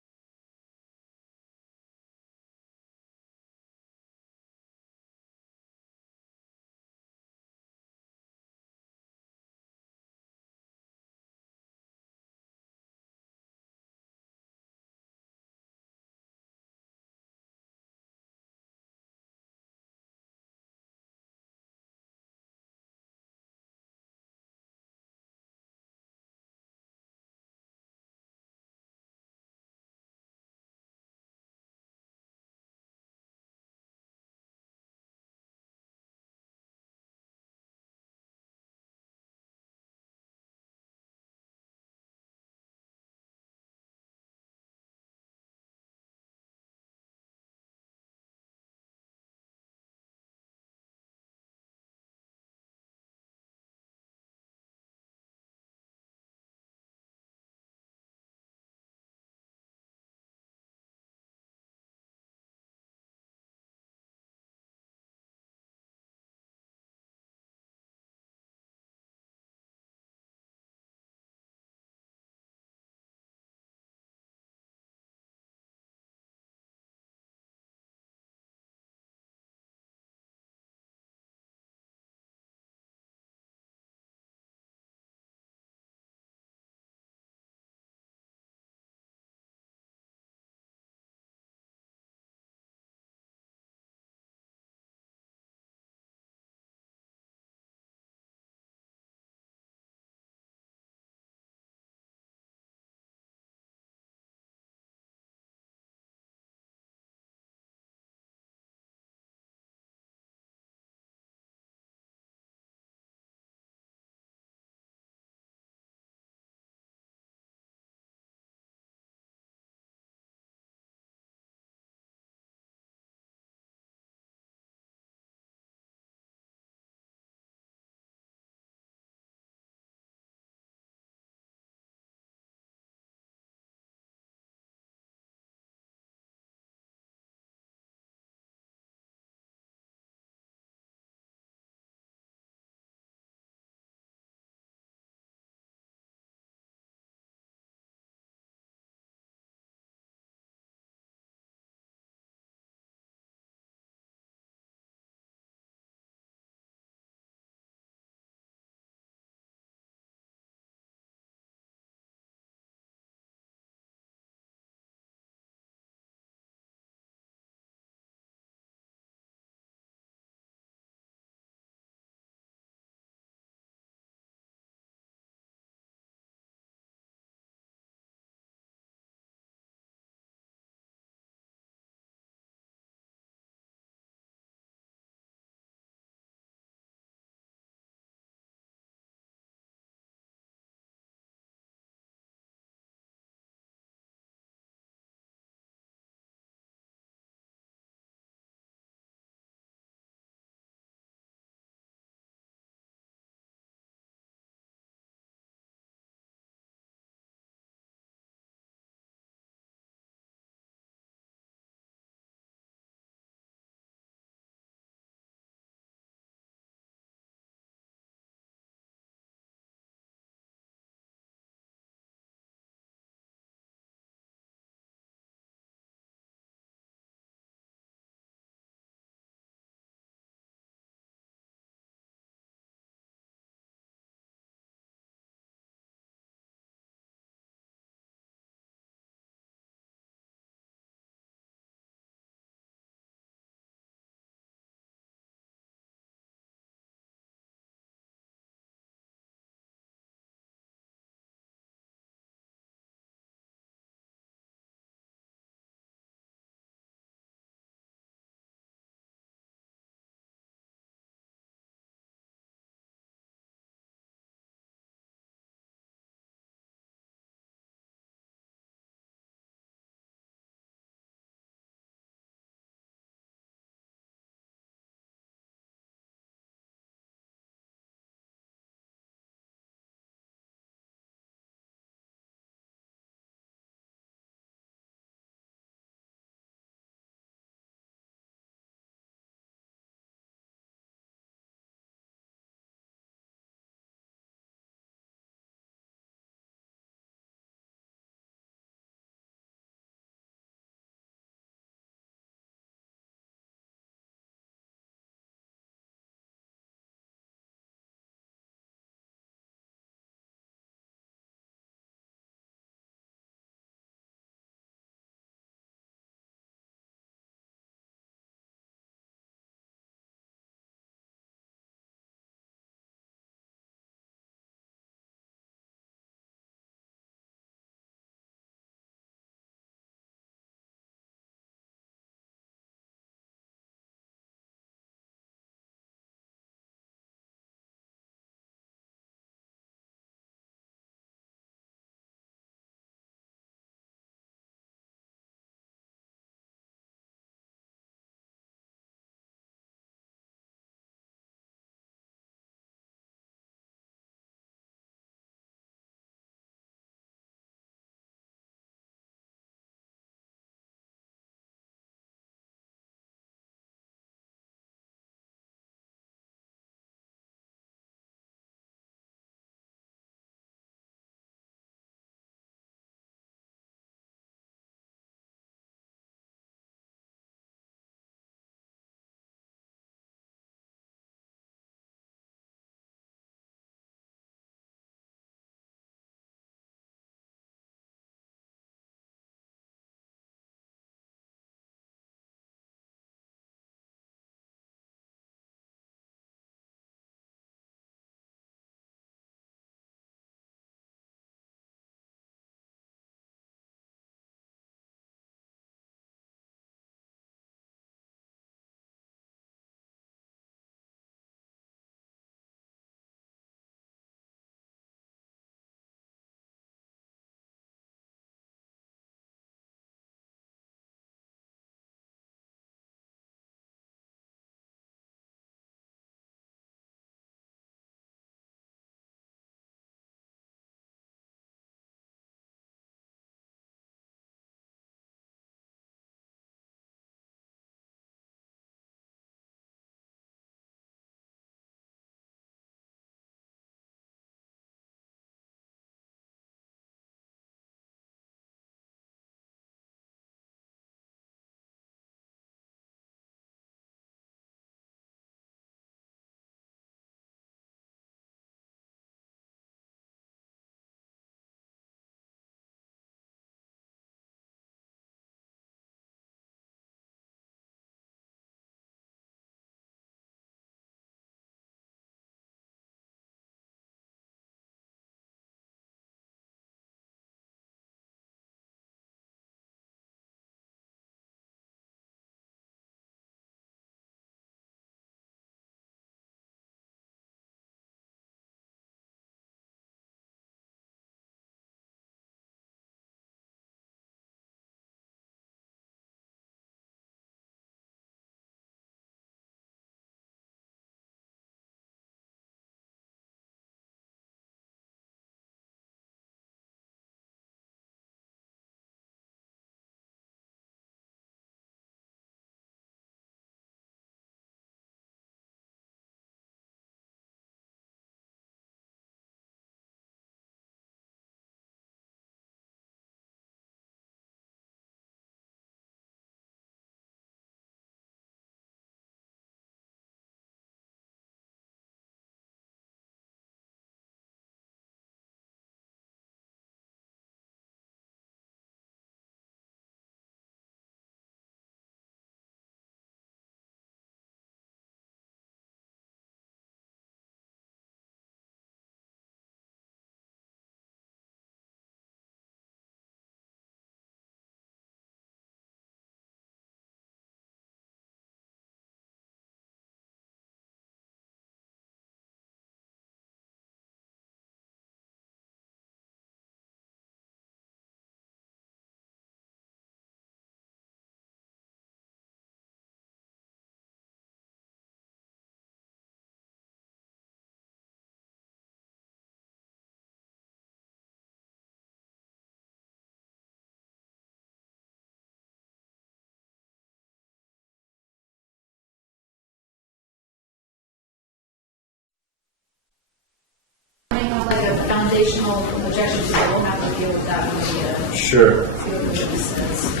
foundational objections, so we'll have to deal with that when we Sure. see what the witness says.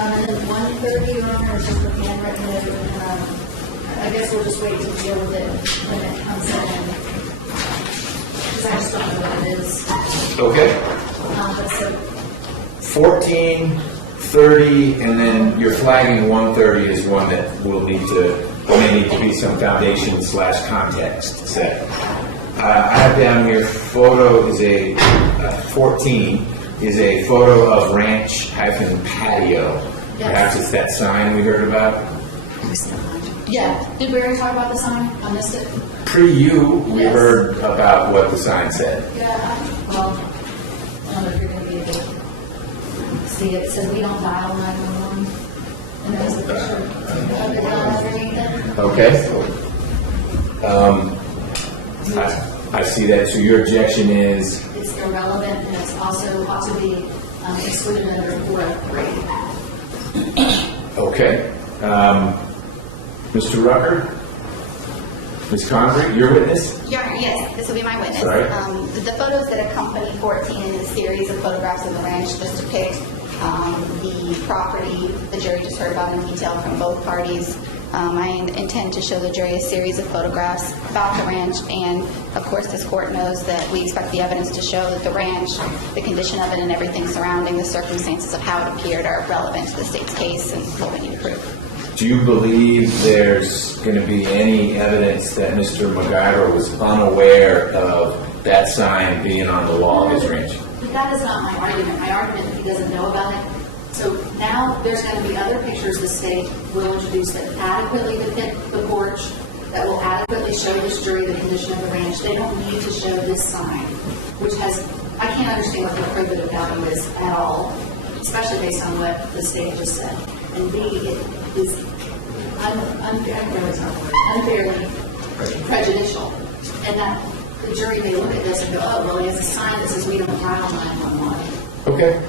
And then 130, Your Honor, is just a handwritten note. I guess we'll just wait to deal with it when it comes in. Because I just don't know what it is. Okay. But so, 14, 30, and then you're flagging 130 is one that will need to, may need to be some foundation / context set. I have down here, photo is a, 14 is a photo of ranch-patio. Perhaps it's that sign we heard about. yeah, did we already talk about the sign? I missed it. Pre-you, we Yes. heard about what the sign said. Yeah, well, I don't know if you're going to be able to see it. It says we don't dial 911. And there's a picture of the gun underneath it. Okay. I see that. So your objection is, It's irrelevant and it's also ought to be excluded under 403. okay. Mr. Rucker? Ms. Convery, your witness? Your Honor, yes, this will be my witness. Sorry. The photos that accompany 14 is a series of photographs of the ranch just depict the property the jury just heard about in detail from both parties. I intend to show the jury a series of photographs about the ranch, and of course this court knows that we expect the evidence to show that the ranch, the condition of it, and everything surrounding the circumstances of how it appeared are relevant to the state's case and what we need to prove. Do you believe there's going to be any evidence that Mr. McIver was unaware of that sign being on the wall of his ranch? But that is not my argument. My argument is he doesn't know about it. So now there's going to be other pictures the state will introduce that adequately depict the porch, that will adequately show this jury the condition of the ranch. They don't need to show this sign, which has, I can't understand what the probative value is at all, especially based on what the state just said. And B, it is unfairly prejudicial. And that the jury may look at this and go, oh, well, it has a sign that says we don't dial 911. Okay.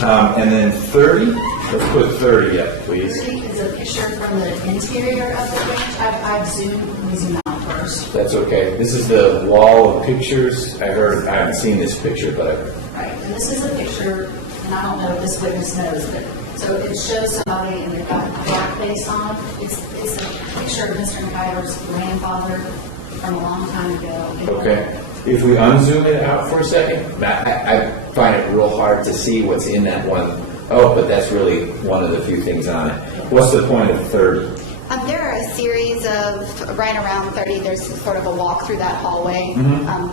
And then 30? Let's put 30 up, please. 30 is a picture from the interior of the ranch. I've zoomed, let me zoom out first. That's okay. This is the wall of pictures. I haven't seen this picture, but Right, and this is a picture, and I don't know if this witness knows, but so it shows somebody and they've got blackface on. It's a picture of Mr. McIver's grandfather from a long time ago. okay. If we unzoom it out for a second, I find it real hard to see what's in that one. Oh, but that's really one of the few things on it. What's the point of 30? There are a series of, right around 30, there's sort of a walk through that hallway.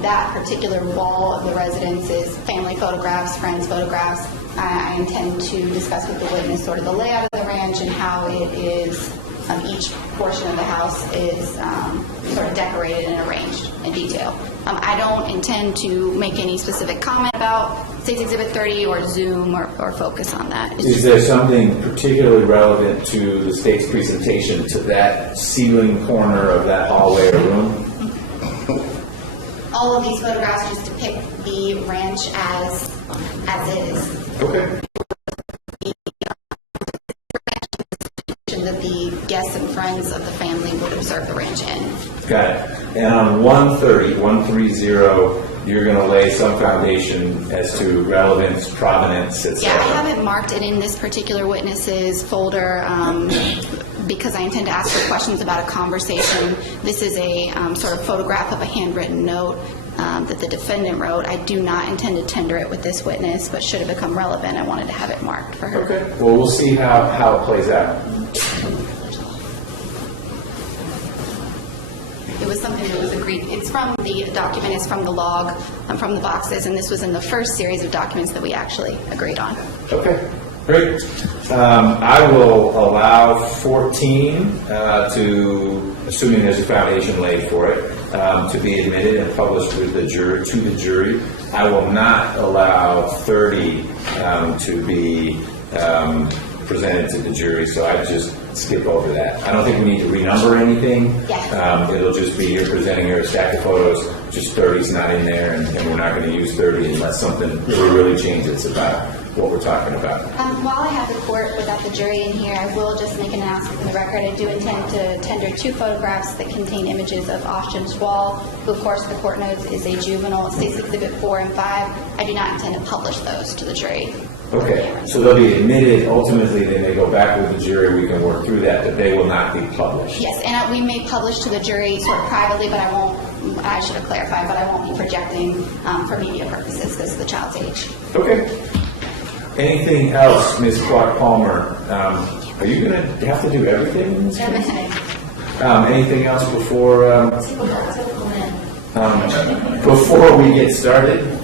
That particular wall of the residence is family photographs, friends photographs. I intend to discuss with the witness sort of the layout of the ranch and how it is, each portion of the house is sort of decorated and arranged in detail. I don't intend to make any specific comment about State's Exhibit 30 or zoom or focus on that. It's Is there something particularly relevant to the state's presentation to that ceiling corner of that hallway or room? all of these photographs just depict the ranch as is. Okay. That the guests and friends of the family would observe the ranch in. Got it. And on 130, you're going to lay some foundation as to relevance, provenance, etc. Yeah, I haven't marked it in this particular witness's folder because I intend to ask her questions about a conversation. This is a sort of photograph of a handwritten note that the defendant wrote. I do not intend to tender it with this witness, but should it become relevant, I wanted to have it marked for her. Okay. Well, we'll see how it plays out. It was something that was agreed. It's from the document, it's from the log, from the boxes, and this was in the first series of documents that we actually agreed on. Okay, great. I will allow 14 to, assuming there's a foundation laid for it, to be admitted and published with the jury, to the jury. I will not allow 30 to be presented to the jury, so I'd just skip over that. I don't think we need to renumber anything. Yes. It'll just be you're presenting her a stack of photos, just 30's not in there, and we're not going to use 30 unless something really changes about what we're talking about. While I have the court without the jury in here, I will just make an announcement in the record. I do intend to tender 2 photographs that contain images of Austin's Wall, who of course the court knows is a juvenile. It states Exhibit 4 and 5. I do not intend to publish those to the jury. Okay, so they'll be admitted, ultimately then they go back with the jury, we can work through that, but they will not be published. Yes, and we may publish to the jury sort of privately, but I should have clarified, but I won't be projecting for media purposes because of the child's age. Okay. Anything else, Ms. Clark Palmer? Are you going to have to do everything in this case? Anything else before we get started?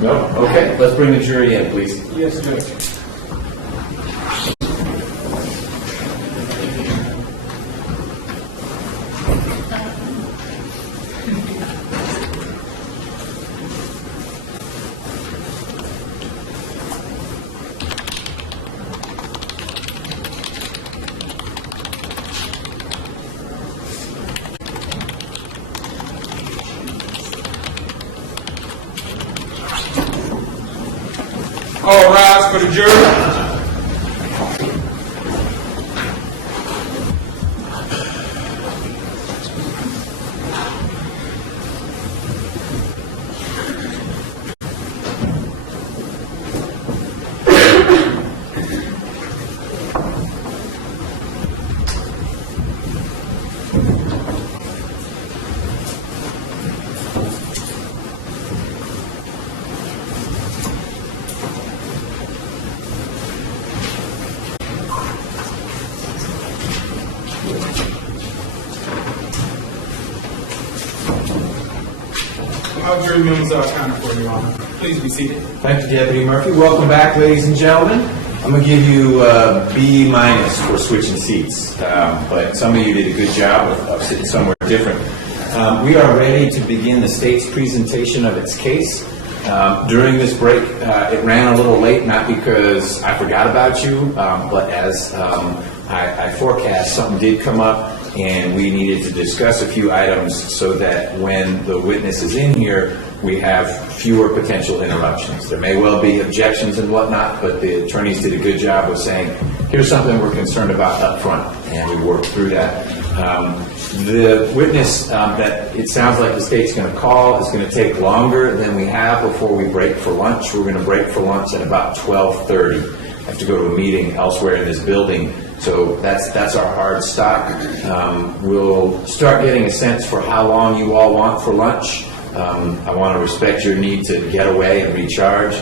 No? Okay, let's bring the jury in, please. Yes, Judge. All rise for the jury. All jury members are accounted for, Your Honor. Please be seated. Thank you, Deputy Murphy. Welcome back, ladies and gentlemen. I'm going to give you B- for switching seats, but some of you did a good job of sitting somewhere different. We are ready to begin the state's presentation of its case. During this break, it ran a little late, not because I forgot about you, but as I forecast, something did come up, and we needed to discuss a few items so that when the witness is in here, we have fewer potential interruptions. There may well be objections and whatnot, but the attorneys did a good job of saying, here's something we're concerned about up front, and we worked through that. The witness that it sounds like the state's going to call is going to take longer than we have before we break for lunch. We're going to break for lunch at about 12:30. I have to go to a meeting elsewhere in this building. So that's our hard stop. We'll start getting a sense for how long you all want for lunch. I want to respect your need to get away and recharge,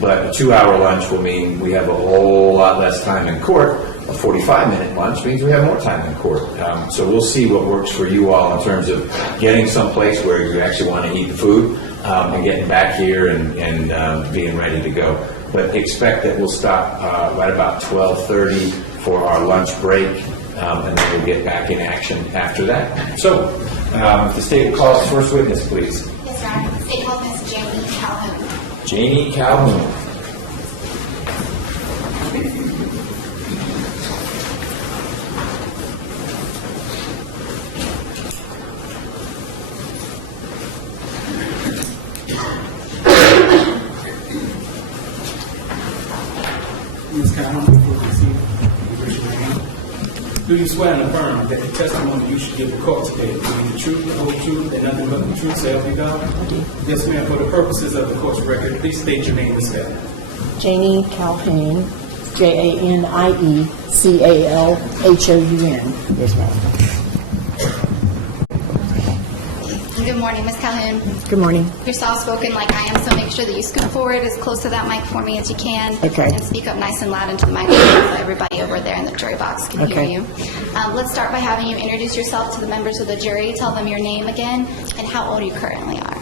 but a 2-hour lunch will mean we have a whole lot less time in court. A 45-minute lunch means we have more time in court. So we'll see what works for you all in terms of getting someplace where you actually want to eat the food and getting back here and being ready to go. But expect that we'll stop right about 12:30 for our lunch break, and then we'll get back in action after that. So, the state will call its first witness, please. Yes, Your Honor. The state calls Ms. Janie Calhoun. Janie Calhoun. Ms. Calhoun, before we proceed, raise your hand. Do you swear and affirm that the testimony you should give the court today will be the truth, the whole truth, and nothing but the truth, so help you God? Yes, ma'am. For the purposes of the court's record, please state your name and spelling. Janie Calhoun, Janie Calhoun. Yes, ma'am. Good morning, Ms. Calhoun. Good morning. You're soft-spoken like I am, so make sure that you scoot forward as close to that mic for me as you can. Okay. And speak up nice and loud into the microphone so everybody over there in the jury box can hear Okay. you. Let's start by having you introduce yourself to the members of the jury. Tell them your name again and how old you currently are.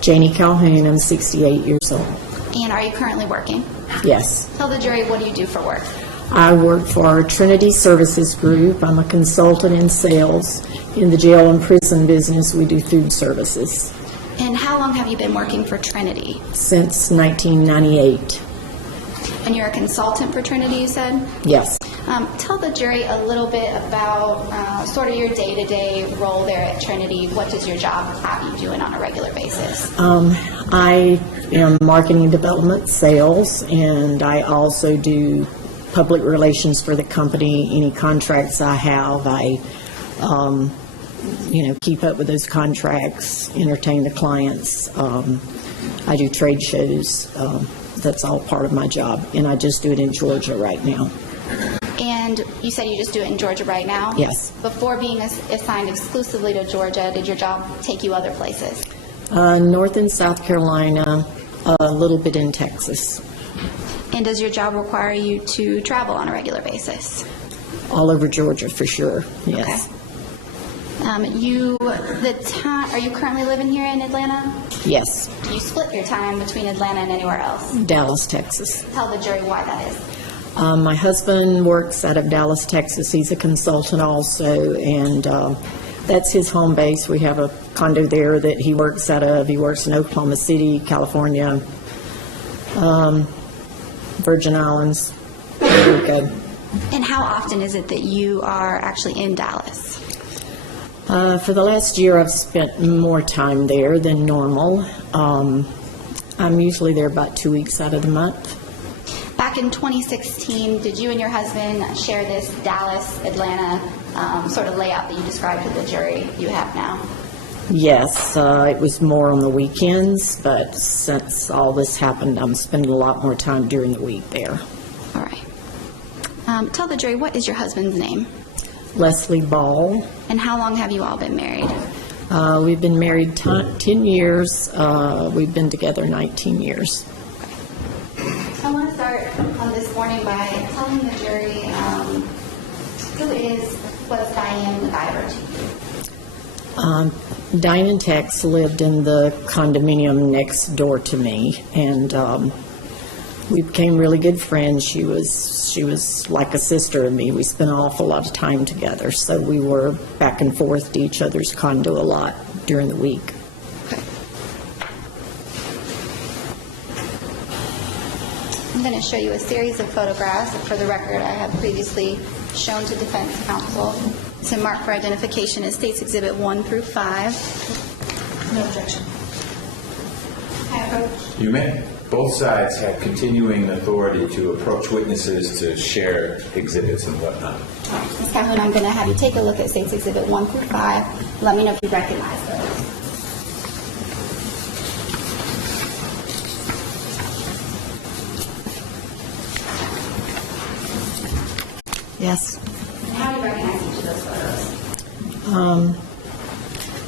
Janie Calhoun, I'm 68 years old. And are you currently working? Yes. Tell the jury, what do you do for work? I work for Trinity Services Group. I'm a consultant in sales. In the jail and prison business, we do food services. And how long have you been working for Trinity? Since 1998. And you're a consultant for Trinity, you said? Yes. Tell the jury a little bit about sort of your day-to-day role there at Trinity. What does your job have you doing on a regular basis? I am marketing development sales, and I also do public relations for the company. Any contracts I have, I keep up with those contracts, entertain the clients. I do trade shows. That's all part of my job, and I just do it in Georgia right now. And you said you just do it in Georgia right now? Yes. Before being assigned exclusively to Georgia, did your job take you other places? North and South Carolina, a little bit in Texas. And does your job require you to travel on a regular basis? All over Georgia, for sure, yes. Are you currently living here in Atlanta? Yes, Do you split your time between Atlanta and anywhere else? Dallas, Texas. Tell the jury why that is. My husband works out of Dallas, Texas. He's a consultant also, and that's his home base. We have a condo there that he works out of. He works in Oklahoma City, California, Virgin Islands, Puerto Rico. And how often is it that you are actually in Dallas? For the last year, I've spent more time there than normal. I'm usually there about 2 weeks out of the month. Back in 2016, did you and your husband share this Dallas-Atlanta sort of layout that you described to the jury you have now? Yes, it was more on the weekends, but since all this happened, I'm spending a lot more time during the week there. All right. Tell the jury, what is your husband's name? Leslie Ball. And how long have you all been married? We've been married 10 years. We've been together 19 years. I want to start on this morning by telling the jury was Diane McIver to you? Diane and Tex lived in the condominium next door to me, and we became really good friends. She was like a sister to me. We spent an awful lot of time together, so we were back and forth to each other's condo a lot during the week. I'm going to show you a series of photographs. For the record, I have previously shown to defense counsel to mark for identification as States Exhibit 1 through 5. No objection. You may. Both sides have continuing authority to approach witnesses to share exhibits and whatnot. Ms. Calhoun, I'm going to have you take a look at States Exhibit 1 through 5. Let me know if you recognize those. Yes. And how do you recognize each of those photos?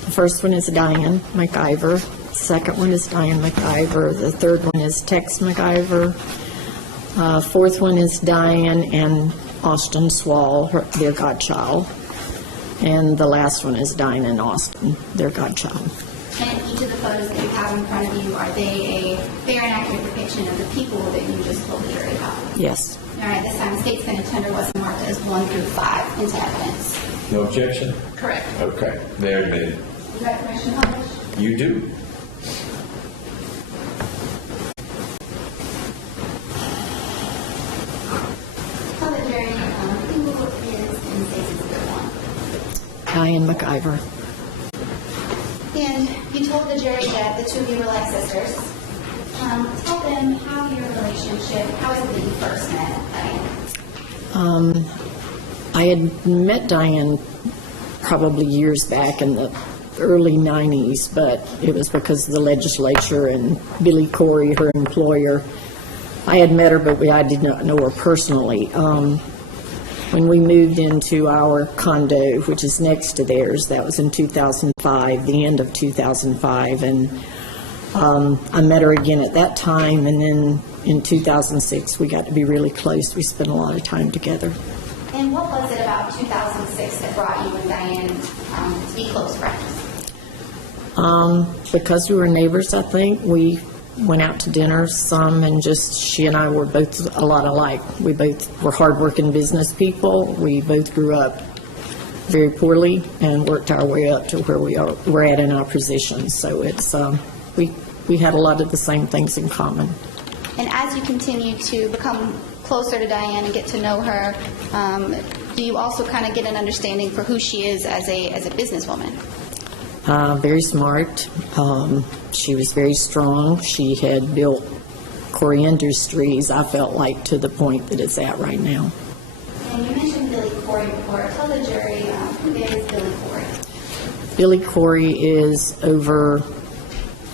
The first one is Diane McIver. The second one is Diane McIver. The third one is Tex McIver. Fourth one is Diane and Austin Swall, their godchild. And the last one is Diane and Austin, their godchild. And each of the photos that you have in front of you, are they a fair and accurate depiction of the people that you just told the jury about? Yes. All right, this time the state's contender was marked as 1 through 5 into evidence. No objection? Correct. Okay, they're admitted. You have permission to publish? You do. Tell the jury who is in State's Exhibit 1. Diane McIver. And you told the jury that the two of you were like sisters. Tell them how is it that you first met Diane? I had met Diane probably years back in the early 90s, but it was because of the legislature and Billy Corey, her employer. I had met her, but I did not know her personally. When we moved into our condo, which is next to theirs, that was in 2005, the end of 2005, and I met her again at that time, and then in 2006 we got to be really close. We spent a lot of time together. And what was it about 2006 that brought you and Diane to be close friends? Because we were neighbors, I think. We went out to dinner some, and just she and I were both a lot alike. We both were hardworking business people. We both grew up very poorly and worked our way up to where we're at in our positions. So it's we had a lot of the same things in common. And as you continue to become closer to Diane and get to know her, do you also kind of get an understanding for who she is as a businesswoman? Very smart. She was very strong. She had built Corey Industries, I felt like, to the point that it's at right now. And you mentioned Billy Corey before. Tell the jury, who is Billy Corey? Billy Corey is over,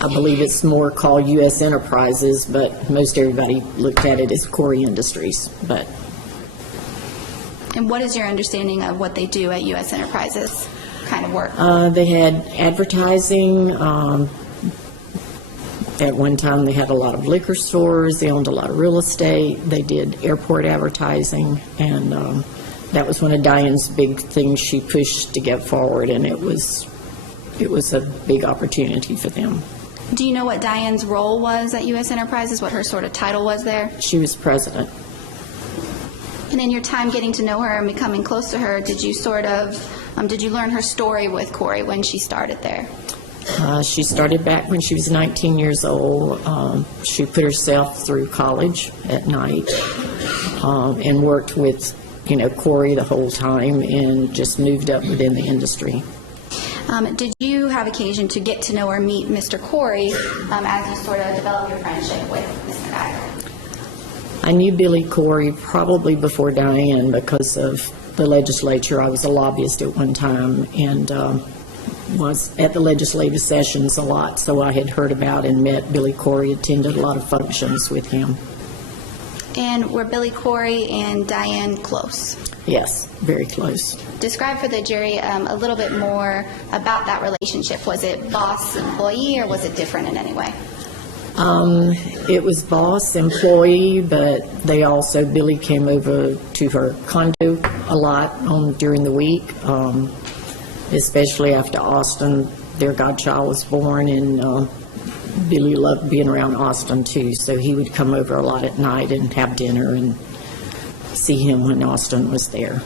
I believe it's more called U.S. Enterprises, but most everybody looked at it as Corey Industries. But And what is your understanding of what they do at U.S. Enterprises? Kind of work? they had advertising. At one time, they had a lot of liquor stores. They owned a lot of real estate. They did airport advertising, and that was one of Diane's big things she pushed to get forward, and it was a big opportunity for them. Do you know what Diane's role was at U.S. Enterprises, what her sort of title was there? She was president. And in your time getting to know her and becoming close to her, did you did you learn her story with Corey when she started there? She started back when she was 19 years old. She put herself through college at night and worked with, Corey the whole time and just moved up within the industry. Did you have occasion to get to know or meet Mr. Corey as you sort of developed your friendship with Mr. McIver? I knew Billy Corey probably before Diane because of the legislature. I was a lobbyist at one time and was at the legislative sessions a lot, so I had heard about and met Billy Corey, attended a lot of functions with him. And were Billy Corey and Diane close? Yes, very close. Describe for the jury a little bit more about that relationship. Was it boss-employee or was it different in any way? It was boss-employee, but Billy came over to her condo a lot during the week, especially after Austin, their godchild, was born, and Billy loved being around Austin too, so he would come over a lot at night and have dinner and see him when Austin was there.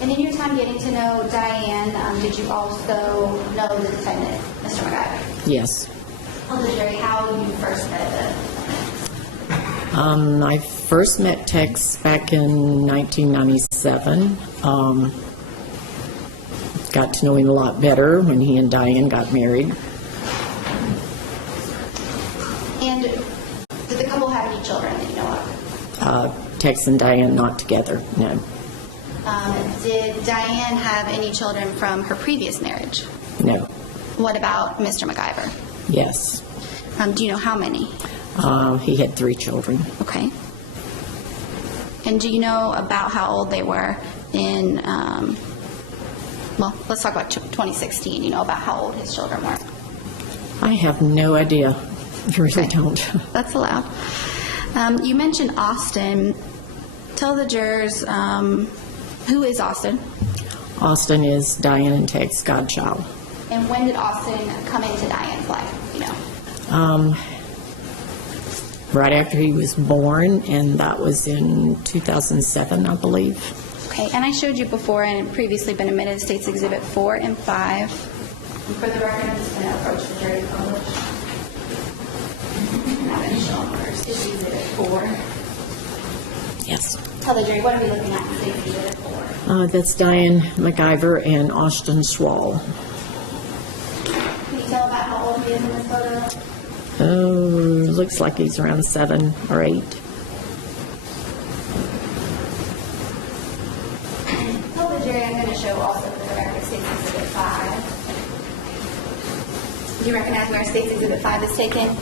And in your time getting to know Diane, did you also know the defendant, Mr. McIver? Yes. Tell the jury how you first met them. I first met Tex back in 1997. Got to know him a lot better when he and Diane got married. And did the couple have any children that you know of? Tex and Diane not together, no. Did Diane have any children from her previous marriage? No. What about Mr. McIver? Yes. Do you know how many? He had 3 children. Okay. And do you know about how old they were in, let's talk about 2016. You know about how old his children were? I have no idea. I really don't. That's allowed. You mentioned Austin. Tell the jurors, who is Austin? Austin is Diane and Tex's godchild. And when did Austin come into Diane's life, you know? Right after he was born, and that was in 2007, I believe. Okay, and I showed you before and had previously been admitted to States Exhibit 4 and 5. And for the record, I'm just going to approach the jury publish. I'm going to show them first. It's Exhibit 4. Yes. Tell the jury, what are we looking at in States Exhibit 4? That's Diane McIver and Austin Schwall. Can you tell about how old he is in this photo? Looks like he's around 7 or 8. Tell the jury I'm going to show also for the record States Exhibit 5. Do you recognize where States Exhibit 5 is taken?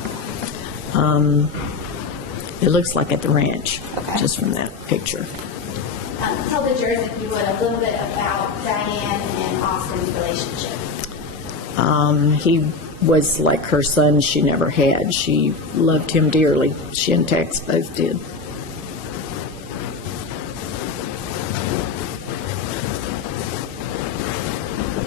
It looks like at the ranch, Okay. just from that picture. Tell the jurors, if you would, a little bit about Diane and Austin's relationship. He was like her son she never had. She loved him dearly. She and Tex both did.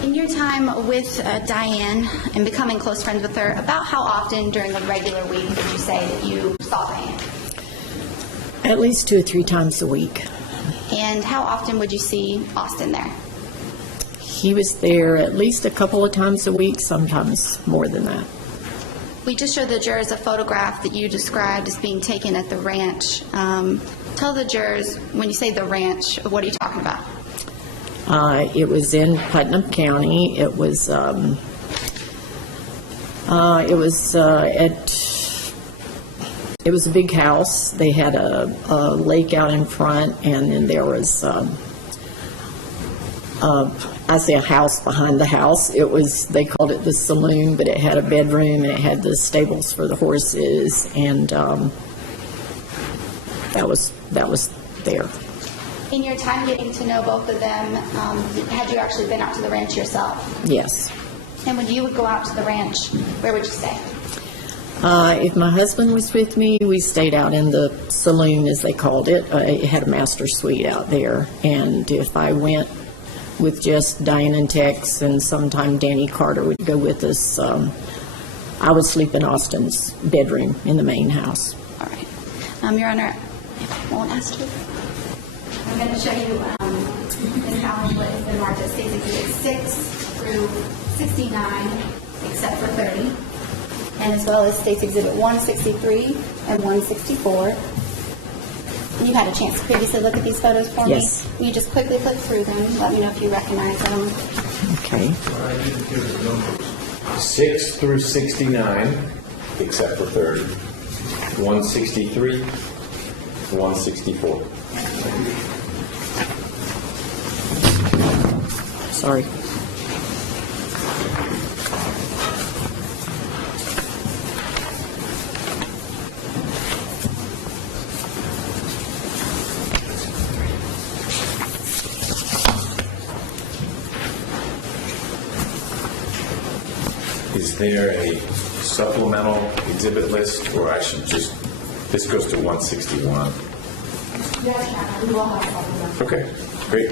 In your time with Diane and becoming close friends with her, about how often during a regular week would you say that you saw Diane? At least 2 or 3 times a week. And how often would you see Austin there? He was there at least a couple of times a week, sometimes more than that. We just showed the jurors a photograph that you described as being taken at the ranch. Tell the jurors, when you say the ranch, what are you talking about? It was in Putnam County. It was a big house. They had a lake out in front, and then there was I say a house behind the house. They called it the saloon, but it had a bedroom and it had the stables for the horses, and that was there. In your time getting to know both of them, had you actually been out to the ranch yourself? Yes. And when you would go out to the ranch, where would you stay? If my husband was with me, we stayed out in the saloon, as they called it. It had a master suite out there. And if I went with just Diane and Tex, and sometime Danny Carter would go with us, I would sleep in Austin's bedroom in the main house. All right. Your Honor, I won't ask you. I'm going to show you in college what has been marked as State's Exhibit 6 through 69, except for 30. And as well as State's Exhibit 163 and 164. You had a chance to previously look at these photos for me? Yes. Can you just quickly flip through them? Let me know if you recognize them. Okay. 6 through 69, except for 30. 163, 164. Sorry. Is there a supplemental exhibit list, or I should just, this goes to 161? Yes, Your Honor, we will have supplemental. Okay, great.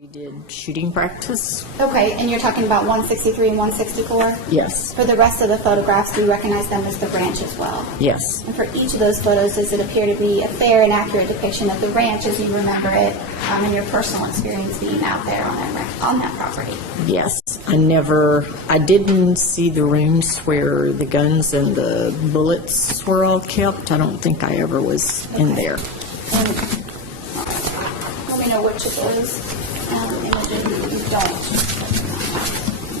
We did shooting practice. Okay, and you're talking about 163 and 164? Yes. For the rest of the photographs, we recognize them as the ranch as well. Yes. And for each of those photos, does it appear to be a fair and accurate depiction of the ranch as you remember it, and your personal experience being out there on that property? Yes. I didn't see the rooms where the guns and the bullets were all kept. I don't think I ever was in there. And let me know which of those images you don't.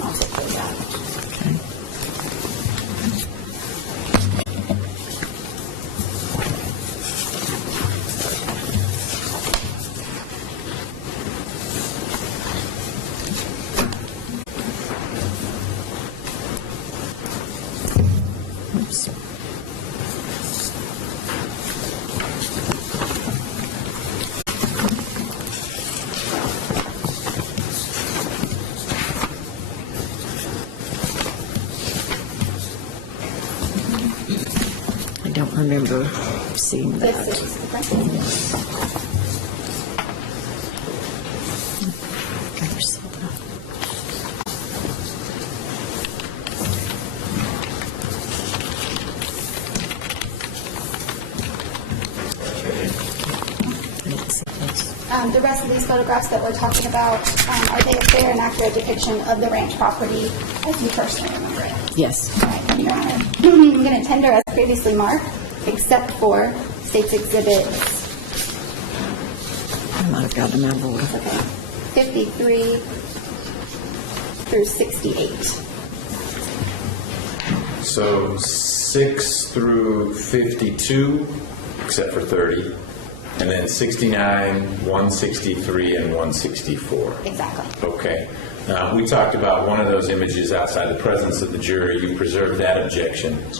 I'll take those out. Okay. Oops. I don't remember seeing that. This is the front. Never saw that. I didn't see those. The rest of these photographs that we're talking about, are they a fair and accurate depiction of the ranch property as you personally remember it? Yes. All right, and Your Honor, I'm going to tender as previously marked, except for State's Exhibits I might have gotten them out of order. 53 through 68. So 6 through 52, except for 30, and then 69, 163, and 164. Exactly. Okay. We talked about one of those images outside the presence of the jury. You preserved that objection.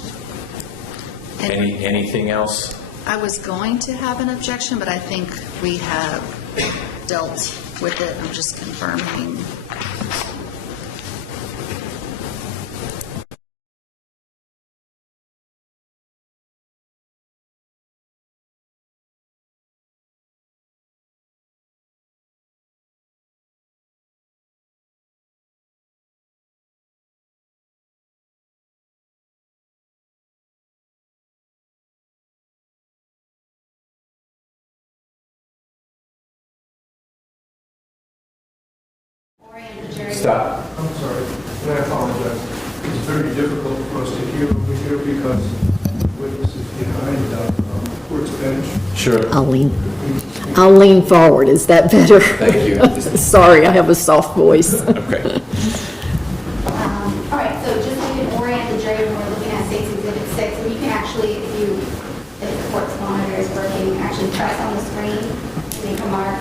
Anything else? I was going to have an objection, but I think we have dealt with it. I'm just confirming. Stop. I'm sorry, and I apologize. It's very difficult for us to hear over here because witnesses behind the court's bench. Sure. I'll lean forward. Is that better? Thank you. Sorry, I have a soft voice. Okay. All right, so just so you can orient the jury when we're looking at State's Exhibit 6, and you can actually, if the court's monitor is working, actually press on the screen, make a mark.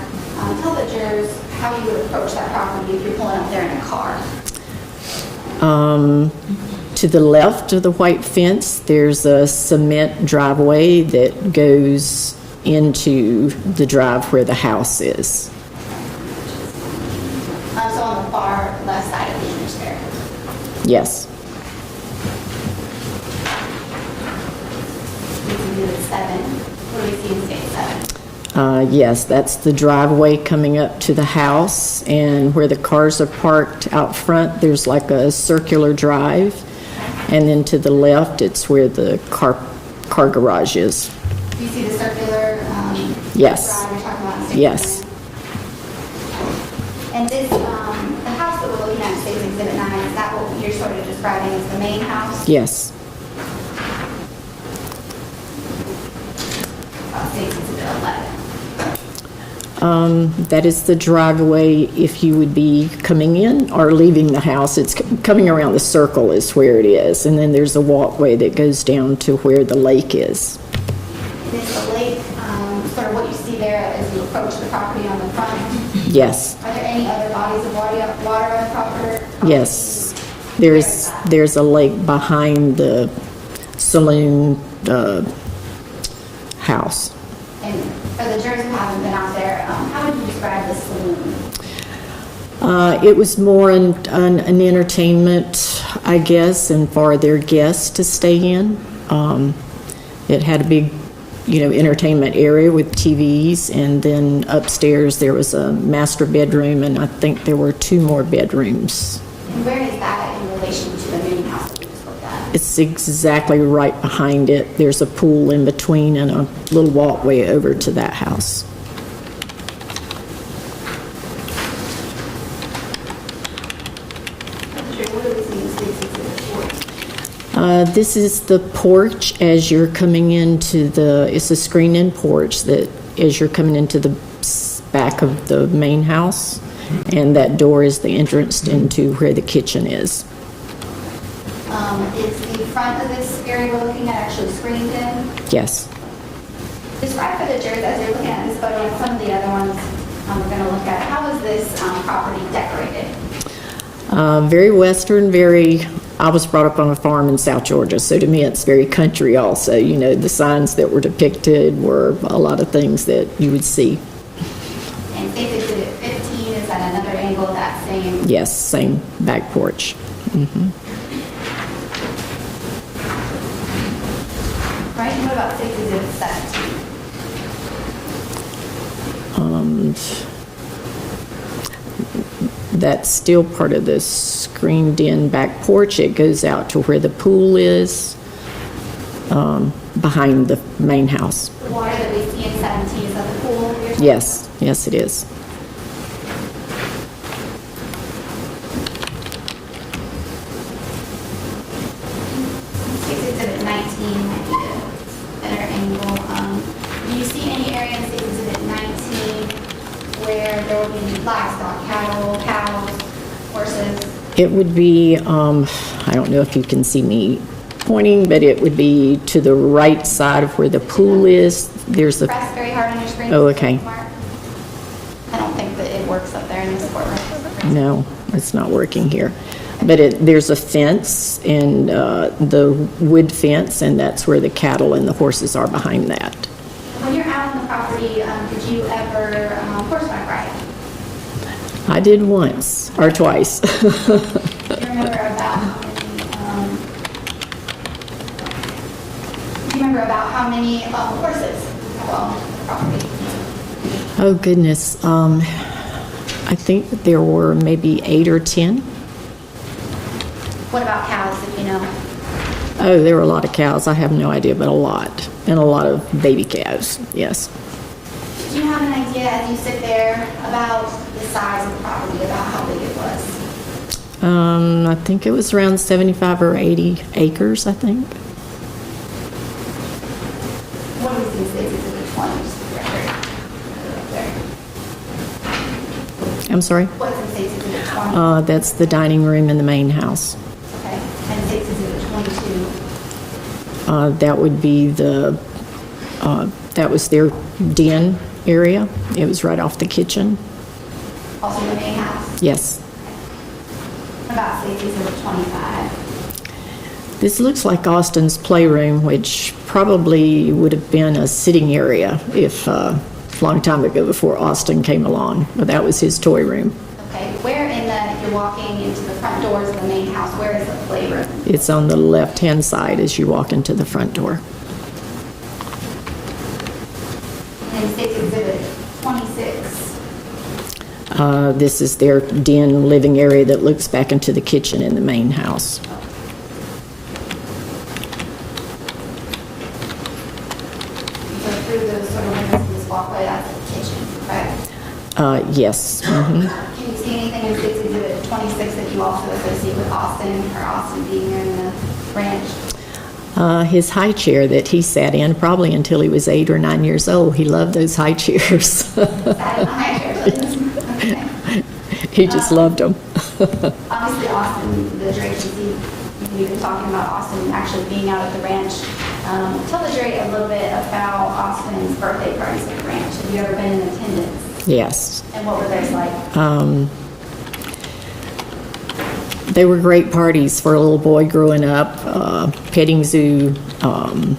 Tell the jurors how you would approach that property if you're pulling up there in a car. To the left of the white fence, there's a cement driveway that goes into the drive where the house is. So on the far left side of the image there. Yes. Exhibit 7. What do we see in State 7? Yes, that's the driveway coming up to the house, and where the cars are parked out front, there's like a circular drive, and then to the left, it's where the car garage is. Do you see the circular Yes. drive you're talking about in State Yes. 7? And this, the house that we're looking at in State's Exhibit 9, is that what you're sort of describing as the main house? Yes. State's Exhibit 11. That is the driveway if you would be coming in or leaving the house. It's coming around the circle is where it is. And then there's a walkway that goes down to where the lake is. And is the lake, sort of what you see there as you approach the property on the front? Yes. Are there any other bodies of water on the property? Yes. There's a lake behind the saloon house. And for the jurors who haven't been out there, how would you describe the saloon? It was more an entertainment, I guess, and for their guests to stay in. It had a big, entertainment area with TVs, and then upstairs there was a master bedroom, and I think there were 2 more bedrooms. And where is that in relation to the main house that we just looked at? It's exactly right behind it. There's a pool in between and a little walkway over to that house. What do we see in State's Exhibit 4? This is the porch as you're coming into it's a screened-in porch that as you're coming into the back of the main house, and that door is the entrance into where the kitchen is. Is the front of this area we're looking at actually screened in? Yes. Describe for the jurors as you're looking at this photo and some of the other ones we're going to look at. How is this property decorated? Very Western, I was brought up on a farm in South Georgia, so to me it's very country also. The signs that were depicted were a lot of things that you would see. And State's Exhibit 15, is at another angle of that same? Yes, same back porch. Mm-hmm. Right, and what about State's Exhibit 17? That's still part of the screened-in back porch. It goes out to where the pool is, behind the main house. The water that we see in 17, is that the pool you're talking Yes, yes it is. State's Exhibit 19 might be a better angle. Do you see any area in State's Exhibit 19 where there will be livestock, cattle, cows, horses? It would be, I don't know if you can see me pointing, but it would be to the right side of where the pool is. There's the, Press very hard on your screen. Oh, okay. I don't think that it works up there in this courtroom. no, it's not working here. But there's a fence, and the wood fence, and that's where the cattle and the horses are behind that. When you're out on the property, did you ever horseback ride? I did once, or twice. Do you remember how many horses were on the property? Oh, goodness. I think that there were maybe 8 or 10. What about cows, if you know? Oh, there were a lot of cows. I have no idea, but a lot. And a lot of baby calves, yes. Do you have an idea, as you sit there, about the size of the property, about how big it was? I think it was around 75 or 80 acres, I think. What do we see in States Exhibit 20, just for the record? I'm sorry? What's in States Exhibit 20? That's the dining room in the main house. Okay, and States Exhibit 22? That would be that was their den area. It was right off the kitchen. Also the main house? Yes. What about States Exhibit 25? This looks like Austin's playroom, which probably would have been a sitting area if a long time ago before Austin came along. But that was his toy room. Okay, where in the, if you're walking into the front doors of the main house, where is the playroom? It's on the left-hand side as you walk into the front door. And States Exhibit 26? This is their den living area that looks back into the kitchen in the main house. So through the sort of windows of this walkway, that's the kitchen, correct? Yes. Mhm. Can you see anything in States Exhibit 26 that you also associate with Austin, or Austin being there in the ranch? His high chair that he sat in probably until he was 8 or 9 years old. He loved those high chairs. Sat in the high chair, please. Okay. He just loved them. Obviously, Austin, the jury, you've been talking about Austin actually being out at the ranch. Tell the jury a little bit about Austin's birthday parties at the ranch. Have you ever been in attendance? Yes. And what were those like? They were great parties for a little boy growing up. Petting zoo. A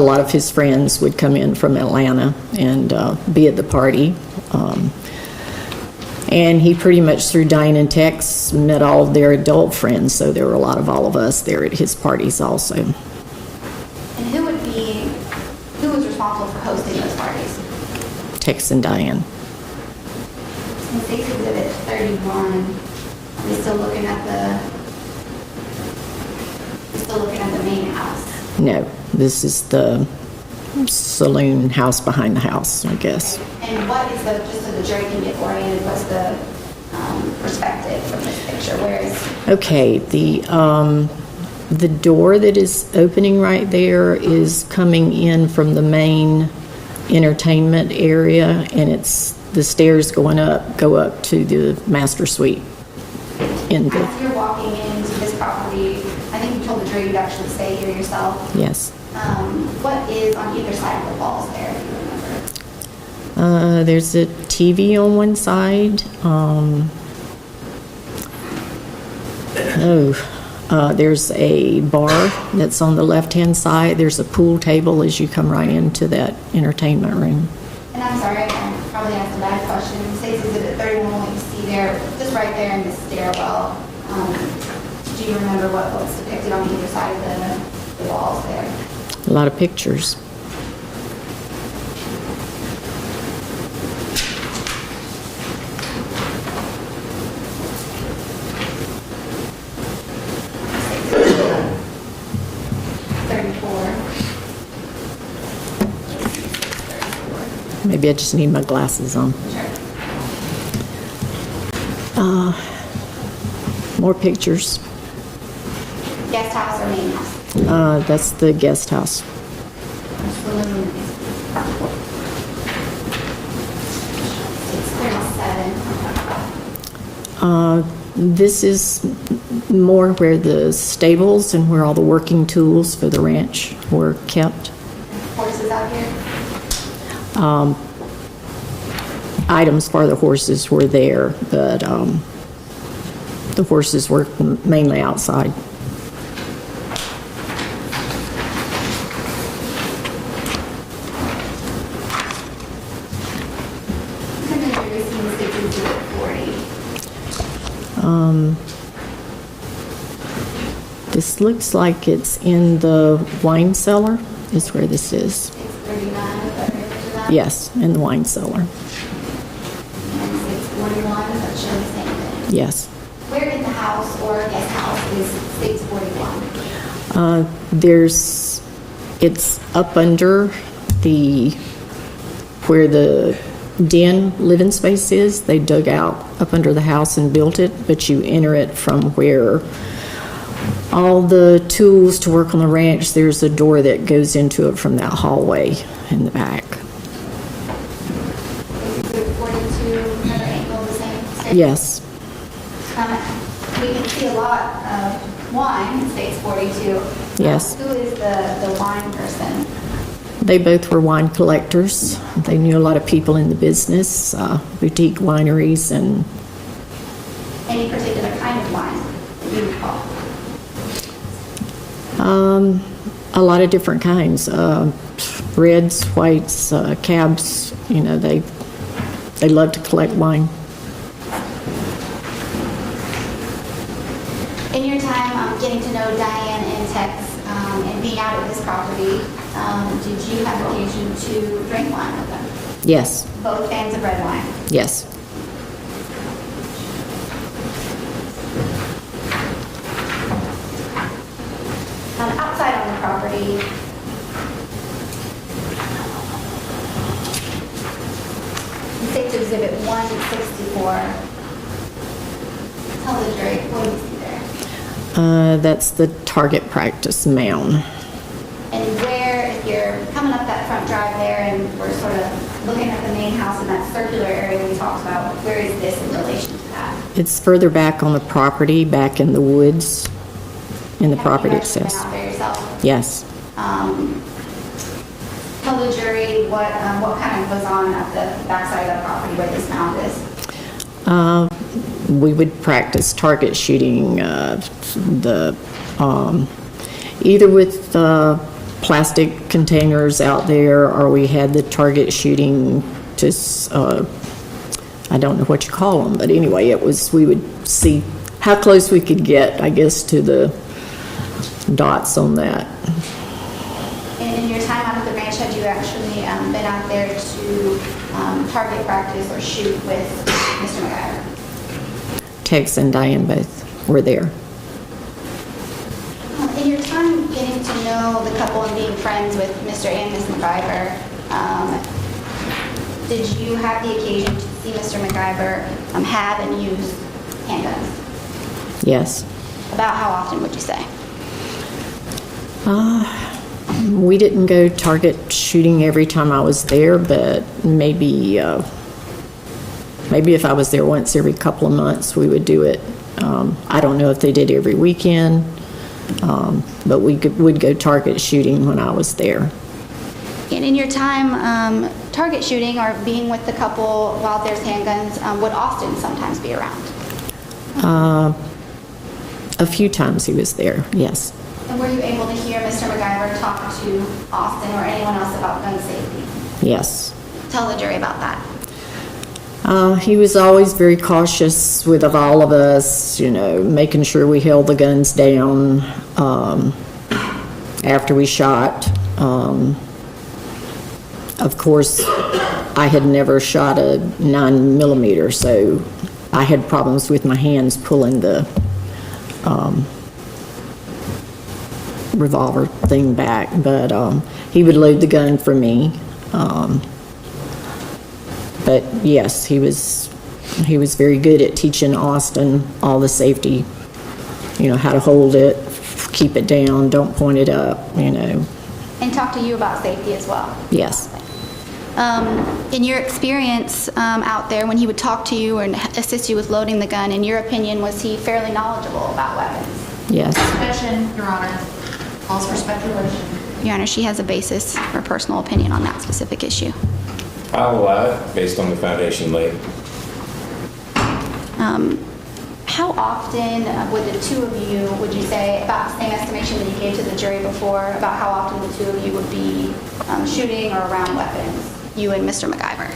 lot of his friends would come in from Atlanta and be at the party. And he pretty much, through Diane and Tex, met all of their adult friends, so there were a lot of all of us there at his parties also. And who was responsible for hosting those parties? Tex and Diane. In States Exhibit 31, are we still looking at the main house? No, this is the saloon house behind the house, I guess. And what is the, just so the jury can get oriented, what's the perspective from this picture? Where is? Okay, the door that is opening right there is coming in from the main entertainment area, and it's the stairs go up to the master suite. As you're walking into this property, I think you told the jury you'd actually stay here yourself. Yes. What is on either side of the walls there, if you remember? There's a TV on one side. There's a bar that's on the left-hand side. There's a pool table as you come right into that entertainment room. And I'm sorry, I probably asked a bad question. States Exhibit 31, what you see there, just right there in the stairwell, do you remember what's depicted on either side of the walls there? A lot of pictures. Maybe I just need my glasses on. More pictures. Guest house or main house? That's the guest house. It's 37. This is more where the stables and where all the working tools for the ranch were kept. Horses out here? Items for the horses were there, but the horses were mainly outside. What kind of jury scenes did you do at 40? This looks like it's in the wine cellar, is where this is. It's 39, but remember that? Yes, in the wine cellar. And 641, is that show the same thing? Yes. Where in the house or guest house is 641? It's up under where the den living space is. They dug out up under the house and built it, but you enter it from where all the tools to work on the ranch, there's a door that goes into it from that hallway in the back. Is 42 another angle the same? Yes. We can see a lot of wine in States 42. Yes. Who is the wine person? They both were wine collectors. They knew a lot of people in the business, boutique wineries, and Any particular kind of wine that you recall? a lot of different kinds. Reds, whites, cabs, they love to collect wine. In your time getting to know Diane and Tex and being out at this property, did you have occasion to drink wine with them? Yes, Both fans of red wine. yes. Outside on the property, you say to exhibit 164. Tell the jury, what do you see there? That's the target practice mound. And where, if you're coming up that front drive there and we're sort of looking at the main house in that circular area we talked about, where is this in relation to that? It's further back on the property, back in the woods, in the property Have you guys itself. been out there yourself? Yes. Tell the jury what kind of goes on at the backside of the property where this mound is. We would practice target shooting, either with plastic containers out there, or we had the target shooting, just, I don't know what you call them, but anyway, we would see how close we could get, I guess, to the dots on that. And in your time out at the ranch, had you actually been out there to target practice or shoot with Mr. McIver? Tex and Diane both were there. In your time getting to know the couple and being friends with Mr. and Ms. McIver, did you have the occasion to see Mr. McIver have and use handguns? Yes. About how often would you say? We didn't go target shooting every time I was there, but maybe if I was there once every couple of months, we would do it. I don't know if they did every weekend, but we would go target shooting when I was there. And in your time target shooting or being with the couple while there's handguns, would Austin sometimes be around? A few times he was there, yes. And were you able to hear Mr. McIver talk to Austin or anyone else about gun safety? Yes. Tell the jury about that. He was always very cautious with all of us, making sure we held the guns down after we shot. Of course, I had never shot a 9mm, so I had problems with my hands pulling the revolver thing back, but he would load the gun for me. But yes, he was very good at teaching Austin all the safety, how to hold it, keep it down, don't point it up, And talk to you about safety as well. Yes. In your experience out there, when he would talk to you and assist you with loading the gun, in your opinion, was he fairly knowledgeable about weapons? Yes. Speculation, Your Honor. Calls for speculation. Your Honor, she has a basis for personal opinion on that specific issue. I'll allow it based on the foundation laid. How often would the two of you, would you say, about the same estimation that you gave to the jury before, about how often the two of you would be shooting or around weapons, you and Mr. McIver?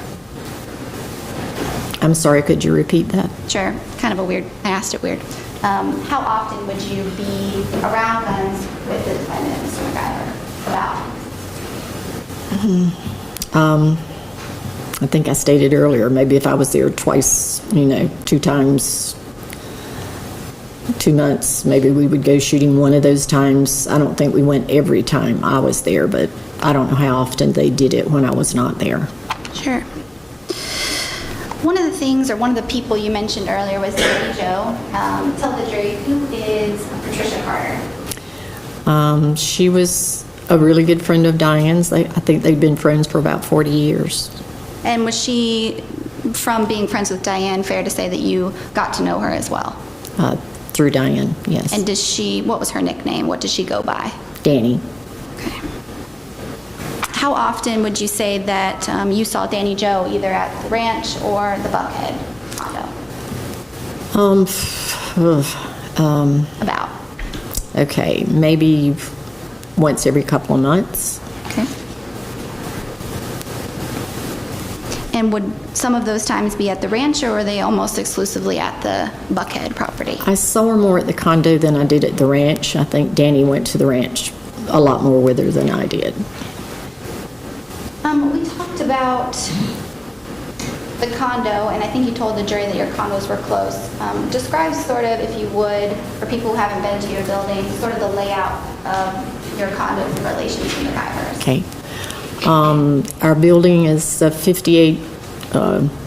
I'm sorry, could you repeat that? Sure, kind of a weird, I asked it weird. How often would you be around guns with the defendant, Mr. McIver? About? I think I stated earlier, maybe if I was there twice, 2 times, 2 months, maybe we would go shooting one of those times. I don't think we went every time I was there, but I don't know how often they did it when I was not there. Sure. One of the things, or one of the people you mentioned earlier was Danny Joe. Tell the jury, who is Patricia Carter? She was a really good friend of Diane's. I think they'd been friends for about 40 years. And was she, from being friends with Diane, fair to say that you got to know her as well? Through Diane, yes. And does she, what was her nickname? What did she go by? Danny. Okay. How often would you say that you saw Danny Joe either at the ranch or the Buckhead condo? About? Okay, maybe once every couple of months. Okay. And would some of those times be at the ranch, or were they almost exclusively at the Buckhead property? I saw her more at the condo than I did at the ranch. I think Danny went to the ranch a lot more with her than I did. We talked about the condo, and I think you told the jury that your condos were close. Describe sort of, if you would, for people who haven't been to your building, sort of the layout of your condos in relation to McIver's. Okay. Our building is a 58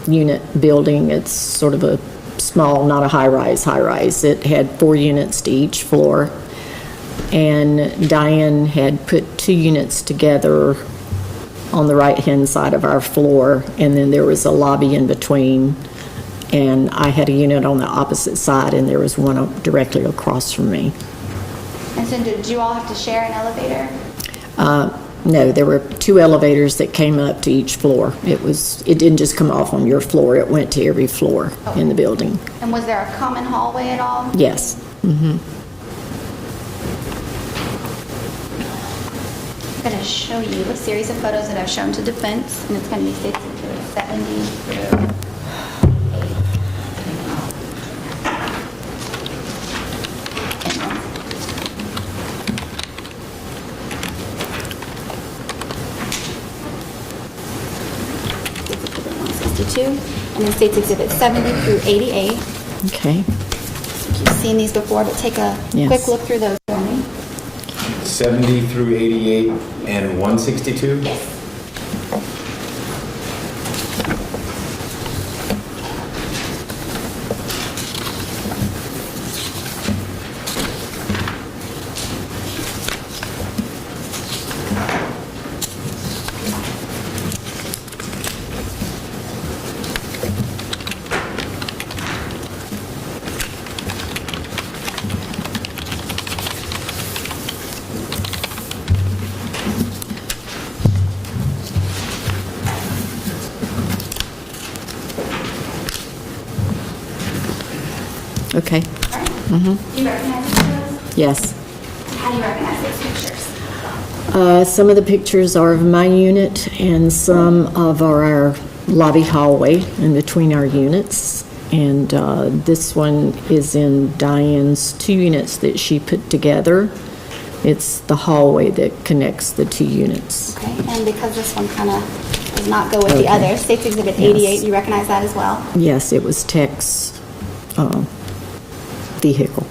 unit building. It's sort of a small, not a high-rise. It had 4 units to each floor. And Diane had put 2 units together on the right-hand side of our floor, and then there was a lobby in between. And I had a unit on the opposite side, and there was one directly across from me. And so did you all have to share an elevator? No, there were 2 elevators that came up to each floor. It didn't just come off on your floor, it went to every floor in the building. And was there a common hallway at all? Yes. Mm-hmm. I'm going to show you a series of photos that I've shown to defense, and it's going to be 60 through 70 through 162, and then States Exhibit 70 through 88. Okay. You've seen these before, but take a quick look through those for me. 70 through 88 and 162? Yes. Okay. Mm-hmm. Do you recognize these photos? Yes. How do you recognize those pictures? Some of the pictures are of my unit, and some of our lobby hallway in between our units. And this one is in Diane's 2 units that she put together. It's the hallway that connects the 2 units. Okay, and because this one kind of does not go with the other, States Exhibit 88, you recognize that as well? Yes, it was Tex vehicle.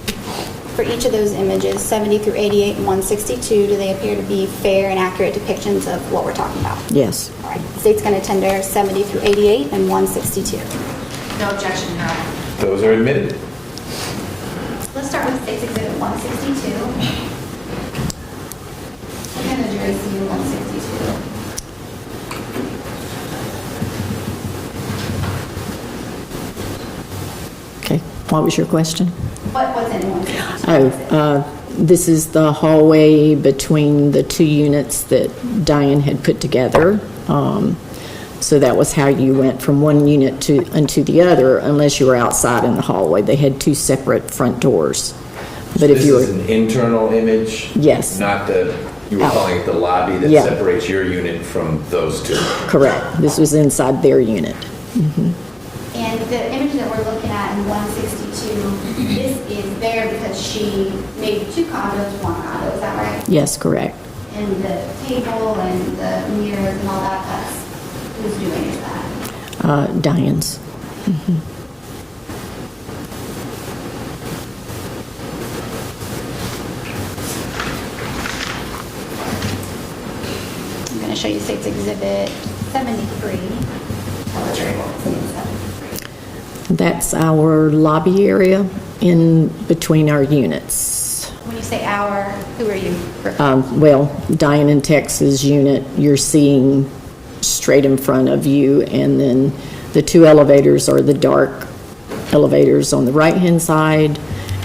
For each of those images, 70 through 88 and 162, do they appear to be fair and accurate depictions of what we're talking about? Yes. All right, the state's going to tender 70 through 88 and 162. No objection, Your Honor. Those are admitted. Let's start with State's Exhibit 162. What can the jury see in 162? What was your question? What's in 162? This is the hallway between the two units that Diane had put together. So that was how you went from one unit into the other, unless you were outside in the hallway. They had two separate front doors. But if This you is were, an internal image? Yes. Not you were calling it the lobby that Yeah. separates your unit from those two? correct, this was inside their unit. And the image that we're looking at in 162, this is there because she made 2 condos, 1 condo, is that right? Yes, correct. And the table and the mirrors and all that, that's, who's doing is that? Diane's. I'm going to show you State's Exhibit 73. Tell the jury what was in 73. That's our lobby area in between our units. When you say our, who are you? Well, Diane and Tex's unit, you're seeing straight in front of you, and then the 2 elevators are the dark elevators on the right-hand side,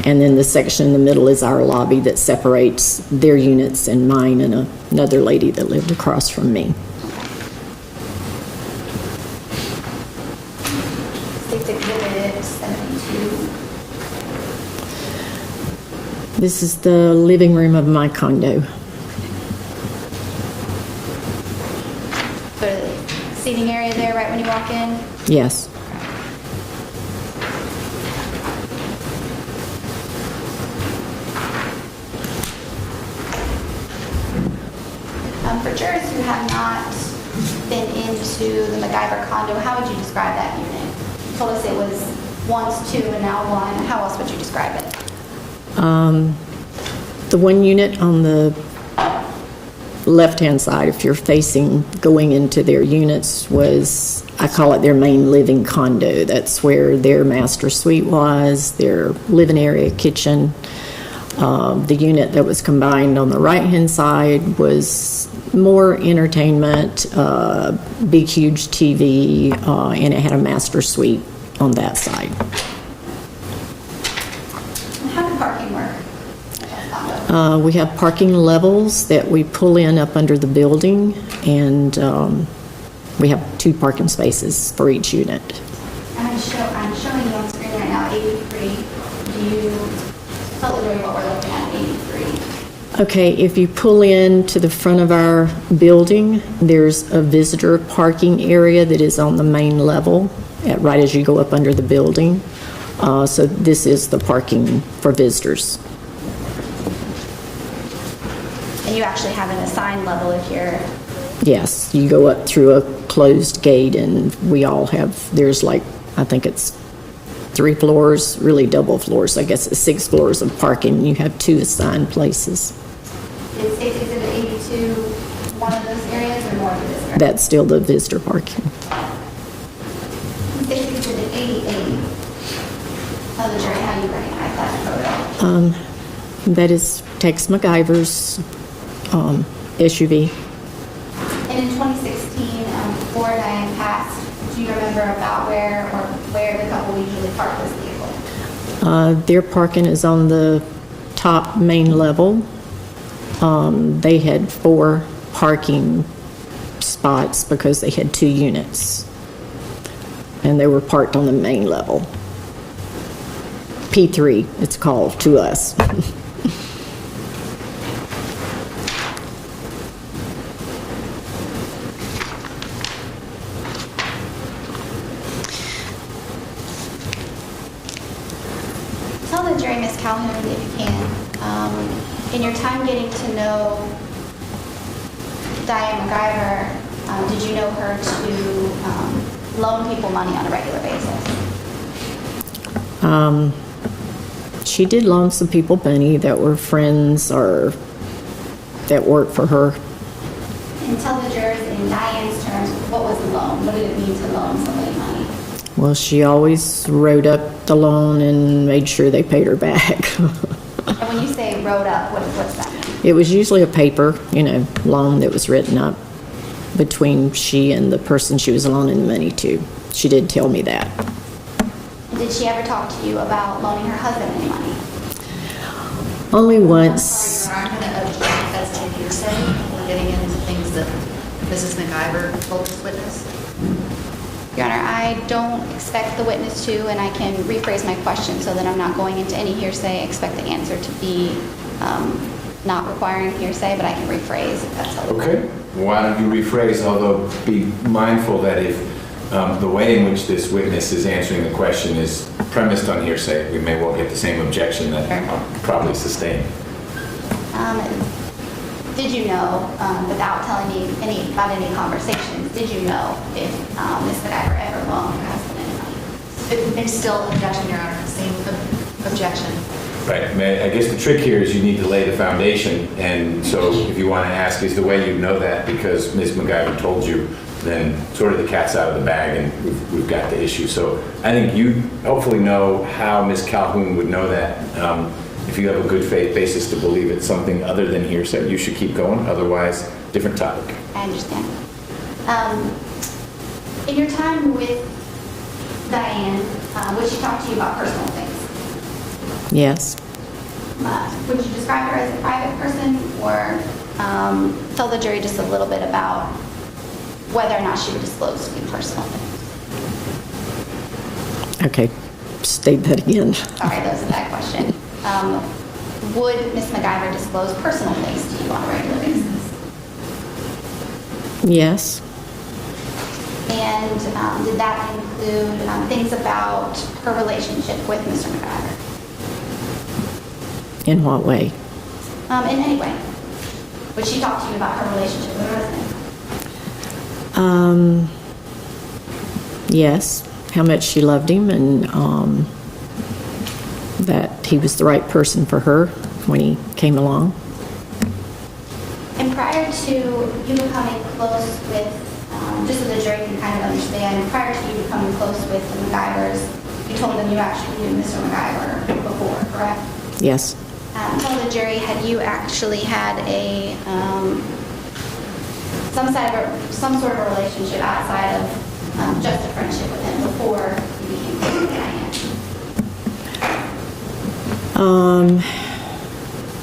and then the section in the middle is our lobby that separates their units and mine and another lady that lived across from me. State's Exhibit 72. This is the living room of my condo. So the seating area there right when you walk in? Yes. For jurors who have not been into the McIver condo, how would you describe that unit? You told us it was once 2 and now 1. How else would you describe it? The one unit on the left-hand side, if you're facing going into their units, was, I call it their main living condo. That's where their master suite was, their living area, kitchen. The unit that was combined on the right-hand side was more entertainment, big, huge TV, and it had a master suite on that side. How did parking work? We have parking levels that we pull in up under the building, and we have 2 parking spaces for each unit. I'm showing you on screen right now 83. Do you tell the jury what we're looking at 83? Okay, if you pull in to the front of our building, there's a visitor parking area that is on the main level, right as you go up under the building. So this is the parking for visitors. And you actually have an assigned level if you're... Yes, you go up through a closed gate, and we all have, there's like, I think it's 3 floors, really double floors. I guess it's 6 floors of parking. You have 2 assigned places. Is State's Exhibit 82 one of those areas or more of this area? That's still the visitor parking. State's Exhibit 88. Tell the jury how you recognize that photo. That is Tex McIver's SUV. And in 2016, before Diane passed, do you remember about where the couple usually park this vehicle? Their parking is on the top main level. They had 4 parking spots because they had 2 units. And they were parked on the main level. P3, it's called to us. Tell the jury, Ms. Calhoun, if you can, in your time getting to know Diane McIver, did you know her to loan people money on a regular basis? She did loan some people money that were friends or that worked for her. And tell the jurors, in Diane's terms, what was the loan? What did it mean to loan somebody money? Well, she always wrote up the loan and made sure they paid her back. And when you say wrote up, what's that mean? It was usually a paper, loan that was written up between she and the person she was loaning the money to. She did tell me that. Did Did she ever talk to you about loaning her husband any money? Only once. I'm going to object as to hearsay. We're getting into things that Mrs. McIver told this witness. Your Honor, I don't expect the witness to, and I can rephrase my question so that I'm not going into any hearsay. I expect the answer to be not requiring hearsay, but I can rephrase if that's helpful. Okay, why don't you rephrase, although be mindful that if the way in which this witness is answering the question is premised on hearsay, we may well get the same objection that I'll probably sustain. Did you know, without telling me about any conversations, did you know if Ms. McIver ever loaned her husband any money? It's still objection, Your Honor, same objection. Right, I guess the trick here is you need to lay the foundation, and so if you want to ask, is the way you know that because Ms. McIver told you, then sort of the cat's out of the bag and we've got the issue. So I think you hopefully know how Ms. Calhoun would know that. If you have a good faith basis to believe it's something other than hearsay, you should keep going, otherwise, different topic. I understand. In your time with Diane, would she talk to you about personal things? Yes. Would you describe her as a private person or tell the jury just a little bit about whether or not she would disclose to you personal things? Okay. State that again. Sorry, that was a bad question. Would Ms. McIver disclose personal things to you on a regular basis? Yes. And did that include things about her relationship with Mr. McIver? In what way? In any way. Would she talk to you about her relationship with her husband? Yes. How much she loved him and that he was the right person for her when he came along. And prior to you becoming close with, just so the jury can kind of understand, prior to you becoming close with the McIvers, you told them you actually knew Mr. McIver before, correct? Yes. Tell the jury, had you actually had a some sort of a relationship outside of just a friendship with him before you became close with Diane?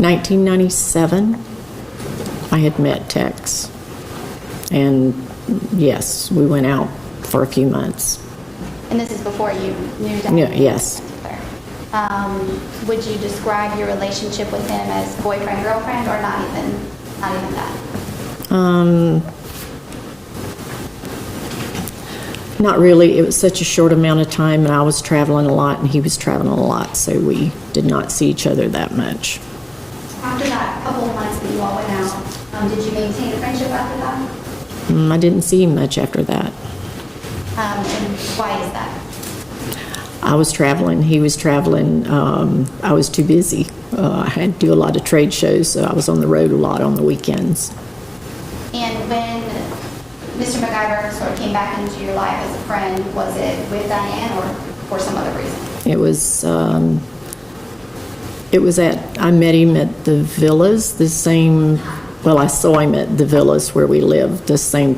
1997, I had met Tex, and yes, we went out for a few months. And this is before you knew Diane? Yeah, yes. Would you describe your relationship with him as boyfriend, girlfriend, or not even that? Not really. It was such a short amount of time, and I was traveling a lot, and he was traveling a lot, so we did not see each other that much. After that couple of months that you all went out, did you maintain a friendship after that? I didn't see him much after that. And why is that? I was traveling. He was traveling. I was too busy. I had to do a lot of trade shows, so I was on the road a lot on the weekends. And when Mr. McIver sort of came back into your life as a friend, was it with Diane or for some other reason? It was I met him at the villas, I saw him at the villas where we lived the same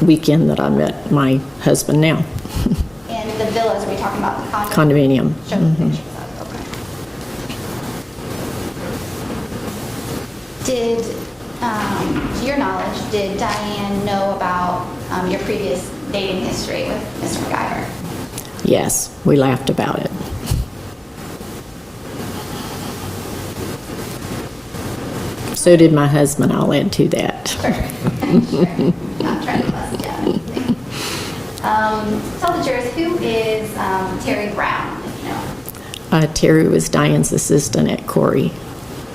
weekend that I met my husband now. And the villas, were you talking about the Condominium. Show the pictures of, okay. Did, to your knowledge, did Diane know about your previous dating history with Mr. McIver? Yes, we laughed about it. So did my husband, I'll add to that. Sure. Not trying to bust down anything. Tell the jurors, who is Terry Brown, if you know? Terry was Diane's assistant at Corey.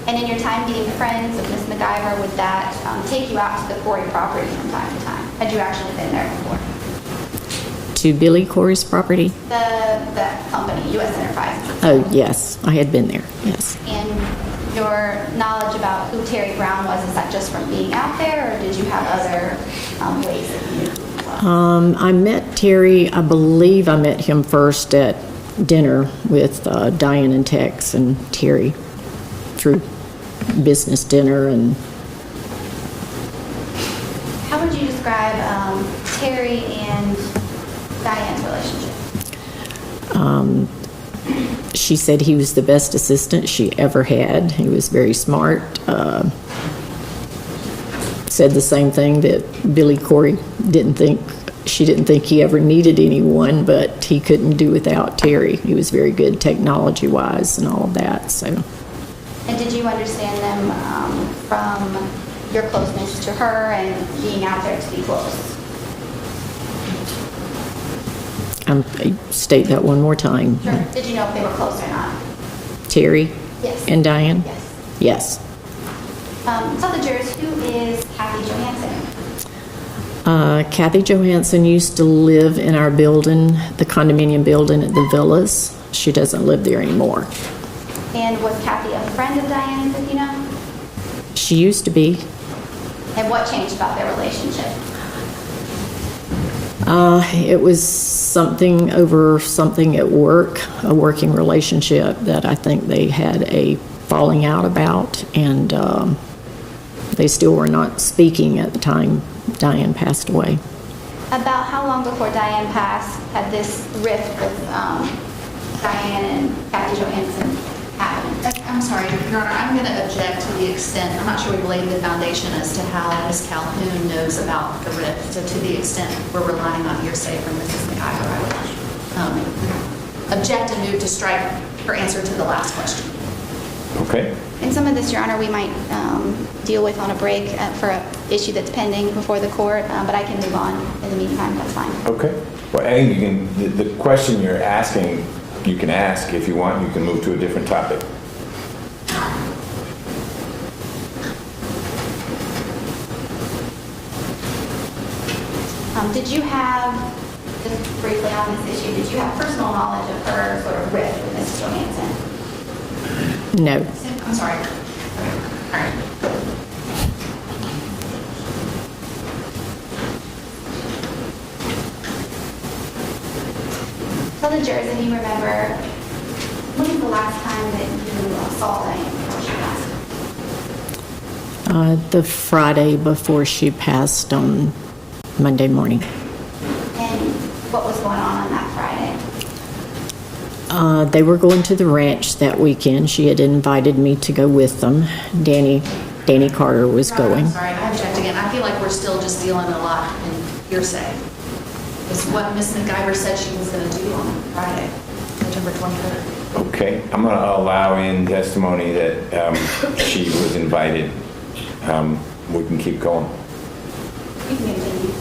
And in your time being friends with Ms. McIver, would that take you out to the Corey property from time to time? Had you actually been there before? To Billy Corey's property? The company, U.S. Enterprises. Oh, yes, I had been there, yes. And your knowledge about who Terry Brown was, is that just from being out there, or did you have other ways that you knew? I met Terry, I believe I met him first at dinner with Diane and Tex and Terry through business dinner. And how would you describe Terry and Diane's relationship? She said he was the best assistant she ever had. He was very smart. Said the same thing that Billy Corey she didn't think he ever needed anyone, but he couldn't do without Terry. He was very good technology-wise and all of that, so. And did you understand them from your closeness to her and being out there to be close? I state that one more time. Sure. Did you know if they were close or not? Terry? Yes. And Diane? Yes. Yes. Tell the jurors, who is Kathy Johansson? Kathy Johansson used to live in our building, the condominium building at the Villas. She doesn't live there anymore. And was Kathy a friend of Diane's, if you know? She used to be. And what changed about their relationship? It was something over something at work, a working relationship that I think they had a falling out about, and they still were not speaking at the time Diane passed away. About how long before Diane passed had this rift with Diane and Kathy Johansson happened? I'm sorry, Your Honor, I'm going to object to the extent, I'm not sure we've laid the foundation as to how Ms. Calhoun knows about the rift. So to the extent we're relying on hearsay from Mrs. McIver, I would object and move to strike her answer to the last question. Okay. And some of this, Your Honor, we might deal with on a break for an issue that's pending before the court, but I can move on in the meantime, that's fine. Okay. Well, I think you can, the question you're asking, you can ask if you want, you can move to a different topic. Did you have, just briefly on this issue, did you have personal knowledge of her sort of rift with Mrs. Johansson? No. I'm sorry. Okay. All right. Tell the jurors if you remember, when was the last time that you saw Diane before she passed? The Friday before she passed on Monday morning. And what was going on that Friday? They were going to the ranch that weekend. She had invited me to go with them. Danny Carter was going. I'm sorry, I object again. I feel like we're still just dealing a lot in hearsay. It's what Ms. McIver said she was going to do on Friday, September 23rd. Okay. I'm going to allow in testimony that she was invited. We can keep going. You can continue.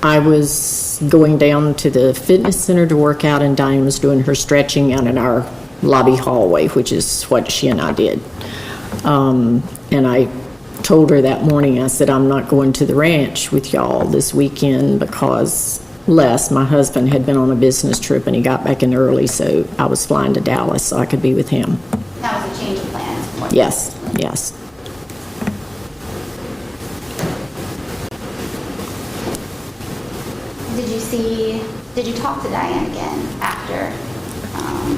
I was going down to the fitness center to work out, and Diane was doing her stretching out in our lobby hallway, which is what she and I did. And I told her that morning, I said, I'm not going to the ranch with y'all this weekend because Les, my husband, had been on a business trip and he got back in early, so I was flying to Dallas so I could be with him. That was a change of plans. Yes, yes. Did you talk to Diane again after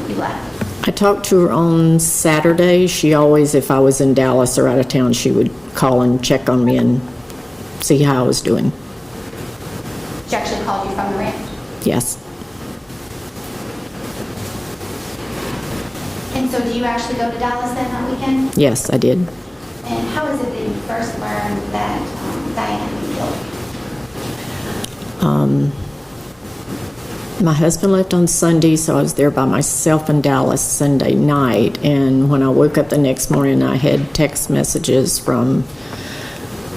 you left? I talked to her on Saturday. She always, if I was in Dallas or out of town, she would call and check on me and see how I was doing. She actually called you from the ranch? Yes. And so do you actually go to Dallas then that weekend? Yes, I did. And how is it that you first learned that Diane had been killed? My husband left on Sunday, so I was there by myself in Dallas Sunday night. And when I woke up the next morning, I had text messages from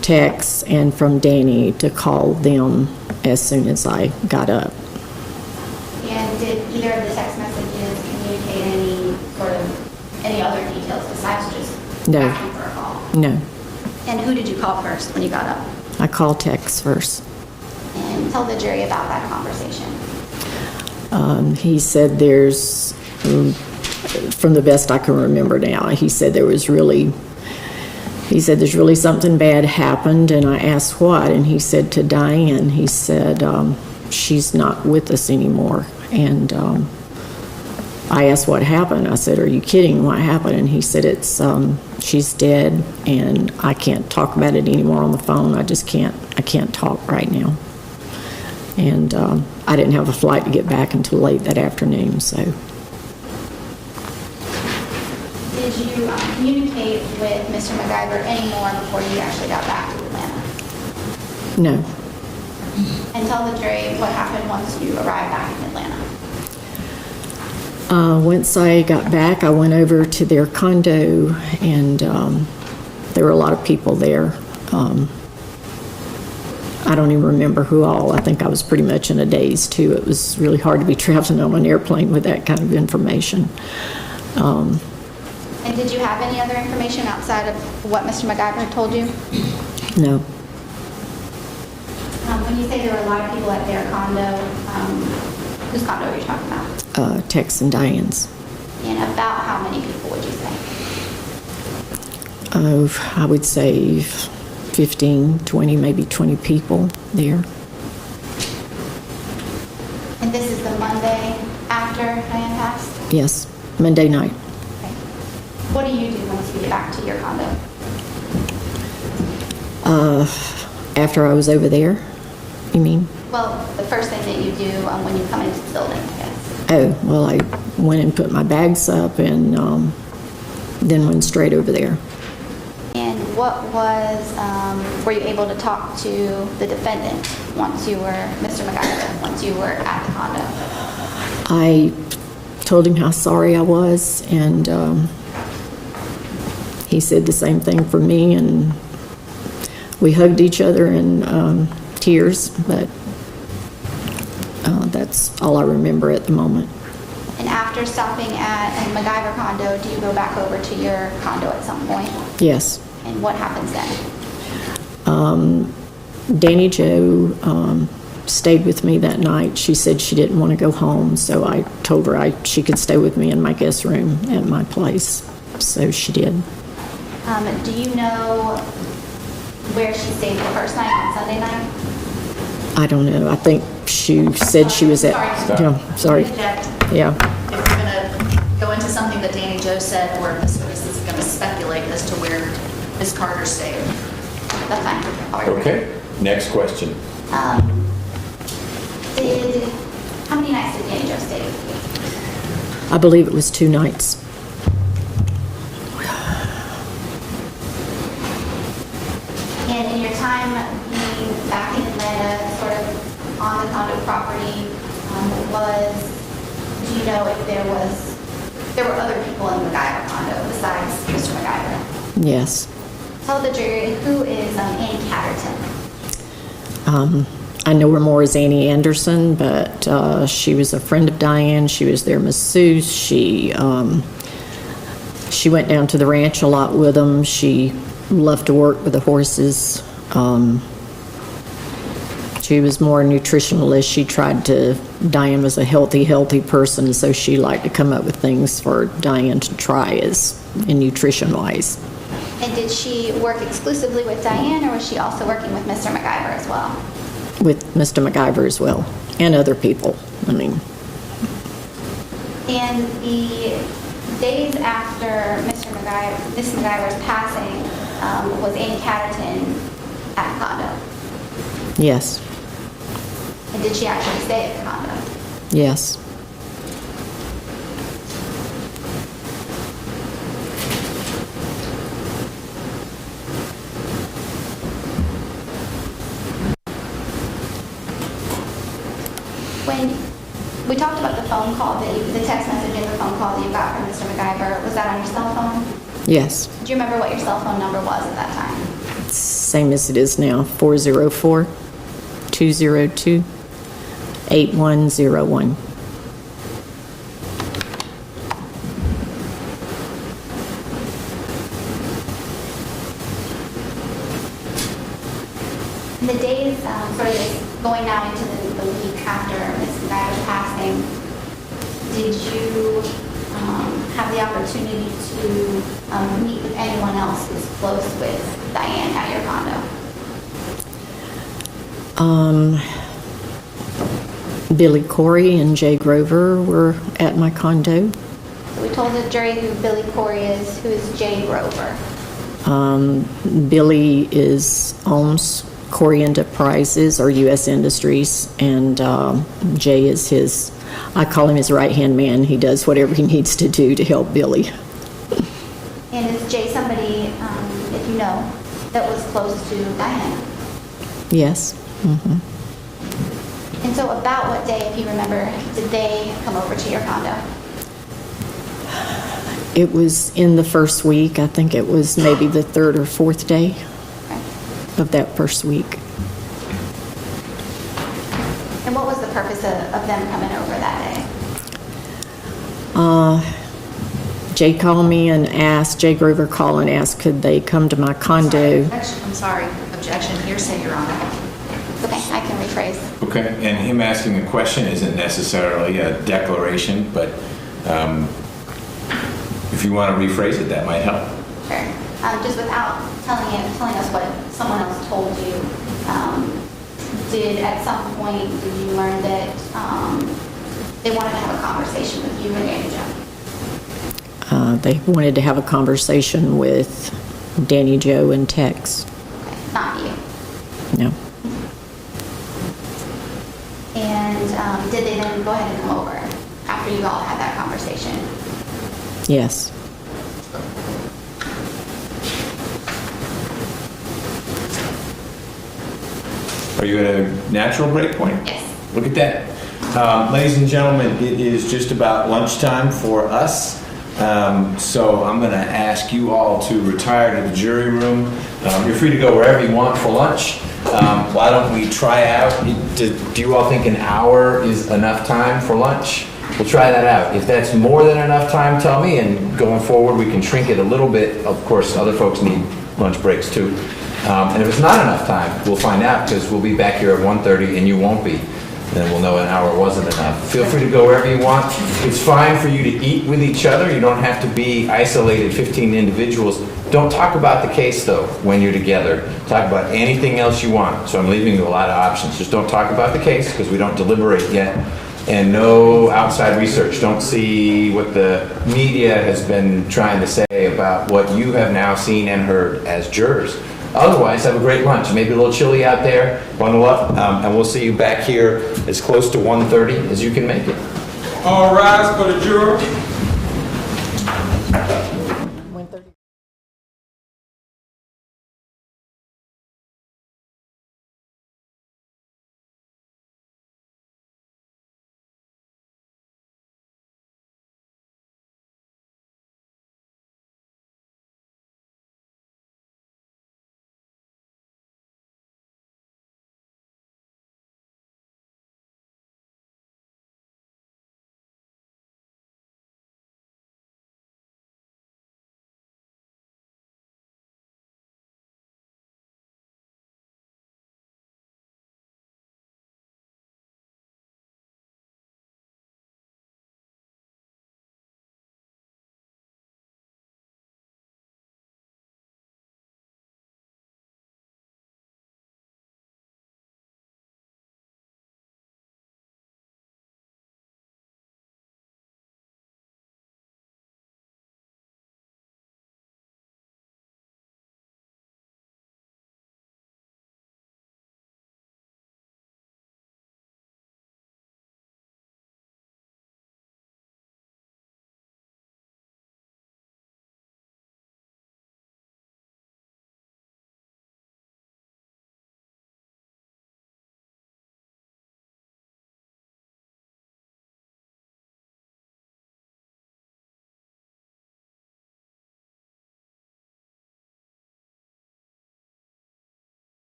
Tex and from Danny to call them as soon as I got up. And did either of the text messages communicate any other details besides just asking for a call? No. And who did you call first when you got up? I called Tex first. And tell the jury about that conversation. He said there's, from the best I can remember now, he said there's really something bad happened, and I asked what, and he said to Diane, he said, she's not with us anymore. And I asked what happened. I said, are you kidding? What happened? And he said, she's dead, and I can't talk about it anymore on the phone. I can't talk right now. And I didn't have a flight to get back until late that afternoon, so. Did you communicate with Mr. McIver anymore before you actually got back to Atlanta? No. And tell the jury what happened once you arrived back in Atlanta. Once I got back, I went over to their condo, and there were a lot of people there. I don't even remember who all. I think I was pretty much in a daze, too. It was really hard to be traveling on an airplane with that kind of information. And did you have any other information outside of what Mr. McIver had told you? No. When you say there were a lot of people at their condo, whose condo are you talking about? Tex and Diane's. And about how many people would you say? I would say 15, 20, maybe 20 people there. And this is the Monday after Diane passed? Yes, Monday night. Okay. What do you do once you get back to your condo? After I was over there, you mean? Well, the first thing that you do when you come into the building, I guess. Oh, well, I went and put my bags up and then went straight over there. And what was, were you able to talk to the defendant once you were, Mr. McIver, once you were at the condo? I told him how sorry I was, and he said the same thing for me, and we hugged each other in tears, but that's all I remember at the moment. And after stopping at a McIver condo, do you go back over to your condo at some point? Yes. And what happens then? Danny Jo stayed with me that night. She said she didn't want to go home, so I told her she could stay with me in my guest room at my place, so she did. Do you know where she stayed the first night on Sunday night? I don't know. I think she said she was at... Yeah, sorry. Yeah. If we're going to go into something that Danny Jo said, or if this witness is going to speculate as to where Ms. Carter stayed. That's fine. All right. Okay, next question. How many nights did Danny Jo stay with you? I believe it was 2 nights. And in your time being back in Atlanta, sort of on the condo property, do you know if there were other people in the McIver condo besides Mr. McIver? Yes. Tell the jury, who is Annie Catterton? I know her more as Annie Anderson, but she was a friend of Diane. She was their masseuse. She went down to the ranch a lot with them. She loved to work with the horses. She was more nutritionalist. Diane was a healthy person, so she liked to come up with things for Diane to try in nutrition-wise. And did she work exclusively with Diane, or was she also working with Mr. McIver as well? With Mr. McIver as well, and other people, I mean. And the days after Miss McIver's passing, was Annie Catterton at the condo? Yes. And did she actually stay at the condo? Yes. When we talked about the phone call the text message and the phone call that you got from Mr. McIver, was that on your cell phone? Yes. Do you remember what your cell phone number was at that time? Same as it is now, 404-202-8101. The days, sort of going now into the week after Ms. McIver's passing, did you have the opportunity to meet with anyone else who was close with Diane at your condo? Billy Corey and Jay Grover were at my condo. So we told the jury who Billy Corey is, who is Jay Grover. Billy is owns Corey Enterprises or U.S. Industries, and Jay is his, I call him his right-hand man. He does whatever he needs to do to help Billy. And is Jay somebody, if you know, that was close to Diana? Yes. Mhm. And so about what day, if you remember, did they come over to your condo? It was in the first week. I think it was maybe the third or fourth day of that first week. And what was the purpose of them coming over that day? Jay called me and asked, Jay Grover called and asked, could they come to my condo? I'm sorry, objection, hearsay, Your Honor. Okay, I can rephrase. Okay, and him asking a question isn't necessarily a declaration, but if you want to rephrase it, that might help. Sure. Just without telling us what someone else told you, at some point, did you learn that they wanted to have a conversation with you and Danny Joe? They wanted to have a conversation with Danny Joe and Tex. Okay, not you. No. And did they then go ahead and come over after you all had that conversation? Yes. Are you at a natural break point? Yes. Look at that. Ladies and gentlemen, it is just about lunchtime for us. So I'm going to ask you all to retire to the jury room. You're free to go wherever you want for lunch. Why don't we try out? Do you all think an hour is enough time for lunch? We'll try that out. If that's more than enough time, tell me, and going forward, we can shrink it a little bit. Of course, other folks need lunch breaks too. And if it's not enough time, we'll find out, because we'll be back here at 1:30 and you won't be. Then we'll know an hour wasn't enough. Feel free to go wherever you want. It's fine for you to eat with each other. You don't have to be isolated 15 individuals. Don't talk about the case, though, when you're together. Talk about anything else you want. So I'm leaving you a lot of options. Just don't talk about the case, because we don't deliberate yet. And no outside research. Don't see what the media has been trying to say about what you have now seen and heard as jurors. Otherwise, have a great lunch. Maybe a little chilly out there. Bundle up, and we'll see you back here as close to 1:30 as you can make it. All rise for the juror.